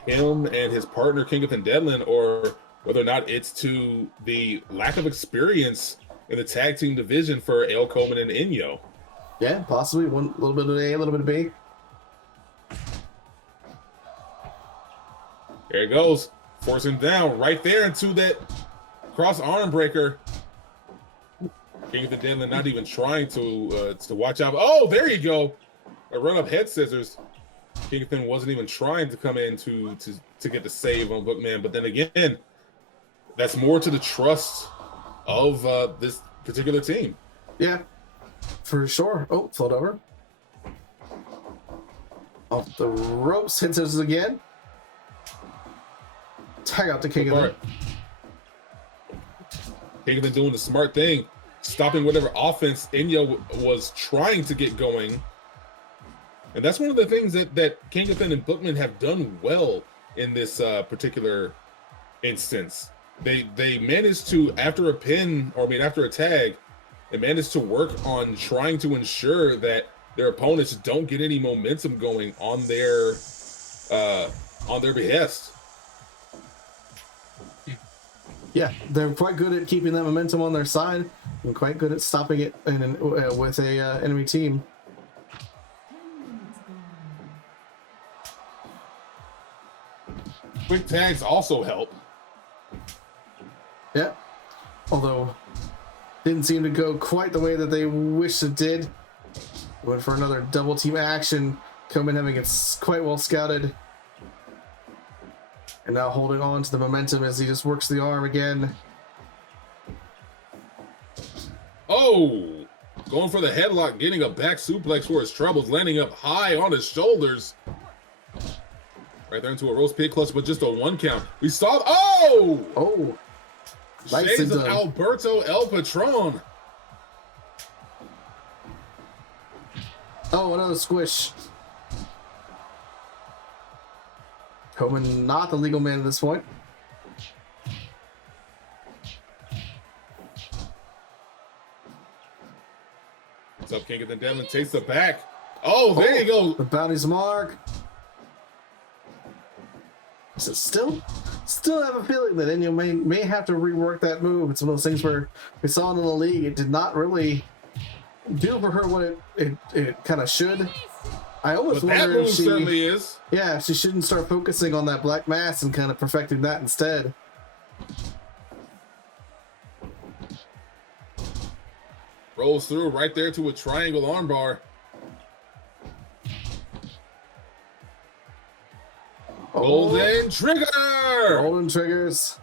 him and his partner King of Dendelin, or whether or not it's to the lack of experience in the tag team division for El Coleman and Enyo. yeah, possibly one little bit of A, a little bit of B. There it goes, force him down right there into that cross arm breaker. King of the Denland not even trying to watch out. Oh, there you go. A run up head scissors. Kingpin wasn't even trying to come in to get the save on Bookman. But then again, that's more to the trust of this particular team. Yeah, for sure. Oh, float over. Off the ropes, head scissors again. Tag out to King of the. Kingpin doing the smart thing, stopping whatever offense Enyo was trying to get going. And that's one of the things that Kingpin and Bookman have done well in this particular instance. They managed to, after a pin, or I mean after a tag, they managed to work on trying to ensure that their opponents don't get any momentum going on their behest. Yeah, they're quite good at keeping that momentum on their side and quite good at stopping it with a enemy team. Quick tags also help. Yeah, although didn't seem to go quite the way that they wished it did. Went for another double team action. Coleman having it quite well scouted. And now holding on to the momentum as he just works the arm again. Oh, going for the headlock, getting a back suplex for his troubles, landing up high on his shoulders. Right there into a roast pig clutch, but just a 1 count. We saw, Oh! Shades of Alberto El Patron. Oh, another squish. Coleman not the legal man at this point. What's up, King of the Devlin? Takes the back. Oh, there you go. The bounty's mark. So still have a feeling that Enyo may have to rework that move. It's one of those things where we saw it in the league. It did not really do for her what it kind of should. I always wonder if she certainly is. Yeah, she shouldn't start focusing on that black mass and kind of perfecting that instead. Rolls through right there to a triangle armbar. Golden trigger! Golden triggers.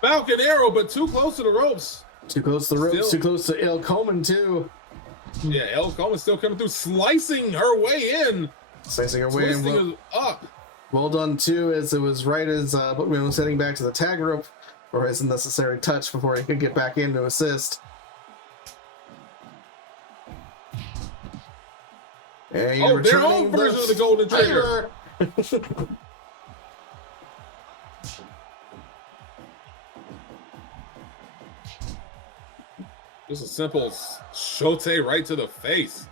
Falcon arrow, but too close to the ropes. Too close to the ropes, too close to El Coleman too. Yeah, El Coleman still coming through, slicing her way in. Slicing her way in. Twisting up. Well done too, as it was right as Bookman was heading back to the tag rope for his necessary touch before he could get back in to assist. And their own version of the golden trigger. Just a simple shote right to the face.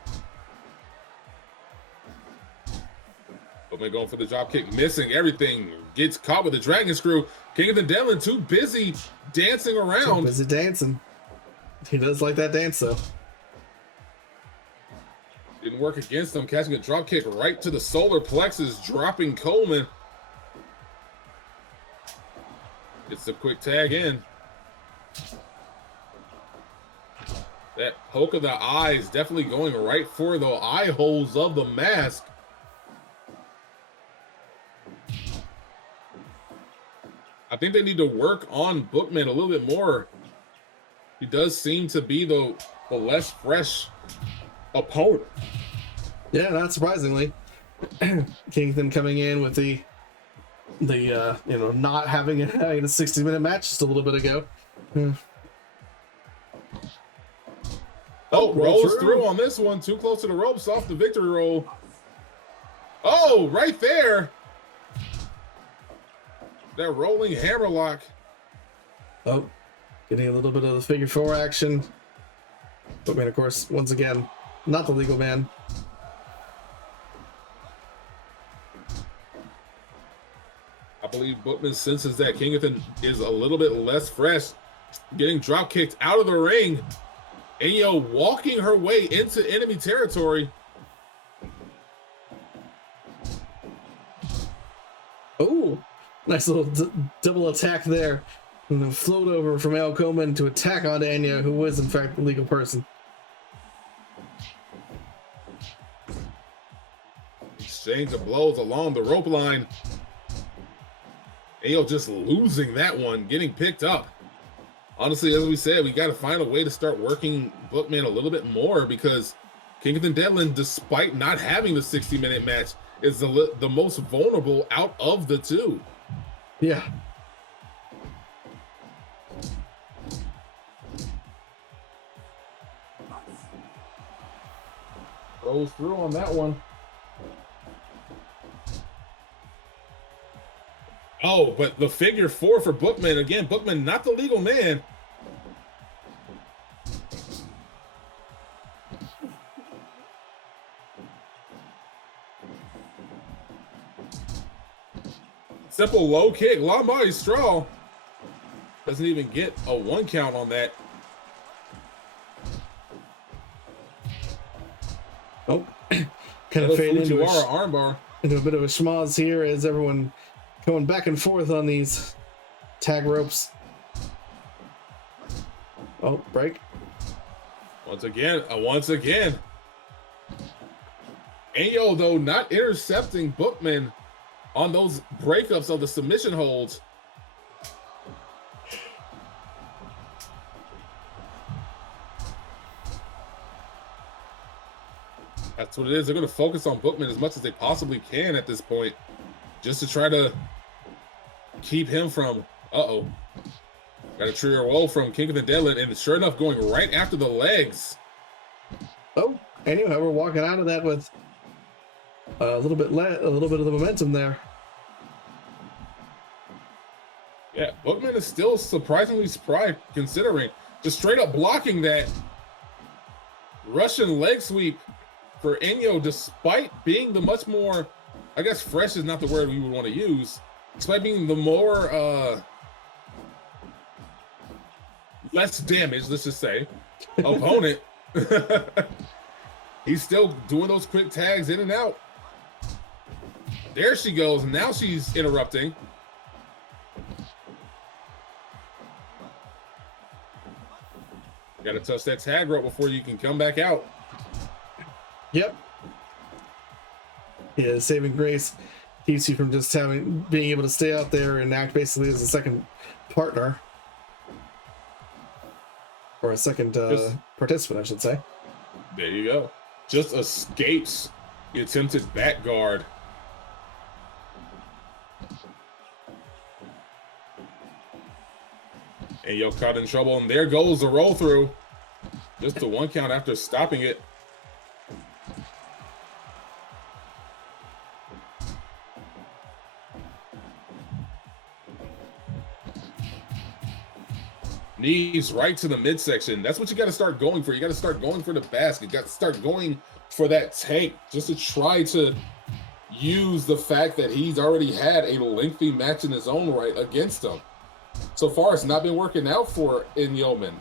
Bookman going for the drop kick, missing everything. Gets caught with the dragon screw. King of the Devlin too busy dancing around. Too busy dancing. He does like that dance though. Didn't work against him, catching a drop kick right to the solar plexus, dropping Coleman. It's a quick tag in. That poke of the eye is definitely going right for the eye holes of the mask. think they need to work on Bookman a little bit more. He does seem to be the less fresh opponent. Yeah, not surprisingly. Kingston coming in with the not having a 60-minute match just a little bit ago. Oh, rolls through on this one. Too close to the ropes off the victory roll. Oh, right there. That rolling hammerlock. Oh, getting a little bit of the figure four action. Bookman, of course, once again, not the legal man. I believe Bookman senses that Kingston is a little bit less fresh. Getting drop kicked out of the ring. Enyo walking her way into enemy territory. Oh, nice little double attack there. And then float over from Enyoeman to attack onto Enyo, who was in fact the legal person. Exchange of blows along the rope line. Enyo just losing that one, getting picked up. Honestly, as we said, we got to find a way to start working Bookman a little bit more, because Kingston Devlin, despite not having the 60-minute match, is the most vulnerable out of the two. Yeah. Goes through on that one. Oh, but the figure four for Bookman. Again, Bookman, not the legal man. Simple low kick, La Maestral. Doesn't even get a 1 count on that. Oh, kind of fade into armbar. Into a bit of a schmoz here as everyone going back and forth on these tag ropes. Oh, break. Once again. Enyo, though, not intercepting Bookman on those breakups of the submission holds. That's what it is. They're going to focus on Bookman as much as they possibly can at this point, just to try to keep him from, got a trigger roll from Kingston Devlin, and sure enough, going right after the legs. Oh, anyway, we're walking out of that with a little bit of the momentum there. Yeah, Bookman is still surprisingly spry, considering just straight up blocking that Russian leg sweep for Enyo, despite being the much more, I guess fresh is not the word we would want to use, despite being the more less damaged, let's just say, opponent. He's still doing those quick tags in and out. There she goes. Now she's interrupting. Got to touch that tag rope before you can come back out. Yep. Yeah, saving grace keeps you from just being able to stay out there and act basically as a second partner. Or a second participant, I should say. There you go. Just escapes the attempted back guard. And Enyo caught in trouble, and there goes the roll through. Just the 1 count after stopping it. Knees right to the midsection. That's what you got to start going for. You got to start going for the basket. You got to start going for that tank, just to try to use the fact that he's already had a lengthy match in his own right against him. So far, it's not been working out for Enyoeman.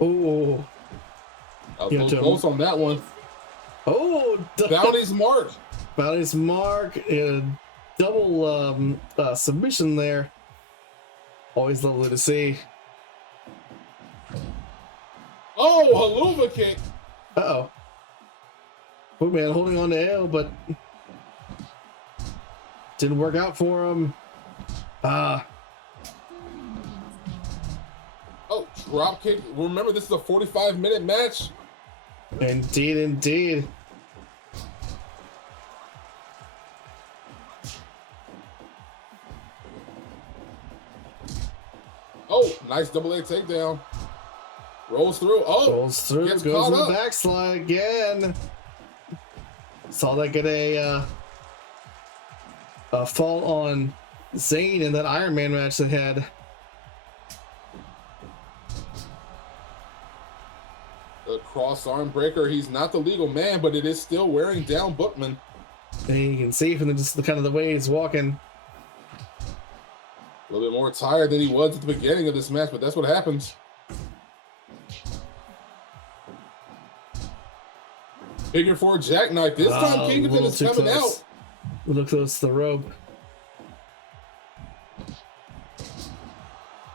Oh, close on that one. Oh, Bounty's mark. Bounty's mark. Double submission there. Always lovely to see. Oh, haluva kick. Uh-oh. Bookman holding on to L, but didn't work out for him. Oh, drop kick. Remember, this is a 45-minute match. Indeed, indeed. Oh, nice double leg takedown. Rolls through. Oh, Rolls through, gets goes caught in the up. backslide again. Saw that get a fall on Xain in that Iron Man match they had. The cross arm breaker. He's not the legal man, but it is still wearing down Bookman. And you can see from just the kind of the way he's walking. A little bit more tired than he was at the beginning of this match, but that's what happens. Figure 4 jackknife. This time Kingdom is coming out. A little close to the rope.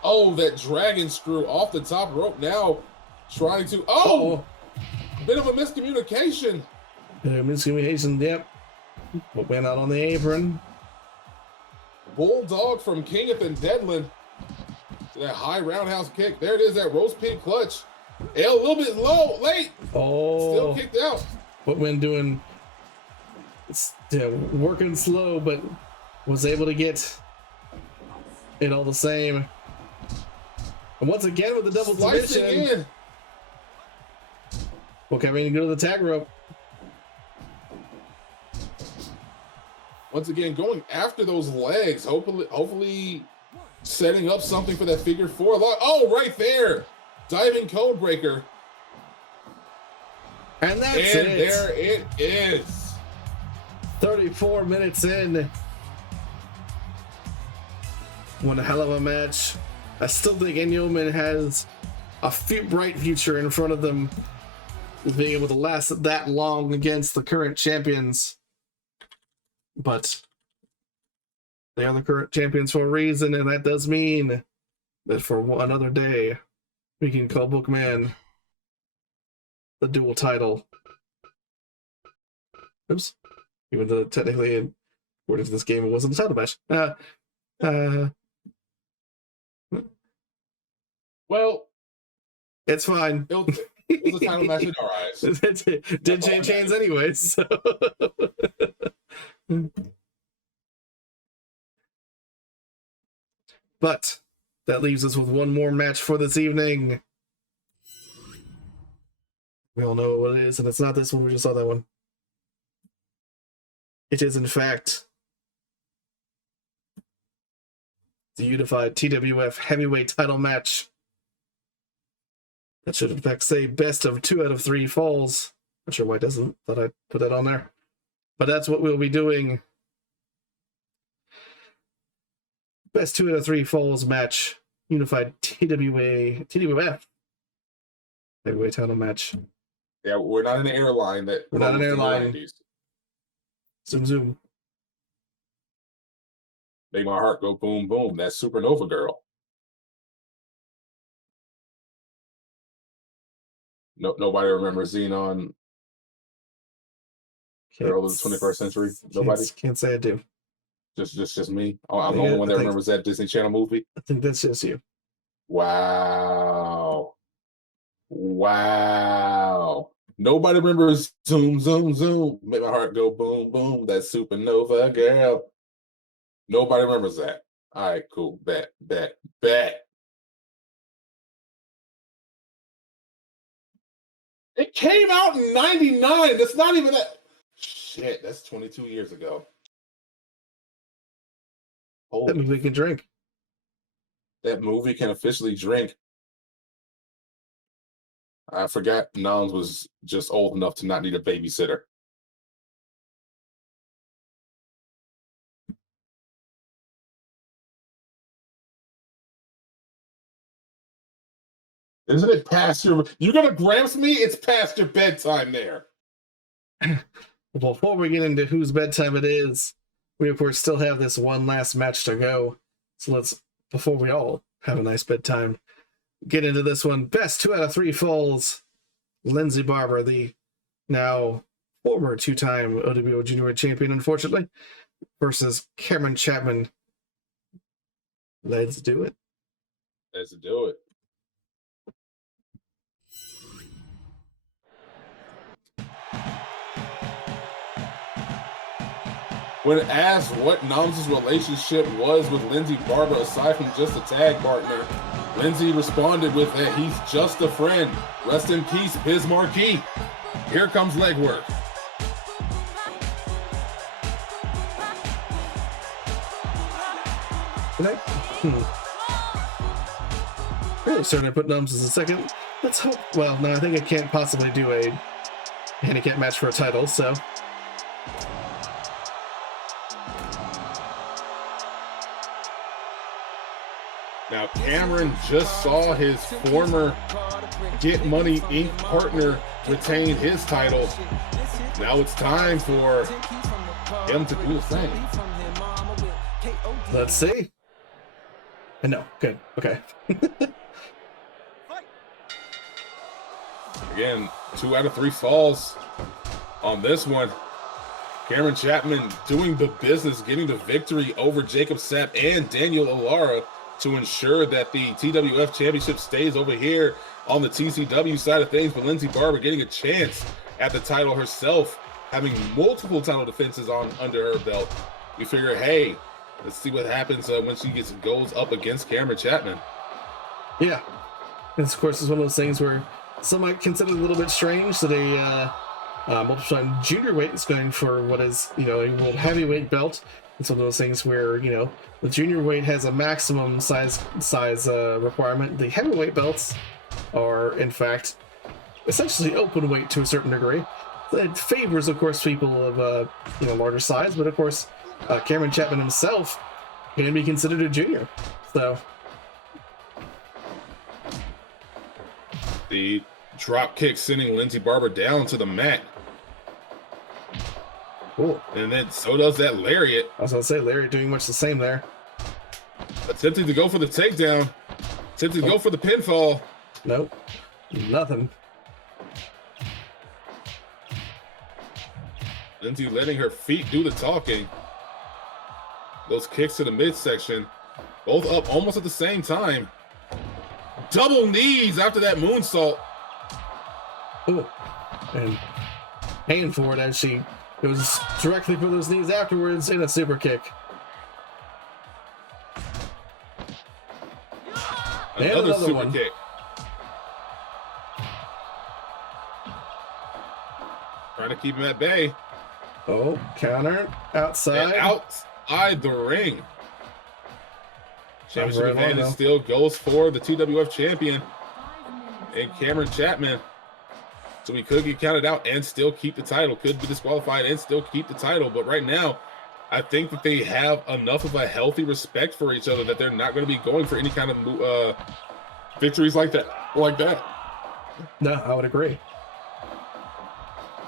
Oh, that dragon screw off the top rope now. Trying to... Oh! Bit of a miscommunication. Miscommunication, yep. But went out on the apron. Bulldog from Kingeth and Deadland. That high roundhouse kick. There it is, that roast pig clutch. A little bit low, late. Oh. Still kicked out. But when doing... working slow, but was able to get it all the same. And once again with the double Slicing submission. in. Well, Carin to go to the tag rope. Once again, going after those legs. Hopefully setting up something for that figure 4 lock. Oh, right there. Diving code breaker. And that's And it. there it is. 34 minutes in. One hell of a match. I still think Enyoeman has a bright future in front of them, being able to last that long against the current champions. But they are the current champions for a reason, and that does mean that for another day, we can call Bookman the dual title. Oops. Even though technically, according to this game, it wasn't a title match. Well, It's fine. it was a title match in our eyes. Did change hands anyways. So. But that leaves us with one more match for this evening. We all know what it is, and it's not this one. We just saw that one. It is, in fact, the unified TWF heavyweight title match. That should, in fact, say best of 2 out of 3 falls. Not sure why it doesn't. Thought I'd put that on there. But that's what we'll be doing. Best 2 out of 3 falls match. Unified TWF heavyweight title match. Yeah, we're not an airline that. We're not an runs the airline. 90s. Zoom, zoom. Make my heart go boom, boom. That supernova girl. No, nobody remembers Xenon. Girl of the 21st century. Nobody. Can't say I do. Just me. Oh, I'm the only one that remembers that Disney Channel movie. I think that's just you. Wow. Nobody remembers zoom, zoom, zoom. Make my heart go boom, boom. That supernova girl. Nobody remembers that. All right, cool. Bet. It came out in 99. That's not even that. Shit, that's 22 years ago. That movie can drink. That movie can officially drink. I forgot Nons was just old enough to not need a babysitter. Isn't it past your... You're going to gramps me? It's past your bedtime there. Before we get into whose bedtime it is, we of course still have this one last match to go. So let's, before we all have a nice bedtime, get into this one. Best 2 out of 3 falls. Lyndsay Barber, the now former 2-time OWO Junior champion, unfortunately, versus Chapman. Let's do it. Let's do it. When asked what Nams' relationship was with Lyndsay Barber aside from just a tag partner, Lyndsay responded with that he's just a friend. Rest in peace, Biz Marquis. Here comes legwork. Really starting to put Nums as a second. Let's hope. Well, no, I think I can't possibly do a handicap match for a title, so. Now, Kam'Ron just saw his former Get Money Inc. partner retain his title. Now it's time for him to do the same. Let's see. No, good. Okay. Again, 2 out of 3 falls on this one. Cameron Chapman doing the business, getting the victory over Jacob Sapp and Daniel Alara to ensure that the TWF championship stays over here on the TCW side of things. But Lyndsay Barber getting a chance at the title herself, having multiple title defenses on under her belt. We figure, hey, let's see what happens when she goes up against Cameron Chapman. Yeah. This, of course, is one of those things where some might consider it a little bit strange that a multiple-time junior weight is going for what is, a world heavyweight belt. It's one of those things where, the junior weight has a maximum size requirement. The heavyweight belts are, in fact, essentially open weight to a certain degree. It favors, of course, people of, larger size, but of course, Cameron Chapman himself can be considered a junior. So the drop kick sending Lyndsay Barber down to the mat. cool. And then so does that lariat. I was gonna say lariat doing much the same there. Attempting to go for the takedown. Attempting to go for the pinfall. Nope. Nothing. Lyndsay letting her feet do the talking. Those kicks to the midsection. Both up almost at the same time. Double knees after that moonsault. Ooh. And paying for it as she goes directly for those knees afterwards in a super kick. Another super one. kick. Trying to keep him at bay. Oh, counter outside. And outside the ring. Championship Very long, advantage though. still goes for the TWF champion and Cameron Chapman. So he could get counted out and still keep the title. Could be disqualified and still keep the title. But right now, I think that they have enough of a healthy respect for each other that they're not going to be going for any kind of victories like that. No, I would agree.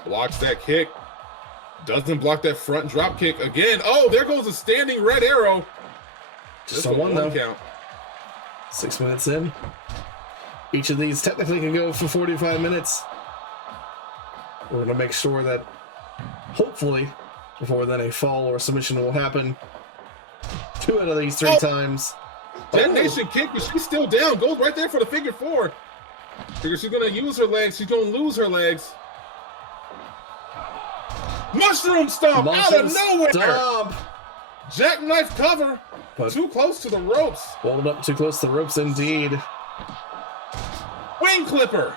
Blocks that kick. Doesn't block that front drop kick again. Oh, there goes a standing red arrow. Just a one though. Count. 6 minutes in. Each of these technically can go for 45 minutes. We're going to make sure that, hopefully, before then a fall or submission will happen. 2 out of these 3 times. Detonation kick, but she's still down. Goes right there for the figure 4. Figure she's going to use her legs. She's going to lose her legs. Mushroom stomp out of nowhere. Stomp. Jackknife cover. But Too close to the ropes. rolled up too close to the ropes indeed. Wing clipper.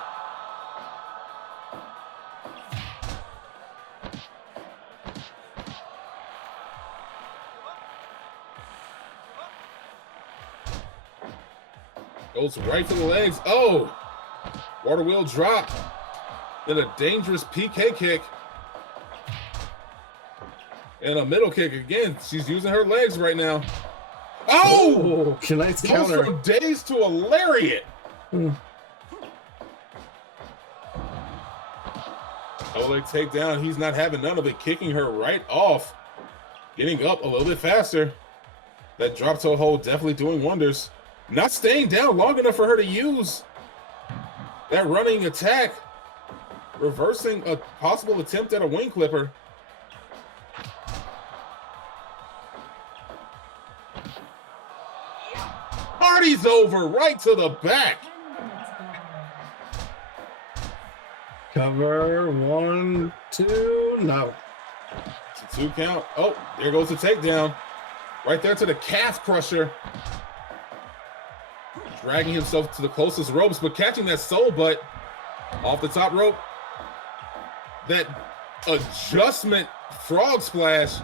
Goes right to the legs. Oh, water wheel drop. Then a dangerous PK kick. And a middle kick again. She's using her legs right now. Oh! Nice Goes counter. from daze to a lariat. Leg takedown. He's not having none of it. Kicking her right off. Getting up a little bit faster. That drop toe hold definitely doing wonders. Not staying down long enough for her to use that running attack. Reversing a possible attempt at a wing clipper. party's over, right to the back. 10 minutes gone. Cover, 1, 2, no. It's a 2 count. Oh, there goes the takedown. Right there to the calf crusher. Dragging himself to the closest ropes, but catching that soul butt off the top rope. That adjustment frog splash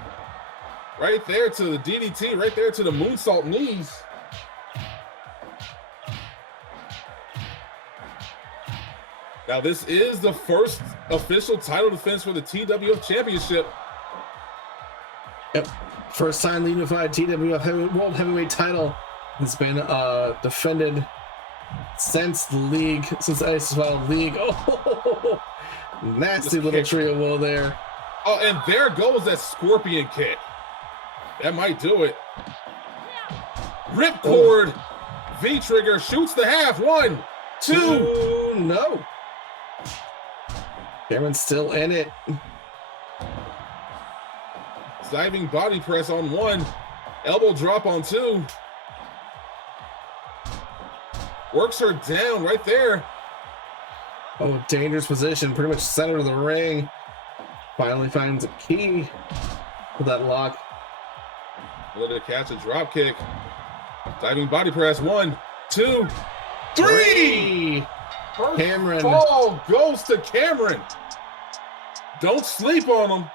right there to the DDT, right there to the moonsault knees. Now this is the first official title defense for the TWF Championship. Yep. First time the unified TWF World Heavyweight title has been defended since the league, since the Avispon League. Oh, nasty little trio wall there. Oh, and there goes that scorpion kick. That might do it. Ripcord, V-trigger, shoots the half. 1, 2. No. Cameron's still in it. Diving body press on 1. Elbow drop on 2. Works her down right there. Oh, dangerous position, pretty much center of the ring. Finally finds a key for that lock. Let her catch a drop kick. Diving body press. 1, 2, 3. First Kam'Ron. fall goes to Kam'Ron. Don't sleep on him.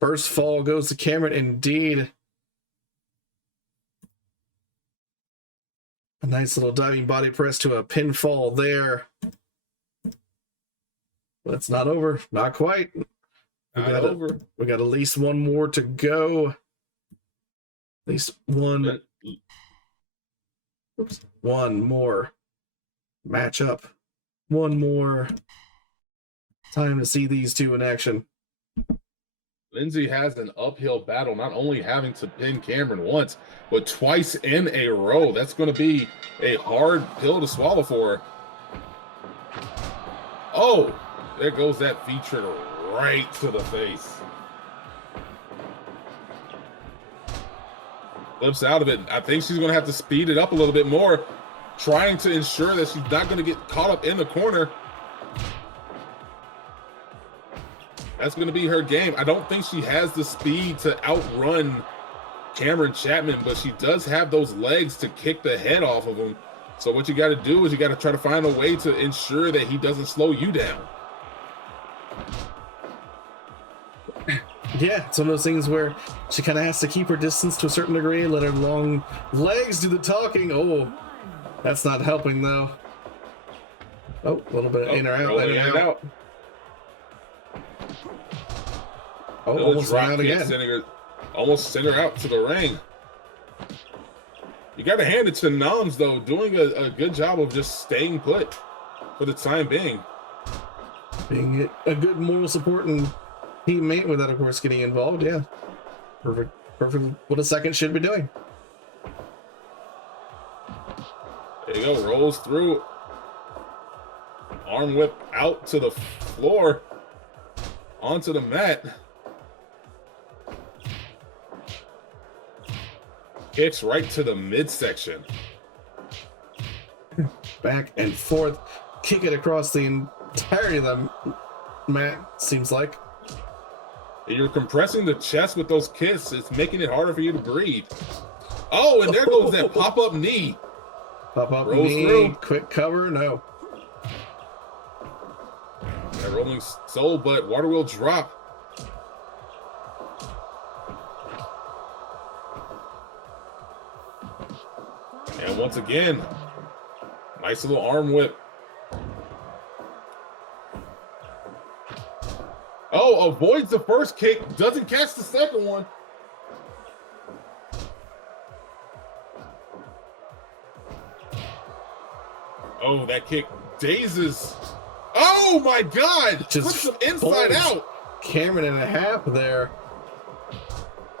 First fall goes to Cameron, indeed. A nice little diving body press to a pinfall there. But it's not over. Not quite. We got at least one more to go. At least one. Oops. One more matchup. One more time to see these two in action. Lyndsay has an uphill battle, not only having to pin Kam'Ron once, but twice in a row. That's going to be a hard pill to swallow for her. Oh, there goes that V-trigger right to the face. Flips out of it. I think she's going to have to speed it up a little bit more, trying to ensure that she's not going to get caught up in the corner. That's going to be her game. I don't think she has the speed to outrun Chapman, but she does have those legs to kick the head off of him. So what you got to do is you got to try to find a way to ensure that he doesn't slow you down. Yeah, it's one of those things where she kind of has to keep her distance to a certain degree, let her long legs do the talking. Oh, that's not helping though. Oh, a little bit in or out, in or out. Oh, almost out again. Almost sent her out to the ring. You got to hand it to Noms, though, doing a good job of just staying put for the time being. Being a good moral support and teammate without, of course, getting involved. Yeah. Perfect. Perfect. What a second should be doing. There you go. Rolls through. Arm whip out to the floor. Onto the mat. Kicks right to the midsection. Back and forth. Kick it across the entirety of the mat, seems like. You're compressing the chest with those kicks. It's making it harder for you to breathe. Oh, and there goes that pop-up knee. Pop-up Rolls knee. through. Quick cover. No. That rolling soul butt. Water wheel drop. And once again, nice little arm whip. Oh, avoids the first kick, doesn't catch the second one. Oh, that kick dazes. Oh my God! Just puts him inside out. Kam'Ron in a half there.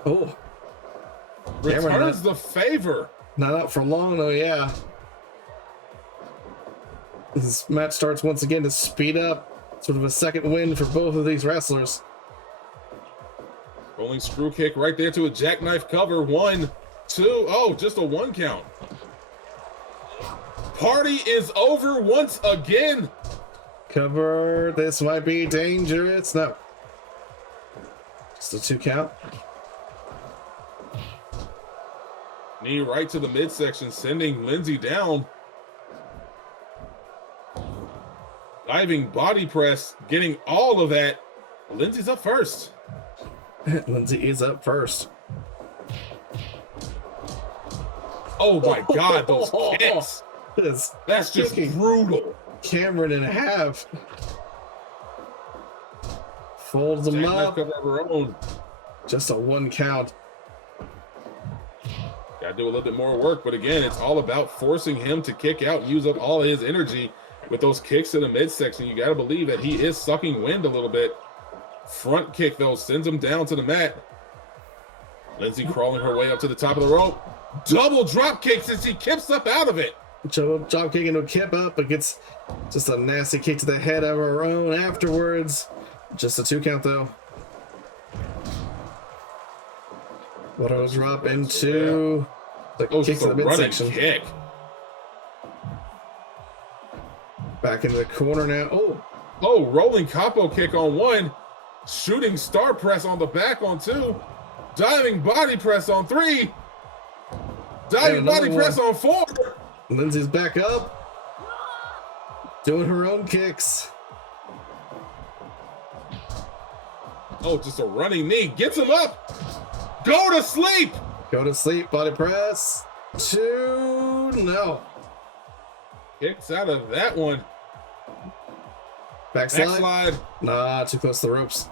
Oh. Returns the favor. Not out for long though, yeah. This match starts once again to speed up. Sort of a second win for both of these wrestlers. Rolling screw kick right there to a jackknife cover. 1, 2. Oh, just a 1 count. Party is over once again. Cover. This might be dangerous. No. Just a 2 count. Knee right to the midsection, sending Lyndsay down. Diving body press, getting all of that. Lyndsay's up first. Lyndsay is up first. Oh my God, those kicks. That's just brutal. Kam'Ron in half. Folds them up. Cover of her own. Just a 1 count. Gotta do a little bit more work, but again, it's all about forcing him to kick out and use up all of his energy with those kicks to the midsection. You gotta believe that he is sucking wind a little bit. Front kick, though, sends him down to the mat. Lyndsay crawling her way up to the top of the rope. Double drop kicks as she kips up out of it. Drop kick into a kip up, but gets just a nasty kick to the head of her own afterwards. Just a 2 count, though. Rojo drop into the kick to the midsection. Kick. Back into the corner now. Oh, rolling capo kick on 1. Shooting star press on the back on 2. Diving body press on 3. Diving body press on 4. Lyndsay's back up. Doing her own kicks. Oh, just a running knee. Gets him up. Go to sleep. Go to sleep. Body press. 2. No. Kicks out of that one. Backslide. Nah, too close to the ropes.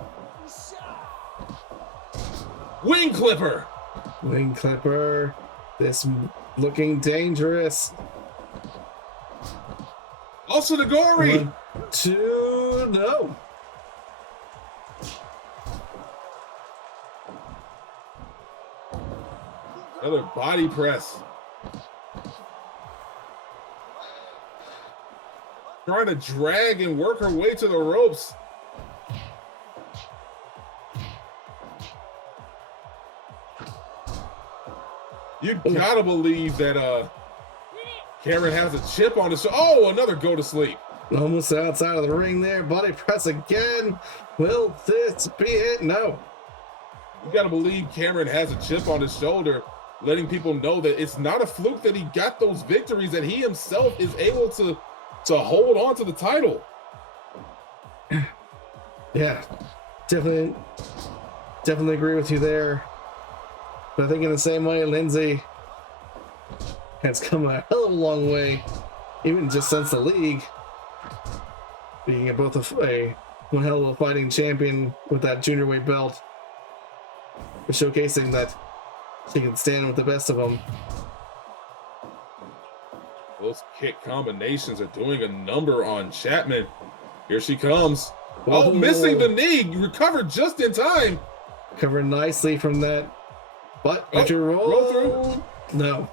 Wing clipper. Wing clipper. This looking dangerous. Also the gory. 1, 2. No. Another body press. Trying to drag and work her way to the ropes. You gotta believe that Carin has a chip on his shoulder. Oh, another go to sleep. Almost outside of the ring there. Body press again. Will this be it? No. You gotta believe Carin has a chip on his shoulder, letting people know that it's not a fluke that he got those victories, that he himself is able to hold on to the title. Yeah, definitely agree with you there. But I think in the same way, Lyndsay has come a hell of a long way, even just since the league, being both one hell of a fighting champion with that junior weight belt, but showcasing that she can stand with the best of them. Those kick combinations are doing a number on Chapman. Here she comes. Oh, missing the knee. Recovered just in time. Covered nicely from that. But roll through. No.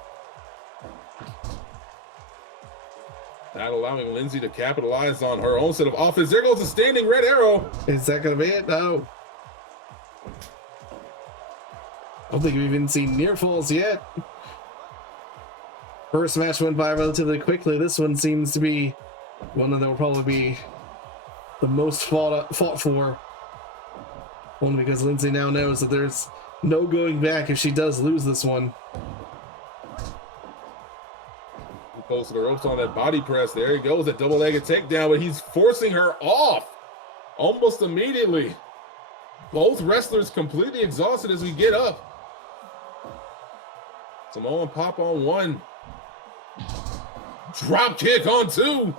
Not allowing Lyndsay to capitalize on her own set of offense. There goes a standing red arrow. Is that going to be it? No. I don't think we've even seen near falls yet. First match went by relatively quickly. This one seems to be one that will probably be the most fought for. Only because Lyndsay now knows that there's no going back if she does lose this one. He goes to the ropes on that body press. There he goes, that double-legged takedown, but he's forcing her off almost immediately. Both wrestlers completely exhausted as we get up. Samoan pop on 1. Drop kick on 2.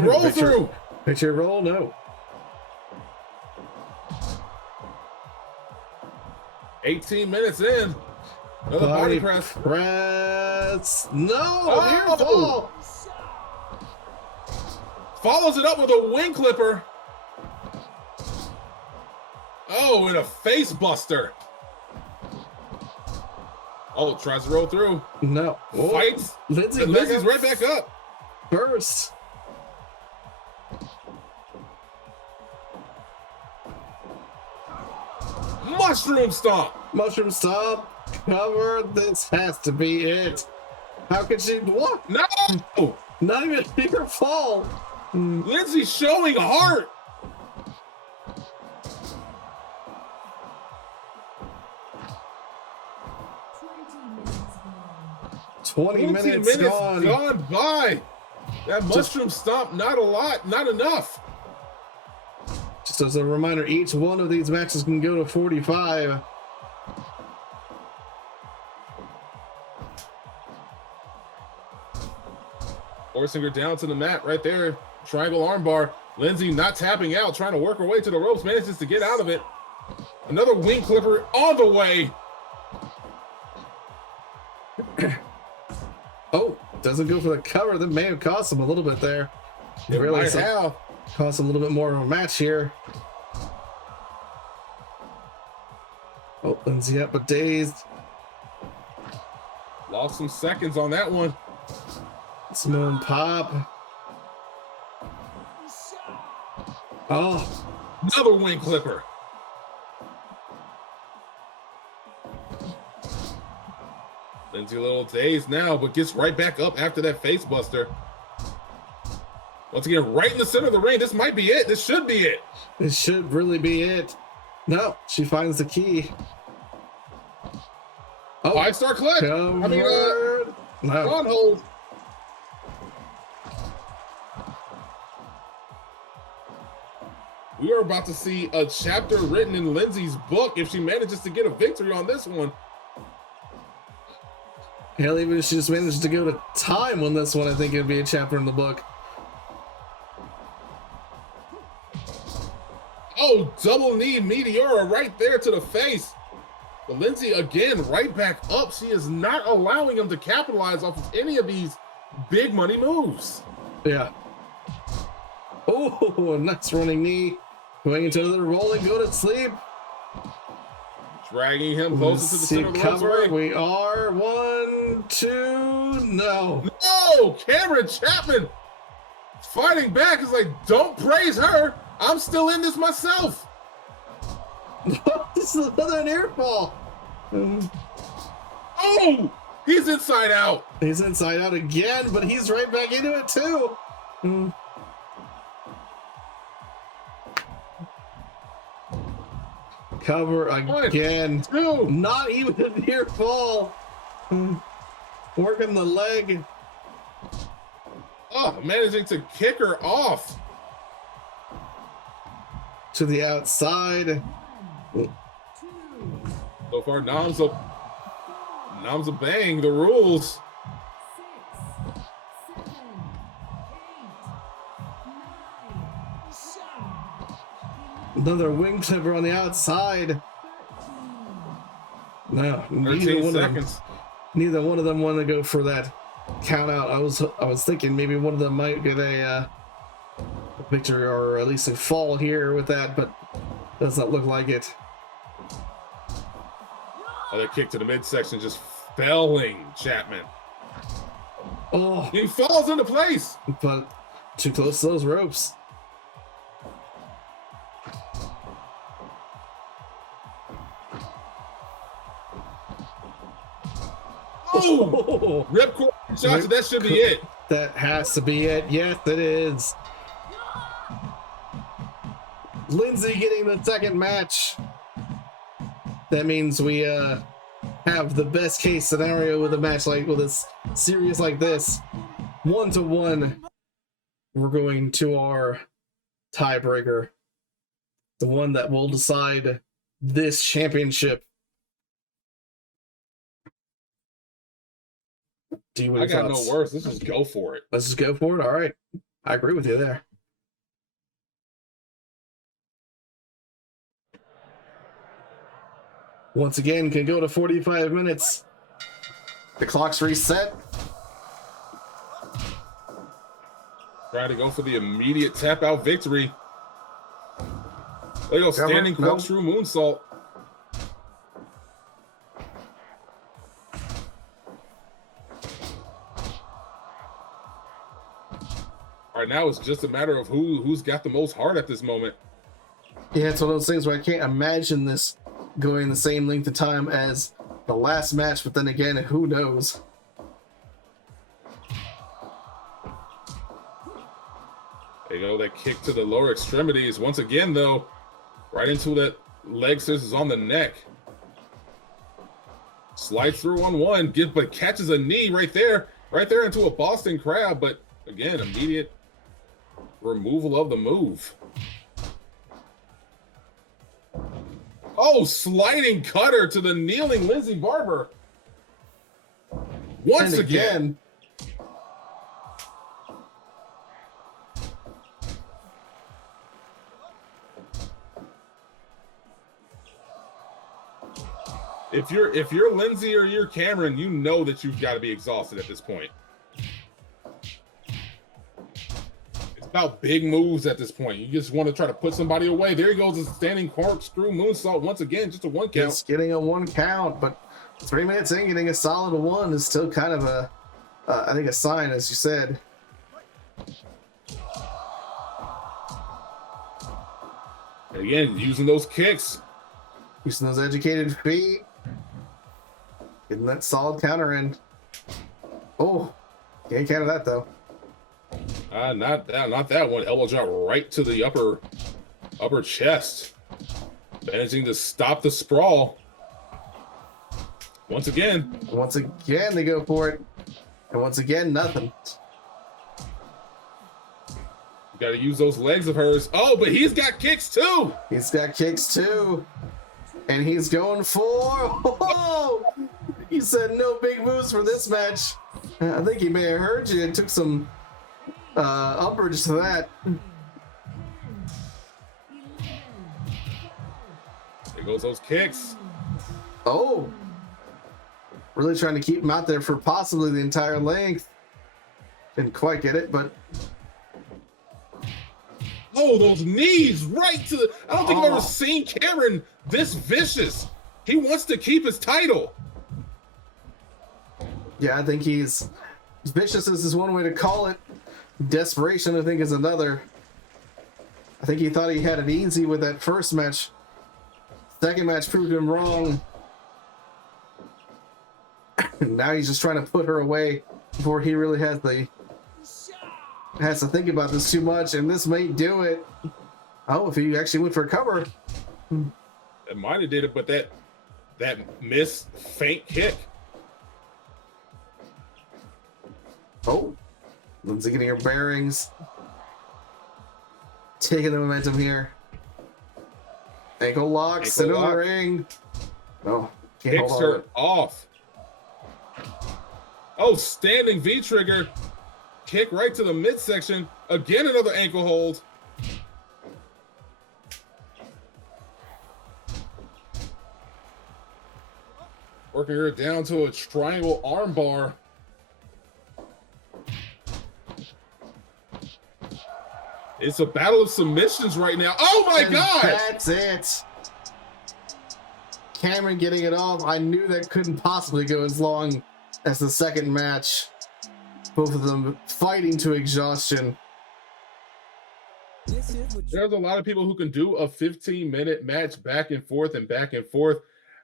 Roll through. Picture roll, no. 18 minutes in. Another body press. No. Oh. Follows it up with a wing clipper. Oh, and a face buster. Oh, tries to roll through. No. Fights. Lyndsay's right back up. first. Mushroom stomp. Mushroom stomp. Cover. This has to be it. How could she walk? No! Not even a her fall. Lyndsay showing heart. 20 minutes gone by. That mushroom stomp, not a lot, not enough. Just as a reminder, each one of these matches can go to 45. Forcing her down to the mat right there. Triangle armbar. Lyndsay not tapping out, trying to work her way to the ropes, manages to get out of it. Another wing clipper on the way. Oh, doesn't go for the cover. That may have cost him a little bit there. It really might have. Cost him a little bit more of a match here. Oh, Lyndsay up but dazed. Lost some seconds on that one. Simone pop. Oh, another wing clipper. Lyndsay a little dazed now, but gets right back up after that face buster. Once again, right in the center of the ring. This might be it. This should be it. This should really be it. No, she finds the key. Oh, 5-star clutch. No. On hold. We are about to see a chapter written in Lyndsay's book if she manages to get a victory on this one. Hell, even if she just managed to go to time on this one, I think it'd be a chapter in the book. Oh, double knee Meteora right there to the face. But Lyndsay, again, right back up. She is not allowing him to capitalize off of any of these big money moves. Yeah. Oh, nice running knee. Going into another roll and go to sleep. Dragging him closer to the center of the cover. ring. We are 1, 2, no. No, Carin Chapman fighting back is like, don't praise her. I'm still in this myself. This is another near fall. Oh, he's inside out. He's inside out again, but he's right back into it too. Cover again. 1, 2. Not even a near fall. Working the leg. Oh, managing to kick her off. To the outside. So far, Nam's a bang. The rules. 6, 7, 8, 9, Another wing clipper on the outside. No, 13 seconds. Neither one of them want to go for that count out. I was thinking maybe one of them might get a victory or at least a fall here with that, but does not look like it. Other kick to the midsection, just felling Chapman. Oh, He falls into place. but too close to those ropes. Oh, ripcord shots. That should be it. That has to be it. Yes, it is. Lyndsay getting the second match. That means we have the best case scenario with a match like with a series like this. 1-1. We're going to our tiebreaker. The one that will decide this championship. I got no worse. Let's just go for it. Let's just go for it. All right. I agree with you there. Once again, can go to 45 minutes. The clock's reset. Trying to go for the immediate tap out victory. There you go, standing corkscrew moonsault. now it's just a matter of who's got the most heart at this moment. Yeah, it's one of those things where I can't imagine this going the same length of time as the last match, but then again, who knows? There you go, that kick to the lower extremities. Once again, though, right into that leg scissors on the neck. Slides through on one, but catches a knee right there into a Boston Crab. But again, immediate removal of the move. Oh, sliding cutter to the kneeling Lyndsay Barber. Once again. If you're Lyndsay or you're Cameron, you know that you've got to be exhausted at this point. It's about big moves at this point. You just want to try to put somebody away. There he goes, a standing corkscrew moonsault once again, just a 1 count. Just getting a 1 count, but 3 minutes in, getting a solid 1 is still kind of a, I think, a sign, as you said. And again, using those kicks. Using those educated feet. Getting that solid counter in. Oh, can't counter that though. Not that one. Elbow drop right to the upper chest. Managing to stop the sprawl. Once again. Once again, they go for it. And once again, nothing. You got to use those legs of hers. Oh, but he's got kicks too. He's got kicks too. And he's going for... Oh! He said no big moves for this match. I think he may have heard you and took some umbrage to that. There goes those kicks. Oh! Really trying to keep him out there for possibly the entire length. Didn't quite get it, but... Oh, those knees right to the... I don't think I've ever seen Cameron this vicious. He wants to keep his title. Yeah, I think he's... Vicious is one way to call it. Desperation, I think, is another. I think he thought he had it easy with that first match. Second match proved him wrong. Now he's just trying to put her away before he really has to think about this too much, and this may do it. Oh, if he actually went for a cover. That might have did it, but that missed feint kick. Oh, Lyndsay getting her bearings. Taking the momentum here. Ankle lock, sit on the ring. No, can't Kicks hold her on. off. Oh, standing V-trigger. Kick right to the midsection. Again, another ankle hold. Working her down to a triangle armbar. It's a battle of submissions right now. Oh my God! That's it. Cameron getting it off. I knew that couldn't possibly go as long as the second match. Both of them fighting to exhaustion. There's a lot of people who can do a 15-minute match back and forth and back and forth.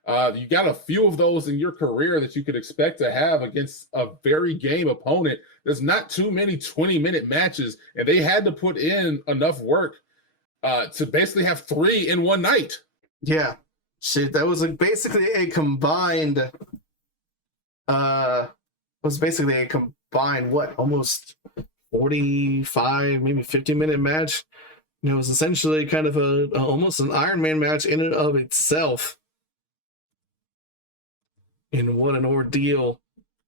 You got a few of those in your career that you could expect to have against a very game opponent. There's not too many 20-minute matches, and they had to put in enough work to basically have 3 in one night. Yeah, shit, that was basically a combined. What, almost 45, maybe 50-minute match. And it was essentially kind of almost an Iron Man match in and of itself. And what an ordeal.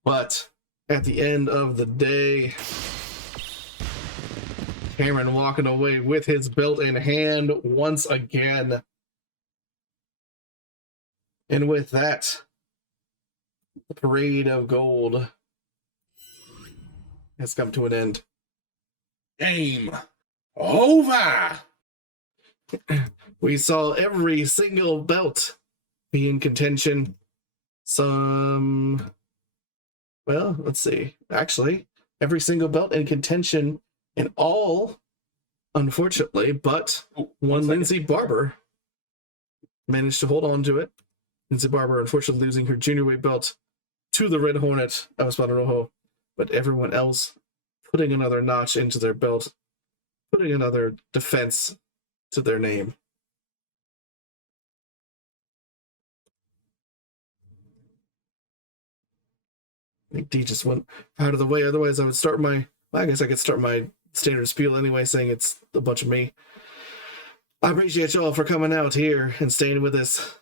But at the end of the day, Cameron walking away with his belt in hand once again. And with that, the parade of gold has come to an end. Game over. We saw every single belt be in contention. Well, let's see. Actually, every single belt in contention And all, unfortunately, but Oh, one second. Lyndsay Barber managed to hold on to it. Lyndsay Barber, unfortunately, losing her junior weight belt to the Red Hornet, Avispon Rojo, but everyone else putting another notch into their belt, putting another defense to their name. I think D just went out of the way. Otherwise, I would start my. Well, I guess I could start my standard spiel anyway, saying it's a bunch of me. I appreciate y'all for coming out here and staying with us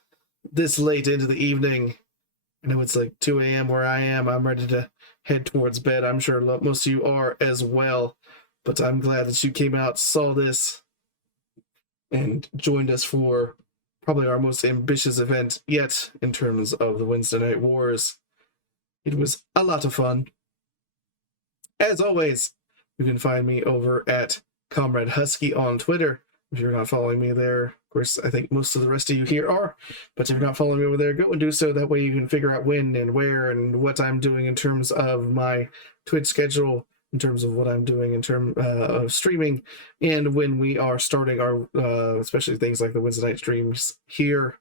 this late into the evening. I know it's like 2 a.m. where I am. I'm ready to head towards bed. I'm sure most of you are as well. But I'm glad that you came out, saw this, and joined us for probably our most ambitious event yet in terms of the Wednesday Night Wars. It was a lot of fun. As always, you can find me over at Comrade Husky on Twitter. If you're not following me there, of course, I think most of the rest of you here are. But if you're not following me over there, go and do so. That way you can figure out when and where and what I'm doing in terms of my Twitch schedule, in terms of what I'm doing in terms of streaming, and when we are starting our, especially things like the Wednesday night streams here.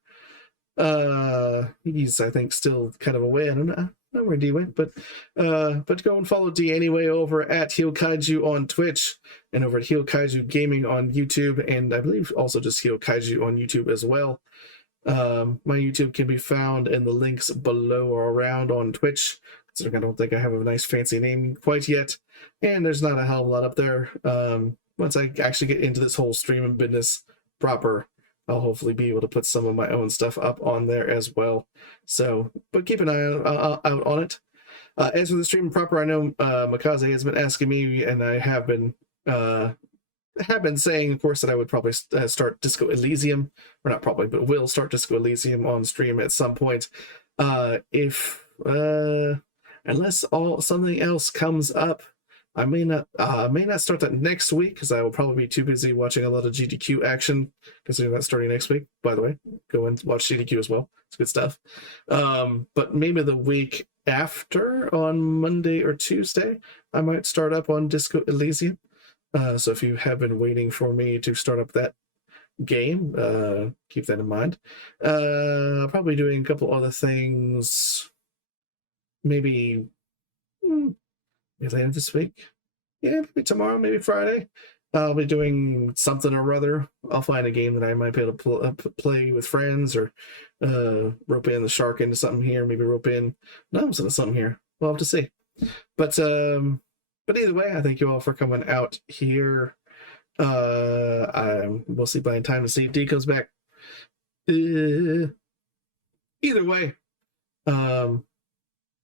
He's, I think, still kind of away. I don't know where D went, but go and follow D anyway over at Heel Kaiju on Twitch and over at Heel Kaiju Gaming on YouTube, and I believe also just Heel Kaiju on YouTube as well. My YouTube can be found in the links below or around on Twitch. So I don't think I have a nice fancy name quite yet, and there's not a hell of a lot up there. Once I actually get into this whole streaming business proper, I'll hopefully be able to put some of my own stuff up on there as well. So, but keep an eye out on it. As for the stream proper, I know Makaze has been asking me, and I have been saying, of course, that I would probably start Disco Elysium, or not probably, but will start Disco Elysium on stream at some point. If unless something else comes up, I may not start that next week because I will probably be too busy watching a lot of GDQ action, considering that's starting next week. By the way, go and watch GDQ as well. It's good stuff. But maybe the week after, on Monday or Tuesday, I might start up on Disco Elysium. So if you have been waiting for me to start up that game, keep that in mind. I'll probably doing a couple other things. Maybe later this week. Yeah, maybe tomorrow, maybe Friday. I'll be doing something or other. I'll find a game that I might be able to play with friends, or rope in the shark into something here. Maybe rope in Gnomes into something here. We'll have to see. But either way, I thank you all for coming out here. We'll see by time to see if D comes back. Either way,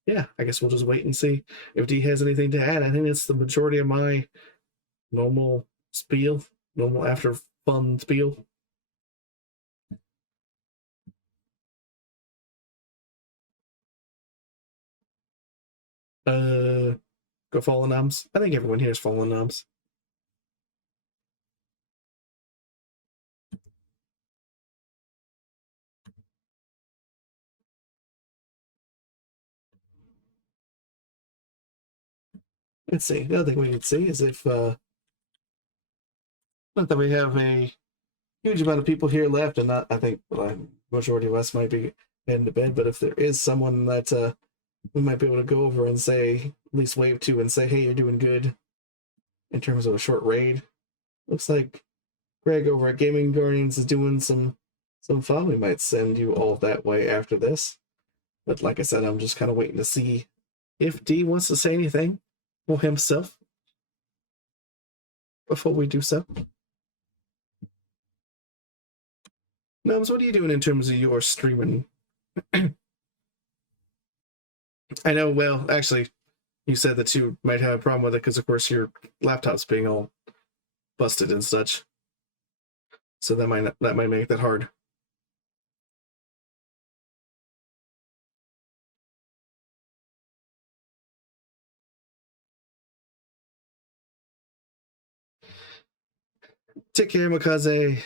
yeah, I guess we'll just wait and see if D has anything to add. I think it's the majority of my normal spiel, normal after fun spiel. Go Fallen Noms. I think everyone here is Fallen Noms. Let's see. The other thing we can see is if not that we have a huge amount of people here left, and not, I think majority of us might be heading to bed, but if there is someone that we might be able to go over and say, at least wave to and say, hey, you're doing good in terms of a short raid. Looks like Greg over at Gaming Guardians is doing some fun. We might send you all that way after this. But like I said, I'm just kind of waiting to see if D wants to say anything for himself before we do so. Gnomes, what are you doing in terms of your streaming? I know, well, actually, you said that you might have a problem with it because, of course, your laptop's being all busted and such. So that might make that hard. Take care, Makaze.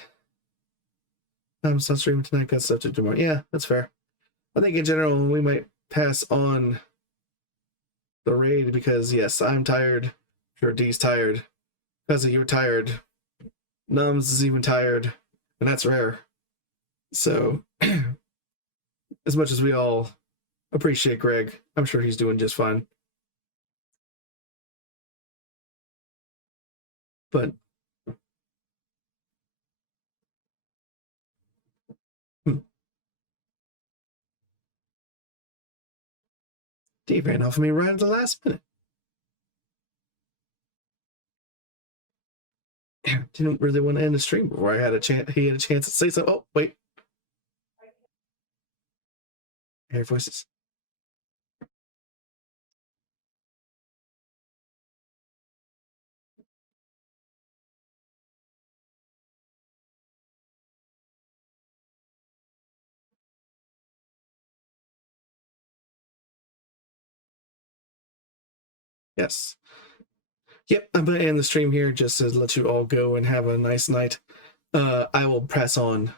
I'm not streaming tonight. Got stuff to do tomorrow. Yeah, that's fair. I think in general we might pass on the raid because yes, I'm tired. I'm sure D's tired. Pezza, you're tired. Nums is even tired, and that's rare. So, as much as we all appreciate Greg, I'm sure he's doing just fine. But Dave ran off of me right at the last minute. Didn't really want to end the stream before I had a chance. He had a chance to say something. Oh, wait. Air voices. Yes. Yep, I'm going to end the stream here just to let you all go and have a nice night. I will press on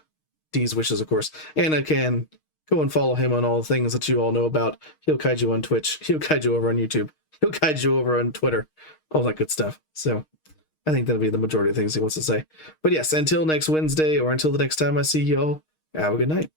D's wishes, of course. And again, go and follow him on all the things that you all know about. He'll kaiju on Twitch. He'll kaiju over on YouTube. He'll kaiju over on Twitter. All that good stuff. So I think that'll be the majority of things he wants to say. But yes, until next Wednesday or until the next time I see you all, have a good night.